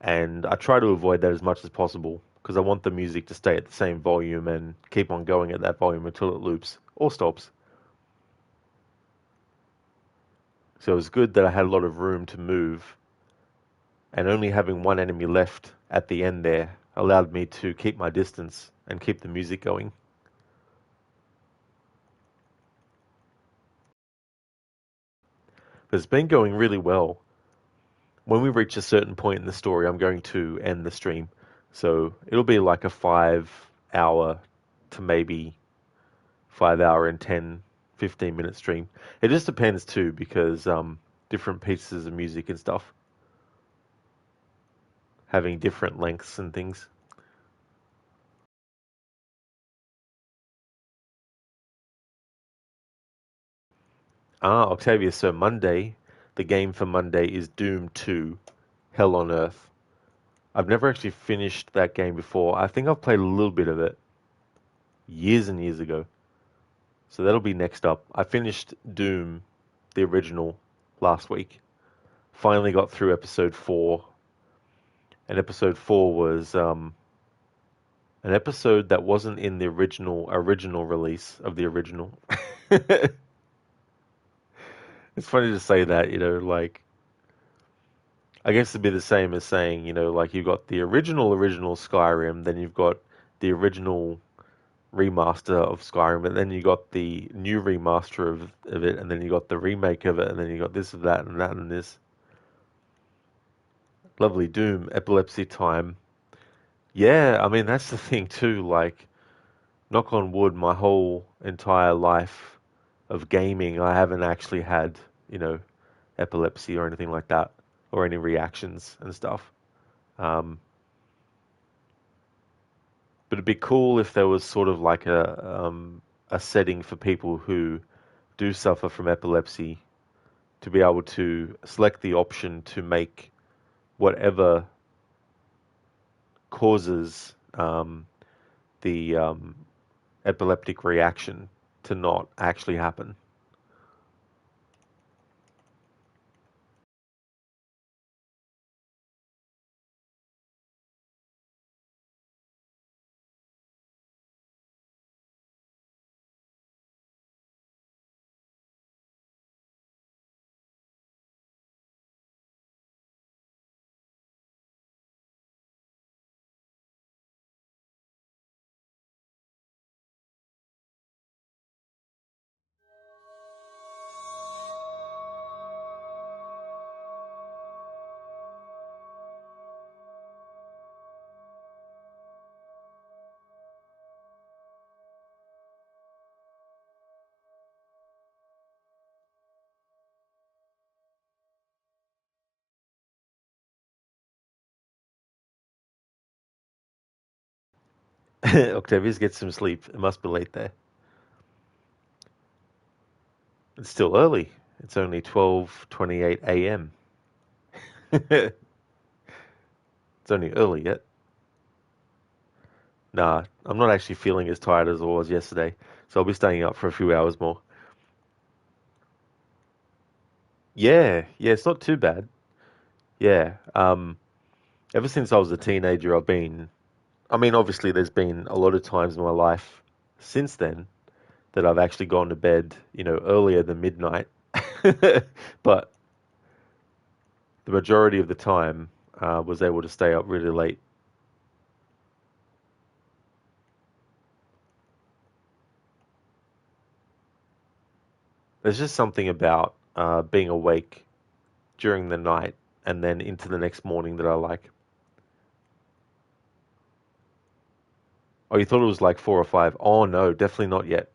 and I try to avoid that as much as possible because I want the music to stay at the same volume and keep on going at that volume until it loops or stops. So it was good that I had a lot of room to move, and only having one enemy left at the end there allowed me to keep my distance and keep the music going. But it's been going really well. When we reach a certain point in the story, I'm going to end the stream. So it'll be like a 5 hour to maybe 5 hour and 10, 15 minute stream. It just depends too, because different pieces of music and stuff having different lengths and things. Ah, Octavia, so Monday, the game for Monday is Doom 2, Hell on Earth. I've never actually finished that game before. I think I've played a little bit of it years and years ago. So that'll be next up. I finished Doom, the original, last week. Finally got through episode 4. And episode 4 was an episode that wasn't in the original release of the original. It's funny to say that, like I guess it'd be the same as saying, like you've got the original Skyrim, then you've got the original remaster of Skyrim, and then you got the new remaster of it, and then you got the remake of it, and then you got this of that and that and this. Lovely Doom, epilepsy time. Yeah, I mean that's the thing too, like knock on wood, my whole entire life of gaming, I haven't actually had, you know, epilepsy or anything like that, or any reactions and stuff. Um, but it'd be cool if there was sort of like a setting for people who do suffer from epilepsy to be able to select the option to make whatever causes the epileptic reaction to not actually happen. Octavius, get some sleep. It must be late there. It's still early. It's only 12:28 a.m. It's only early yet. Nah, I'm not actually feeling as tired as I was yesterday, so I'll be staying up for a few hours more. Yeah, yeah, it's not too bad. Yeah, ever since I was a teenager, I mean, obviously, there's been a lot of times in my life since then that I've actually gone to bed, earlier than midnight. But the majority of the time, was able to stay up really late. There's just something about being awake during the night and then into the next morning that I like. Oh, you thought it was like 4 or 5? Oh no, definitely not yet.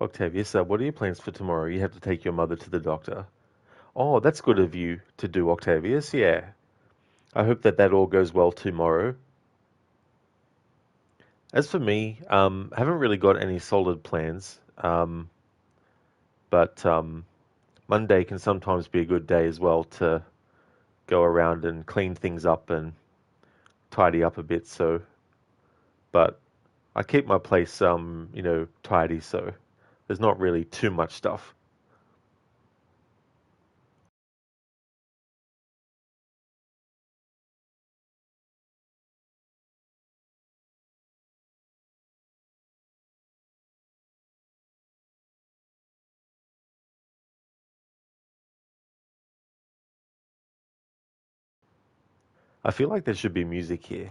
Octavius, what are your plans for tomorrow? You have to take your mother to the doctor. Oh, that's good of you to do, Octavius. Yeah. I hope that that all goes well tomorrow. As for me, I haven't really got any solid plans. But Monday can sometimes be a good day as well to go around and clean things up and tidy up a bit. But I keep my place, tidy, so there's not really too much stuff. I feel like there should be music here.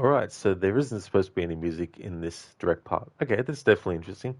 All right, so there isn't supposed to be any music in this direct part. Okay, that's definitely interesting.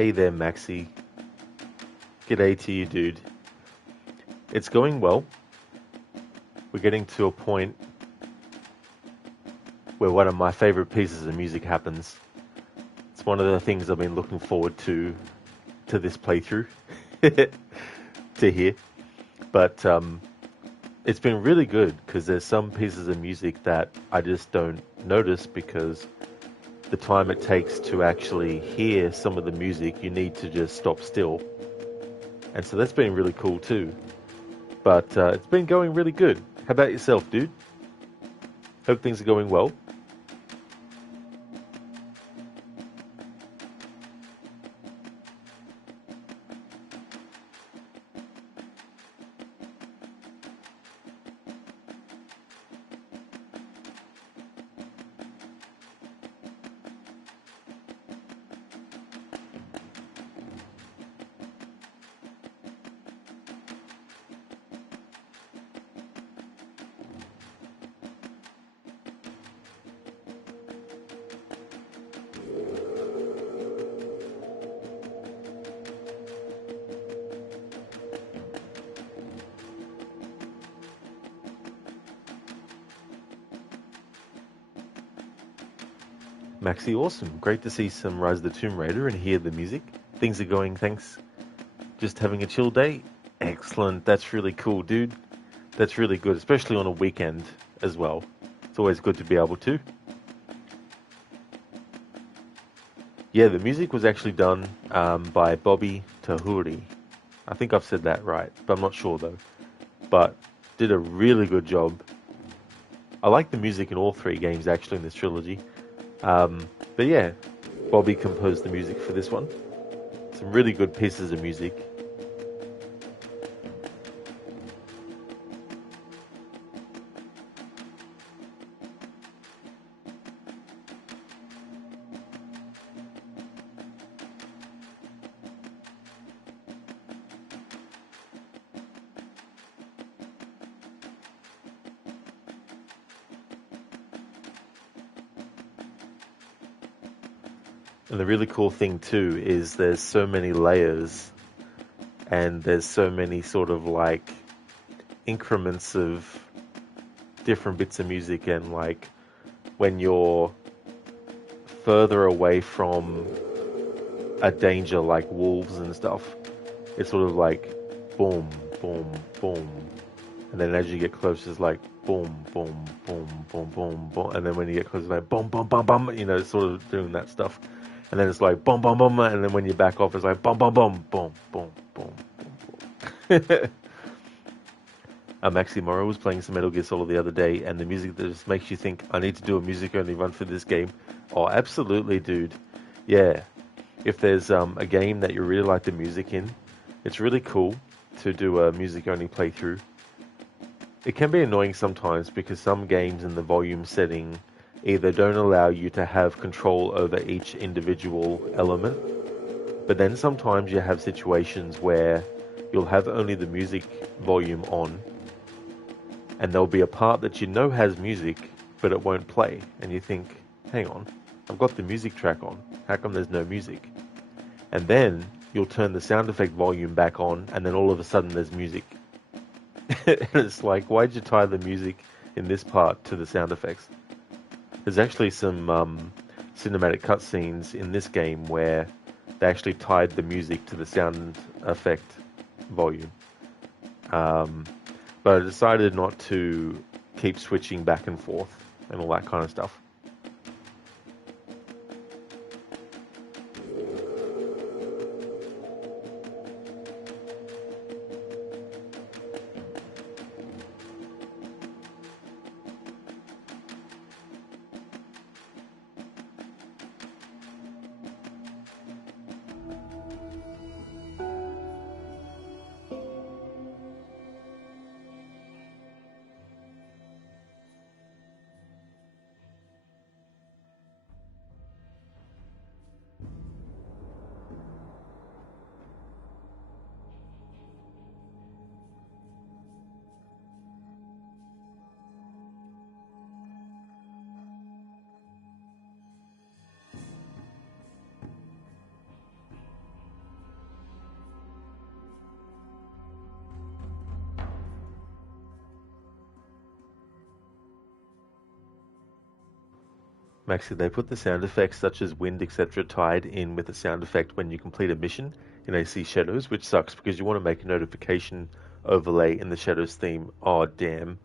Hey there, Maxi. G'day to you, dude. It's going well. We're getting to a point where one of my favorite pieces of music happens. It's one of the things I've been looking forward to this playthrough to hear. But it's been really good because there's some pieces of music that I just don't notice because the time it takes to actually hear some of the music, you need to just stop still. And so that's been really cool too. But it's been going really good. How about yourself, dude? Hope things are going well. Maxi, awesome. Great to see some Rise of the Tomb Raider and hear the music. Things are going, thanks. Just having a chill day? Excellent. That's really cool, dude. That's really good, especially on a weekend as well. It's always good to be able to. Yeah, the music was actually done by Bobby Tahuri. I think I've said that right, but I'm not sure though. But did a really good job. I like the music in all three games actually in this trilogy. But yeah, Bobby composed the music for this one. Some really good pieces of music. And the really cool thing too is there's so many layers and there's so many sort of like increments of different bits of music and like when you're further away from a danger like wolves and stuff, it's sort of like boom, boom, boom. And then as you get closer, it's like boom, boom, boom, boom, boom, boom. And then when you get closer, it's like boom, boom, boom, boom. You know, it's sort of doing that stuff. And then it's like boom, boom, boom. And then when you back off, it's like boom, boom, boom, boom, boom, boom, boom, boom. Maxi Morrow was playing some Metal Gear Solid the other day, and the music that just makes you think, I need to do a music only run for this game. Oh, absolutely, dude. Yeah. If there's a game that you really like the music in, it's really cool to do a music only playthrough. It can be annoying sometimes because some games in the volume setting either don't allow you to have control over each individual element, but then sometimes you have situations where you'll have only the music volume on, and there'll be a part that you know has music, but it won't play, and you think, hang on, I've got the music track on, how come there's no music? And then you'll turn the sound effect volume back on, and then all of a sudden there's music. And it's like, why'd you tie the music in this part to the sound effects? There's actually some cinematic cutscenes in this game where they actually tied the music to the sound effect volume. But I decided not to keep switching back and forth and all that kind of stuff. Maxi, they put the sound effects such as wind, etc., tied in with the sound effect when you complete a mission in AC Shadows, which sucks because you want to make a notification overlay in the Shadows theme. Oh, damn.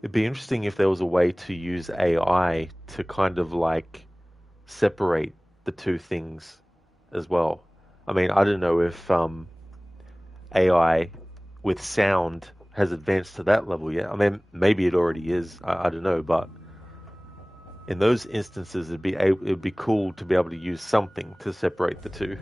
It'd be interesting if there was a way to use AI to kind of like separate the two things as well. I mean, I don't know if AI with sound has advanced to that level yet. I mean, maybe it already is. I don't know, but in those instances, it'd be cool to be able to use something to separate the two.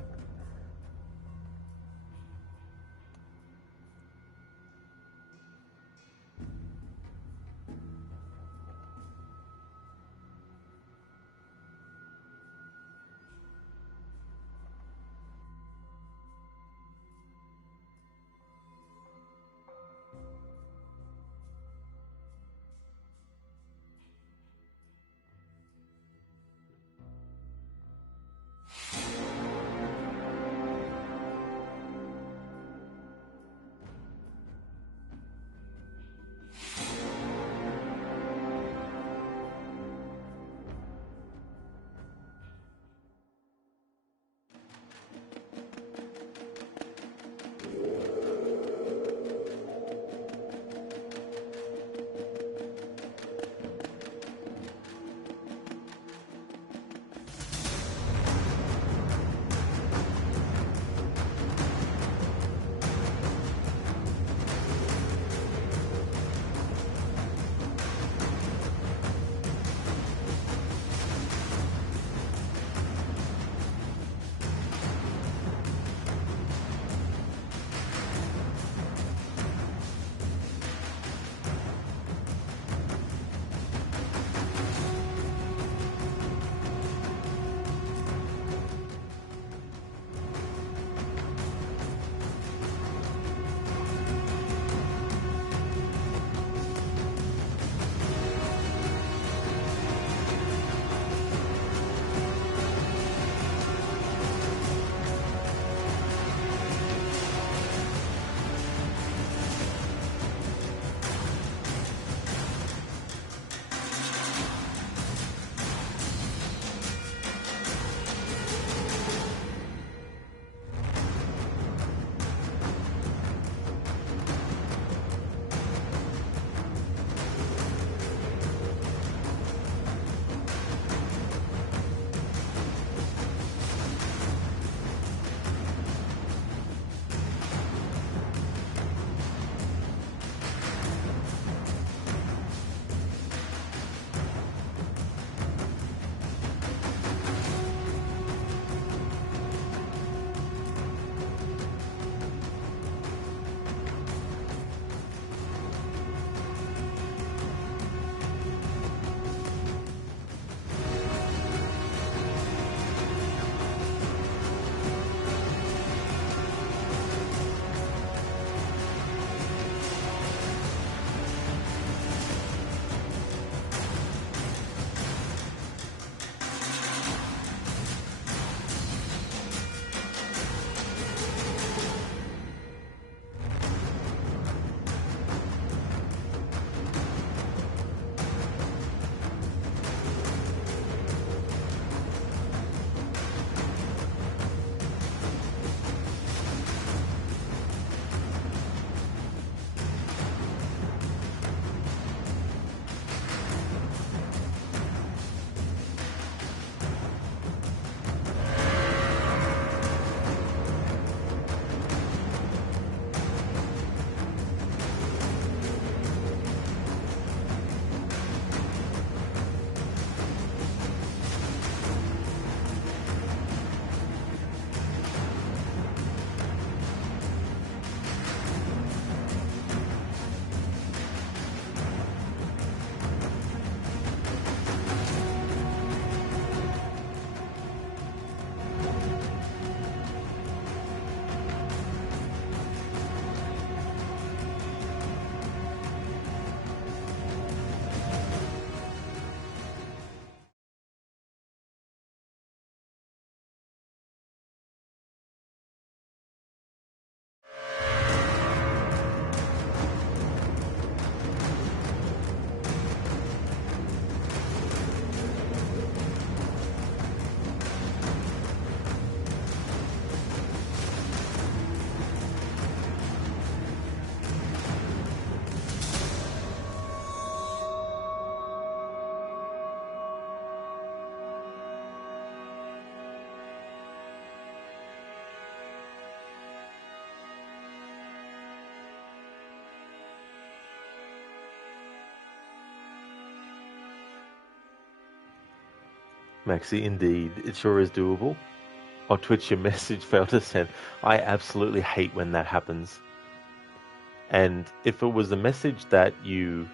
Maxi, indeed, it sure is doable. On Twitch, your message failed to send. I absolutely hate when that happens. And if it was a message that you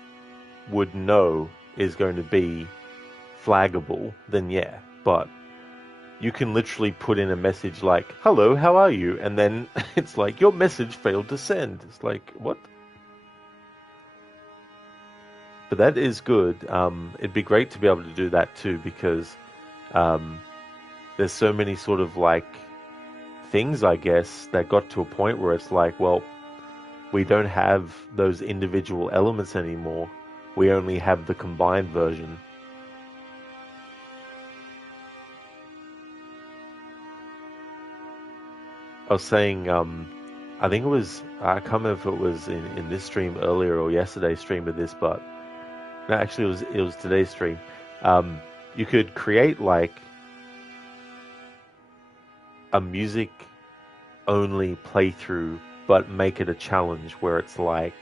would know is going to be flaggable, then yeah. But you can literally put in a message like, "Hello, how are you?" And then it's like, "Your message failed to send." It's like, what? But that is good. It'd be great to be able to do that too, because um, there's so many sort of like things, I guess, that got to a point where it's like, well, we don't have those individual elements anymore. We only have the combined version. I was saying, I think it was, I can't remember if it was in this stream earlier or yesterday's stream of this, but no, actually it was today's stream. Um, you could create like a music only playthrough, but make it a challenge where it's like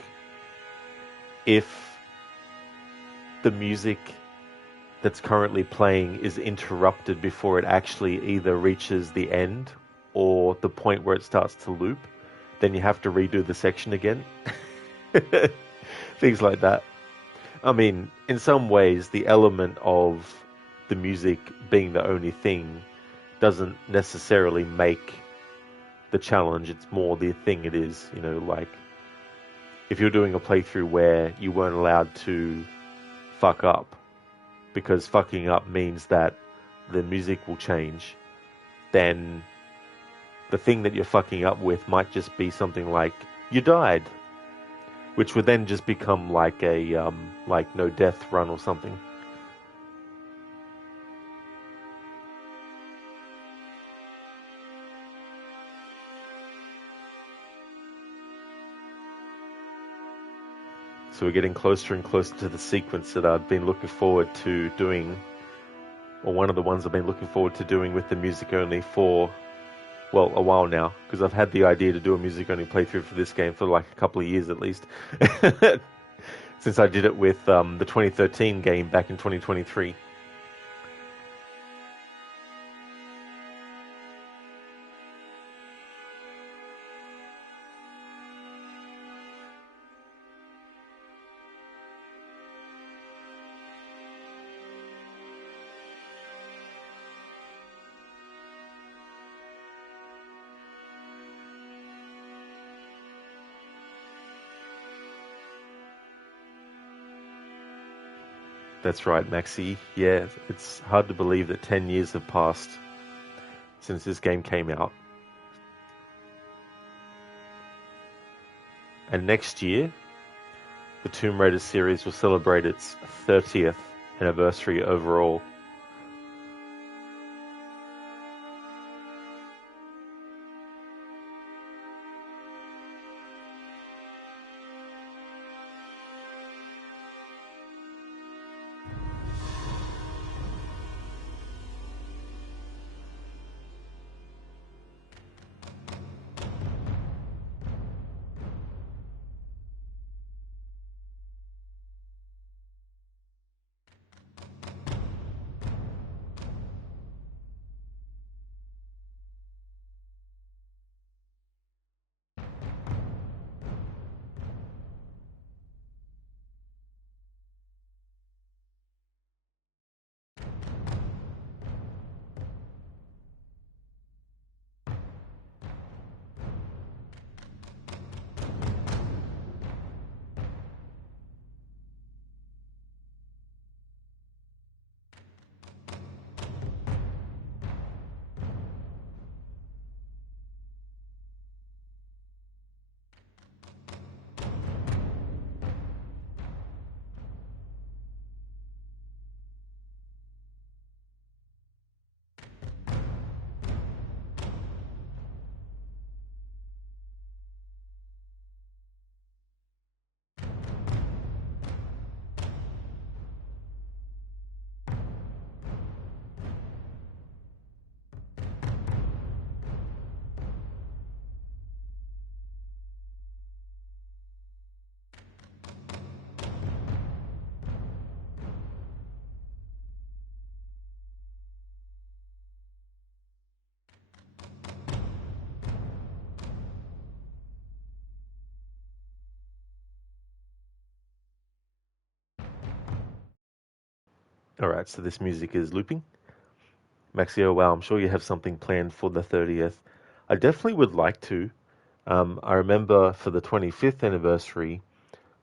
if the music that's currently playing is interrupted before it actually either reaches the end or the point where it starts to loop, then you have to redo the section again. Things like that. I mean, in some ways, the element of the music being the only thing doesn't necessarily make the challenge. It's more the thing it is. Like if you're doing a playthrough where you weren't allowed to fuck up, because fucking up means that the music will change, then the thing that you're fucking up with might just be something like you died, which would then just become like a like no death run or something. So we're getting closer and closer to the sequence that I've been looking forward to doing, or one of the ones I've been looking forward to doing with the music only for, well, a while now, because I've had the idea to do a music only playthrough for this game for like a couple of years at least. Since I did it with the 2013 game back in 2023. That's right, Maxi. Yeah, it's hard to believe that 10 years have passed since this game came out. And next year, the Tomb Raider series will celebrate its 30th anniversary overall. All right, so this music is looping. Maxio, wow, I'm sure you have something planned for the 30th. I definitely would like to. I remember for the 25th anniversary,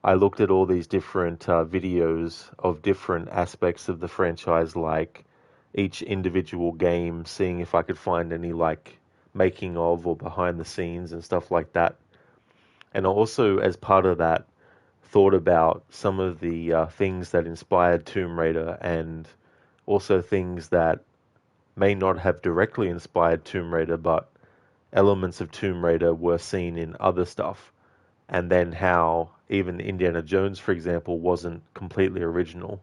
I looked at all these different videos of different aspects of the franchise, like each individual game, seeing if I could find any like making of or behind the scenes and stuff like that. And also, as part of that, thought about some of the things that inspired Tomb Raider and also things that may not have directly inspired Tomb Raider, but elements of Tomb Raider were seen in other stuff. And then how even Indiana Jones, for example, wasn't completely original.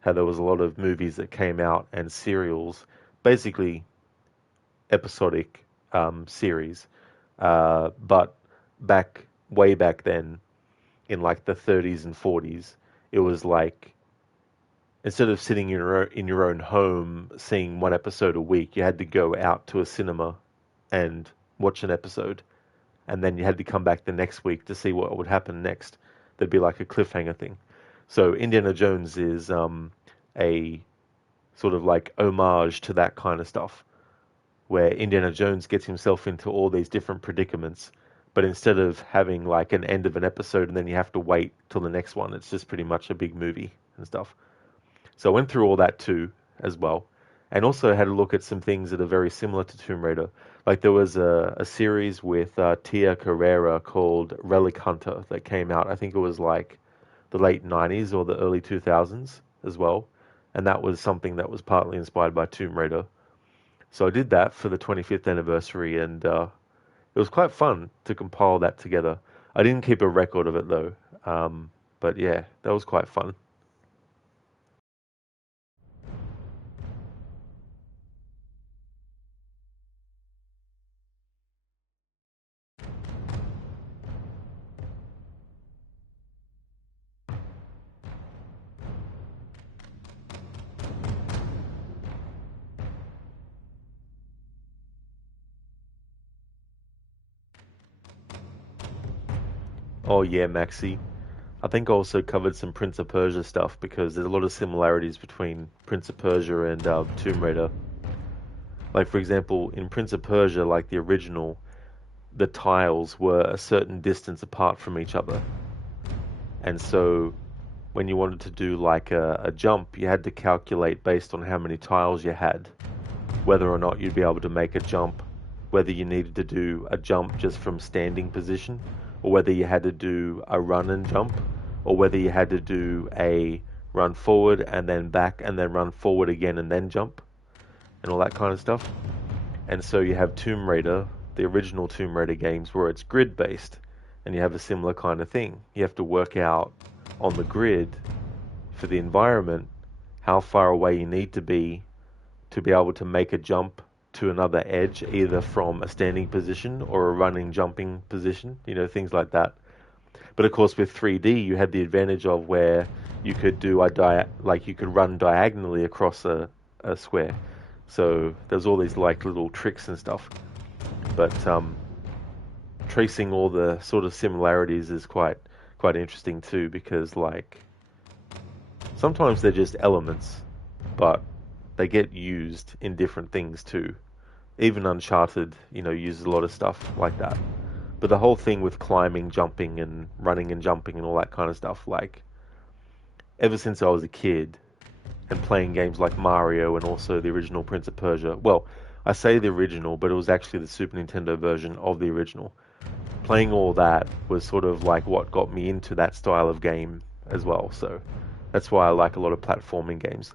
How there was a lot of movies that came out and serials, basically episodic series. But way back then, in like the 30s and 40s, it was like instead of sitting in your own home seeing one episode a week, you had to go out to a cinema and watch an episode, and then you had to come back the next week to see what would happen next. There'd be like a cliffhanger thing. So Indiana Jones is a sort of like homage to that kind of stuff, where Indiana Jones gets himself into all these different predicaments, but instead of having like an end of an episode and then you have to wait till the next one, it's just pretty much a big movie and stuff. So I went through all that too, as well, and also had a look at some things that are very similar to Tomb Raider. Like there was a series with Tia Carrera called Relic Hunter that came out. I think it was like the late 90s or the early 2000s as well. And that was something that was partly inspired by Tomb Raider. So I did that for the 25th anniversary, and it was quite fun to compile that together. I didn't keep a record of it though, but yeah, that was quite fun. Oh yeah, Maxi. I think I also covered some Prince of Persia stuff because there's a lot of similarities between Prince of Persia and Tomb Raider. Like for example, in Prince of Persia, like the original, the tiles were a certain distance apart from each other, and so when you wanted to do like a jump, you had to calculate based on how many tiles you had, whether or not you'd be able to make a jump, whether you needed to do a jump just from standing position, or whether you had to do a run and jump, or whether you had to do a run forward and then back and then run forward again and then jump, and all that kind of stuff. And so you have Tomb Raider, the original Tomb Raider games, where it's grid based, and you have a similar kind of thing. You have to work out on the grid for the environment how far away you need to be able to make a jump to another edge, either from a standing position or a running, jumping position, things like that. But of course, with 3D, you had the advantage of where you could do like you could run diagonally across a square. So there's all these like little tricks and stuff. But tracing all the sort of similarities is quite interesting too, because like sometimes they're just elements, but they get used in different things too. Even Uncharted, uses a lot of stuff like that. But the whole thing with climbing, jumping, and running and jumping and all that kind of stuff, like ever since I was a kid and playing games like Mario and also the original Prince of Persia. Well, I say the original, but it was actually the Super Nintendo version of the original. Playing all that was sort of like what got me into that style of game as well. So that's why I like a lot of platforming games.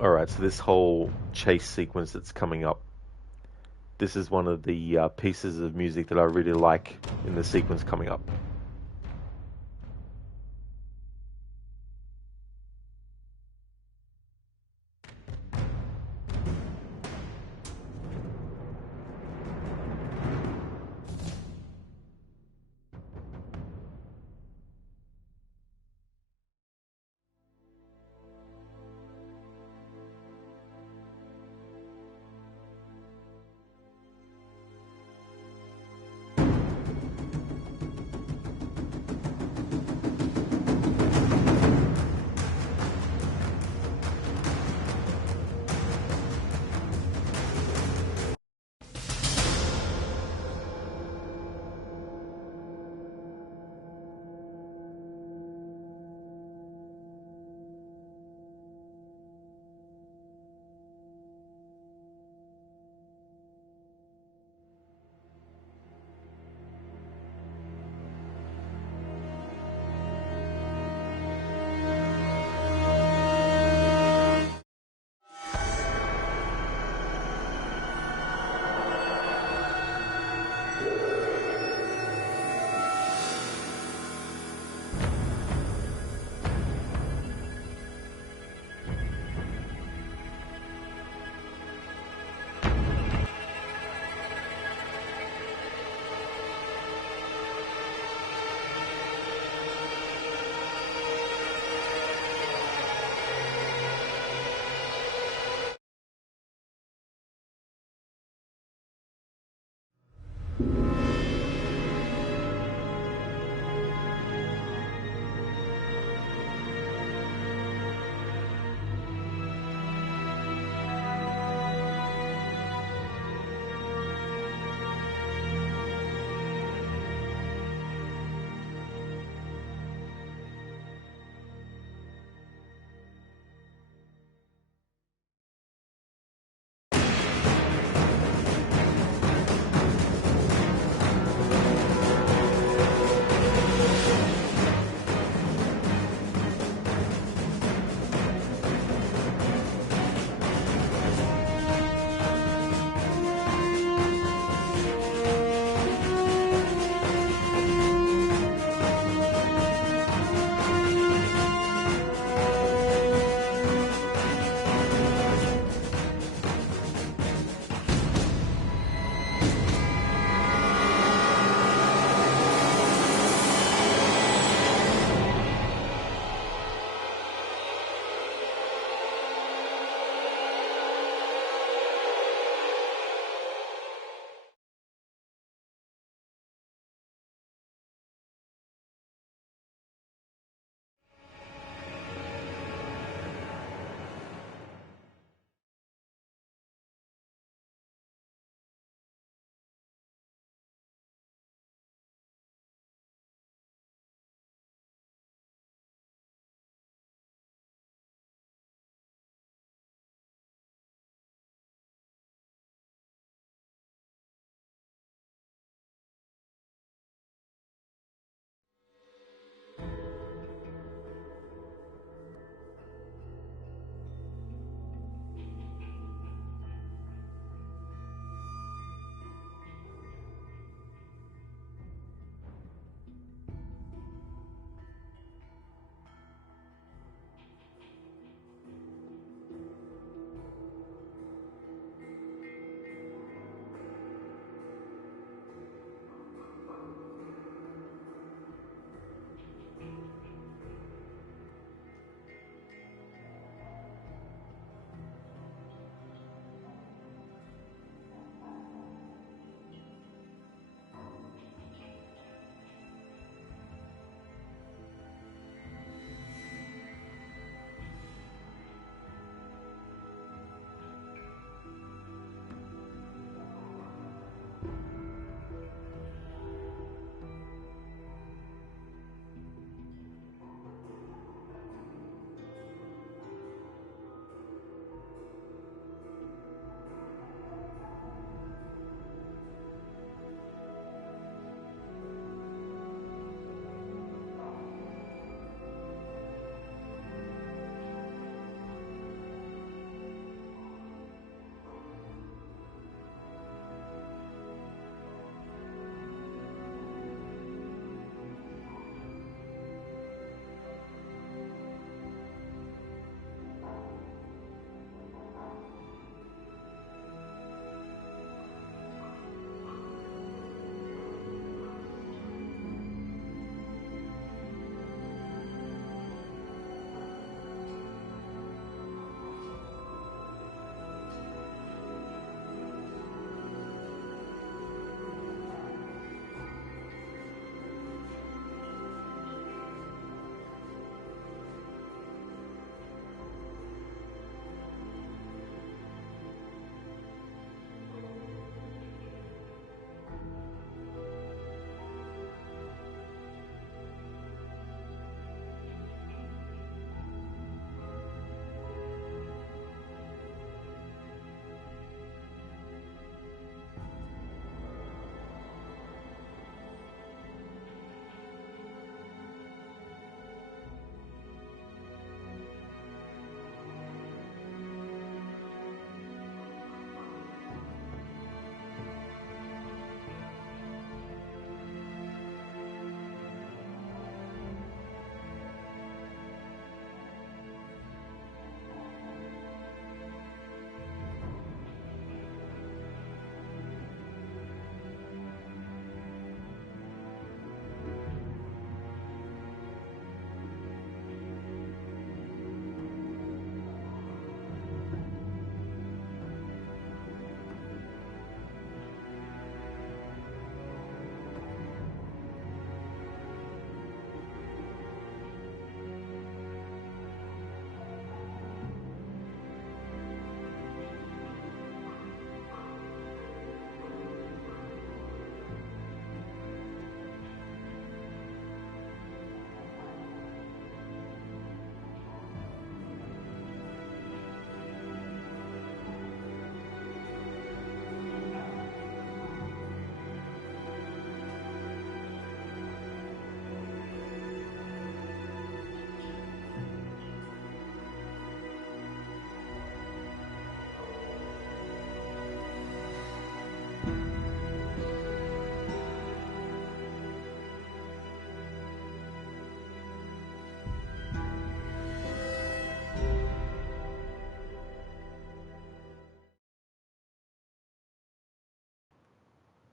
All right, so this whole chase sequence that's coming up, this is one of the pieces of music that I really like in the sequence coming up.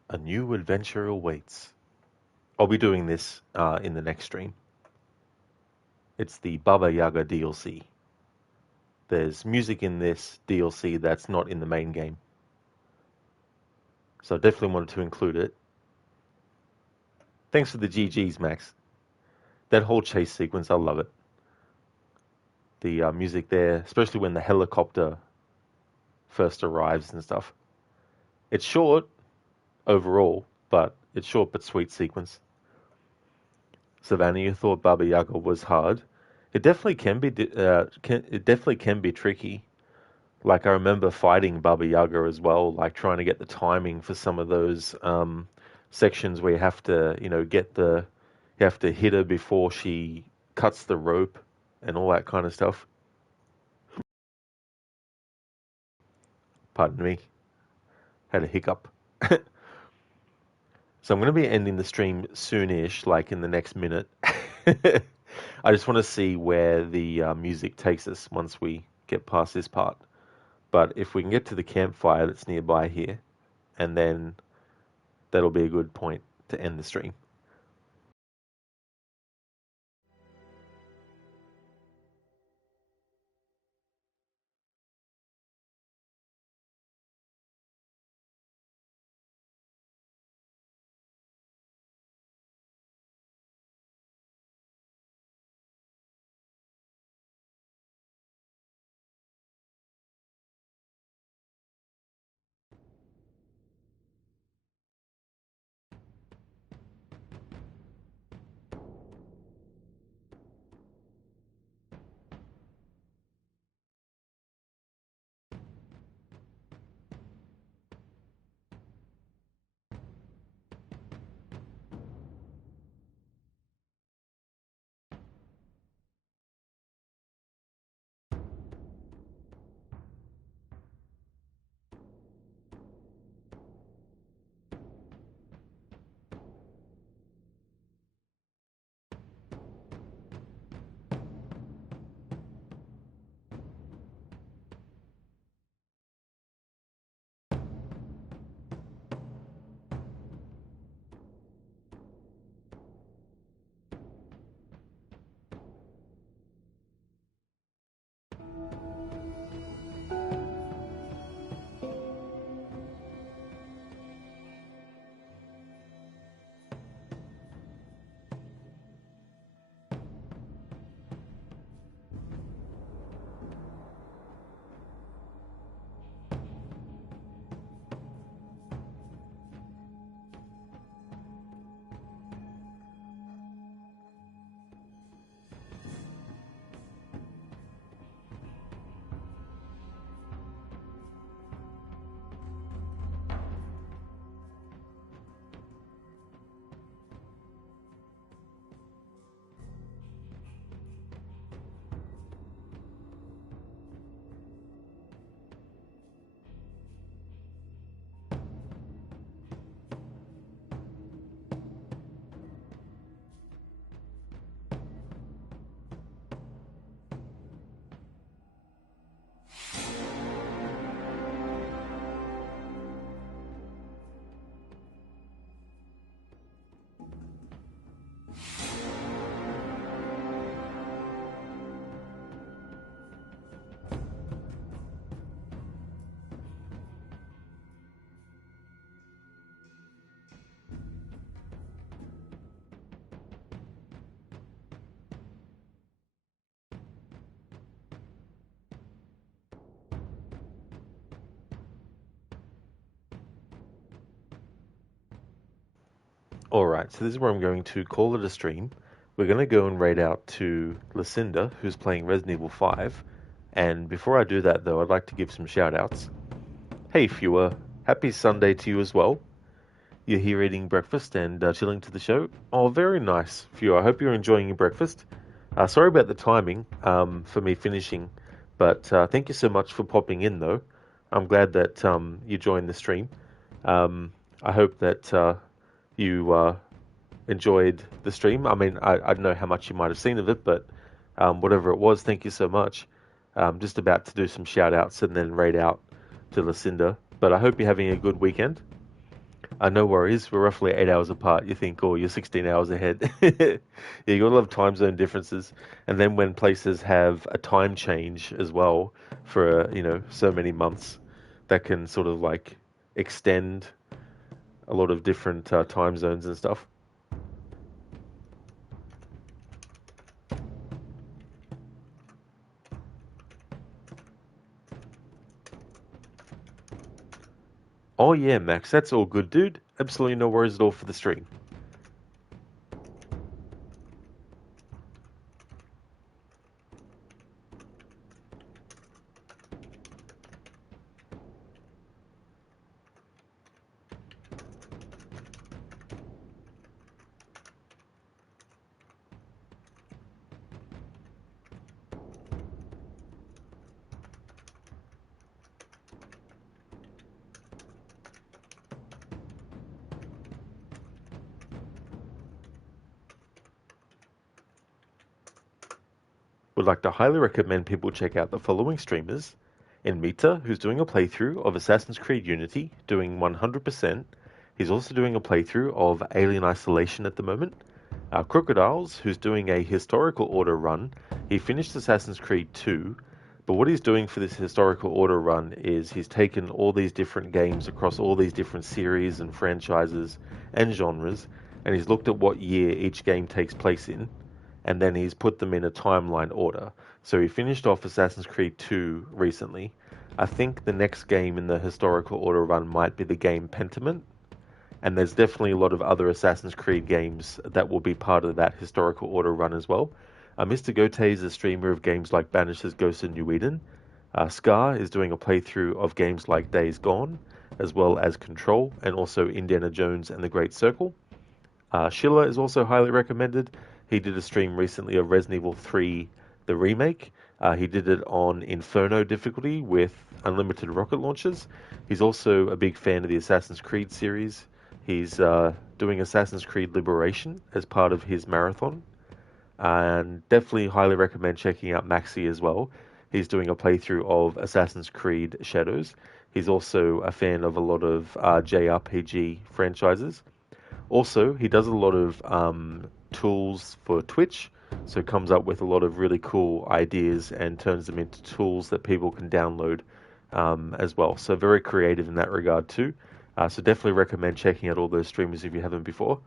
A new adventure awaits. I'll be doing this in the next stream. It's the Baba Yaga DLC. There's music in this DLC that's not in the main game. So I definitely wanted to include it. Thanks for the GGs, Max. That whole chase sequence, I love it. The music there, especially when the helicopter first arrives and stuff. It's short overall, but it's short but sweet sequence. Savannah, you thought Baba Yaga was hard. It definitely can be. It definitely can be tricky. Like I remember fighting Baba Yaga as well, like trying to get the timing for some of those sections where you have to, you have to hit her before she cuts the rope and all that kind of stuff. Pardon me, had a hiccup. So I'm going to be ending the stream soonish, like in the next minute. I just want to see where the music takes us once we get past this part. But if we can get to the campfire that's nearby here, and then that'll be a good point to end the stream. Alright, so this is where I'm going to call it a stream. We're going to go and raid out to Lucinda, who's playing Resident Evil 5. And before I do that, though, I'd like to give some shout outs. Hey, Fewer, happy Sunday to you as well. You're here eating breakfast and chilling to the show. Oh, very nice, Fewer. I hope you're enjoying your breakfast. Sorry about the timing for me finishing, but thank you so much for popping in, though. I'm glad that you joined the stream. I hope that you enjoyed the stream. I mean, I don't know how much you might have seen of it, but whatever it was, thank you so much. Just about to do some shout outs and then raid out to Lucinda. But I hope you're having a good weekend. No worries. We're roughly 8 hours apart. You think, oh, you're 16 hours ahead. Yeah, you got a lot of time zone differences. And then when places have a time change as well for, so many months, that can sort of like extend a lot of different time zones and stuff. Oh, yeah, Max, that's all good, dude. Absolutely no worries at all for the stream. Would like to highly recommend people check out the following streamers. In Mita, who's doing a playthrough of Assassin's Creed Unity, doing 100%. He's also doing a playthrough of Alien Isolation at the moment. Crocodiles, who's doing a historical order run. He finished Assassin's Creed 2, but what he's doing for this historical order run is he's taken all these different games across all these different series and franchises and genres, and he's looked at what year each game takes place in, and then he's put them in a timeline order. So he finished off Assassin's Creed 2 recently. I think the next game in the historical order run might be the game Pentiment, and there's definitely a lot of other Assassin's Creed games that will be part of that historical order run as well. Mr. Gote is a streamer of games like Banishers, Ghosts, and New Eden. Scar is doing a playthrough of games like Days Gone, as well as Control, and also Indiana Jones and the Great Circle. Schiller is also highly recommended. He did a stream recently of Resident Evil 3, the remake. He did it on Inferno difficulty with unlimited rocket launchers. He's also a big fan of the Assassin's Creed series. He's doing Assassin's Creed Liberation as part of his marathon. And definitely highly recommend checking out Maxi as well. He's doing a playthrough of Assassin's Creed Shadows. He's also a fan of a lot of JRPG franchises. Also, he does a lot of tools for Twitch, so comes up with a lot of really cool ideas and turns them into tools that people can download as well. So very creative in that regard too. So definitely recommend checking out all those streamers if you haven't before.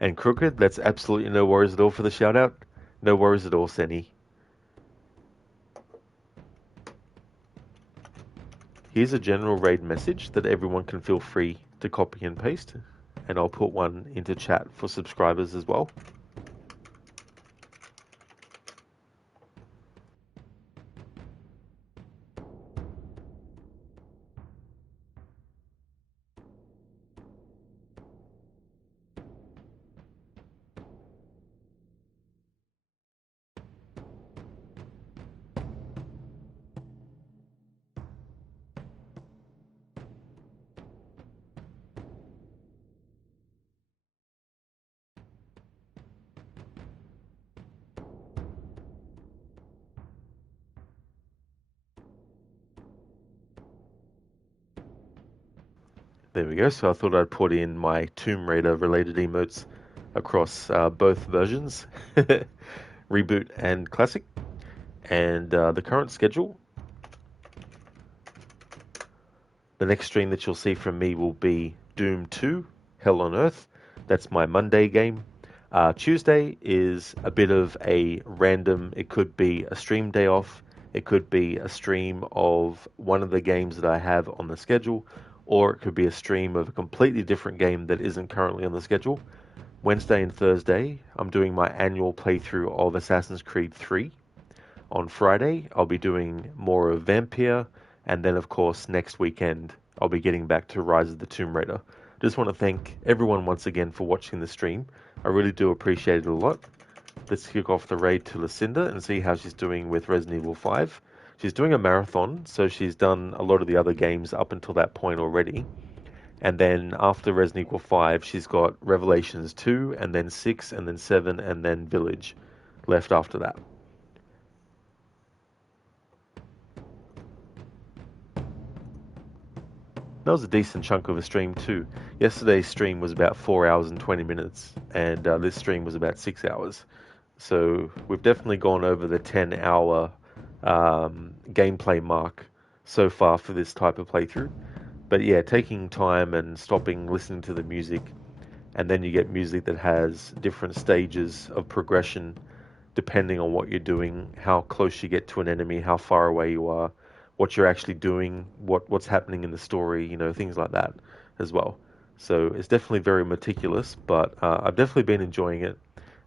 And Crooked, that's absolutely no worries at all for the shout out. No worries at all, Senny. Here's a general raid message that everyone can feel free to copy and paste, and I'll put one into chat for subscribers as well. There we go. So I thought I'd put in my Tomb Raider related emotes across both versions, reboot and classic. And the current schedule, the next stream that you'll see from me will be Doom 2, Hell on Earth. That's my Monday game. Tuesday is a bit of a random, it could be a stream day off, it could be a stream of one of the games that I have on the schedule, or it could be a stream of a completely different game that isn't currently on the schedule. Wednesday and Thursday, I'm doing my annual playthrough of Assassin's Creed 3. On Friday, I'll be doing more of Vampire, and then, of course, next weekend, I'll be getting back to Rise of the Tomb Raider. Just want to thank everyone once again for watching the stream. I really do appreciate it a lot. Let's kick off the raid to Lucinda and see how she's doing with Resident Evil 5. She's doing a marathon, so she's done a lot of the other games up until that point already. And then after Resident Evil 5, she's got Revelations 2, and then 6, and then 7, and then Village left after that. That was a decent chunk of a stream too. Yesterday's stream was about 4 hours and 20 minutes, and this stream was about 6 hours. So we've definitely gone over the 10-hour gameplay mark so far for this type of playthrough. But yeah, taking time and stopping, listening to the music, and then you get music that has different stages of progression depending on what you're doing, how close you get to an enemy, how far away you are, what you're actually doing, what's happening in the story, things like that as well. So it's definitely very meticulous, but I've definitely been enjoying it,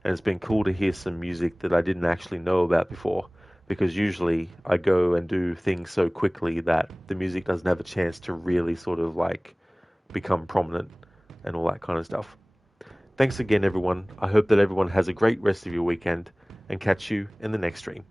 and it's been cool to hear some music that I didn't actually know about before. Because usually I go and do things so quickly that the music doesn't have a chance to really sort of like become prominent and all that kind of stuff. Thanks again, everyone. I hope that everyone has a great rest of your weekend and catch you in the next stream.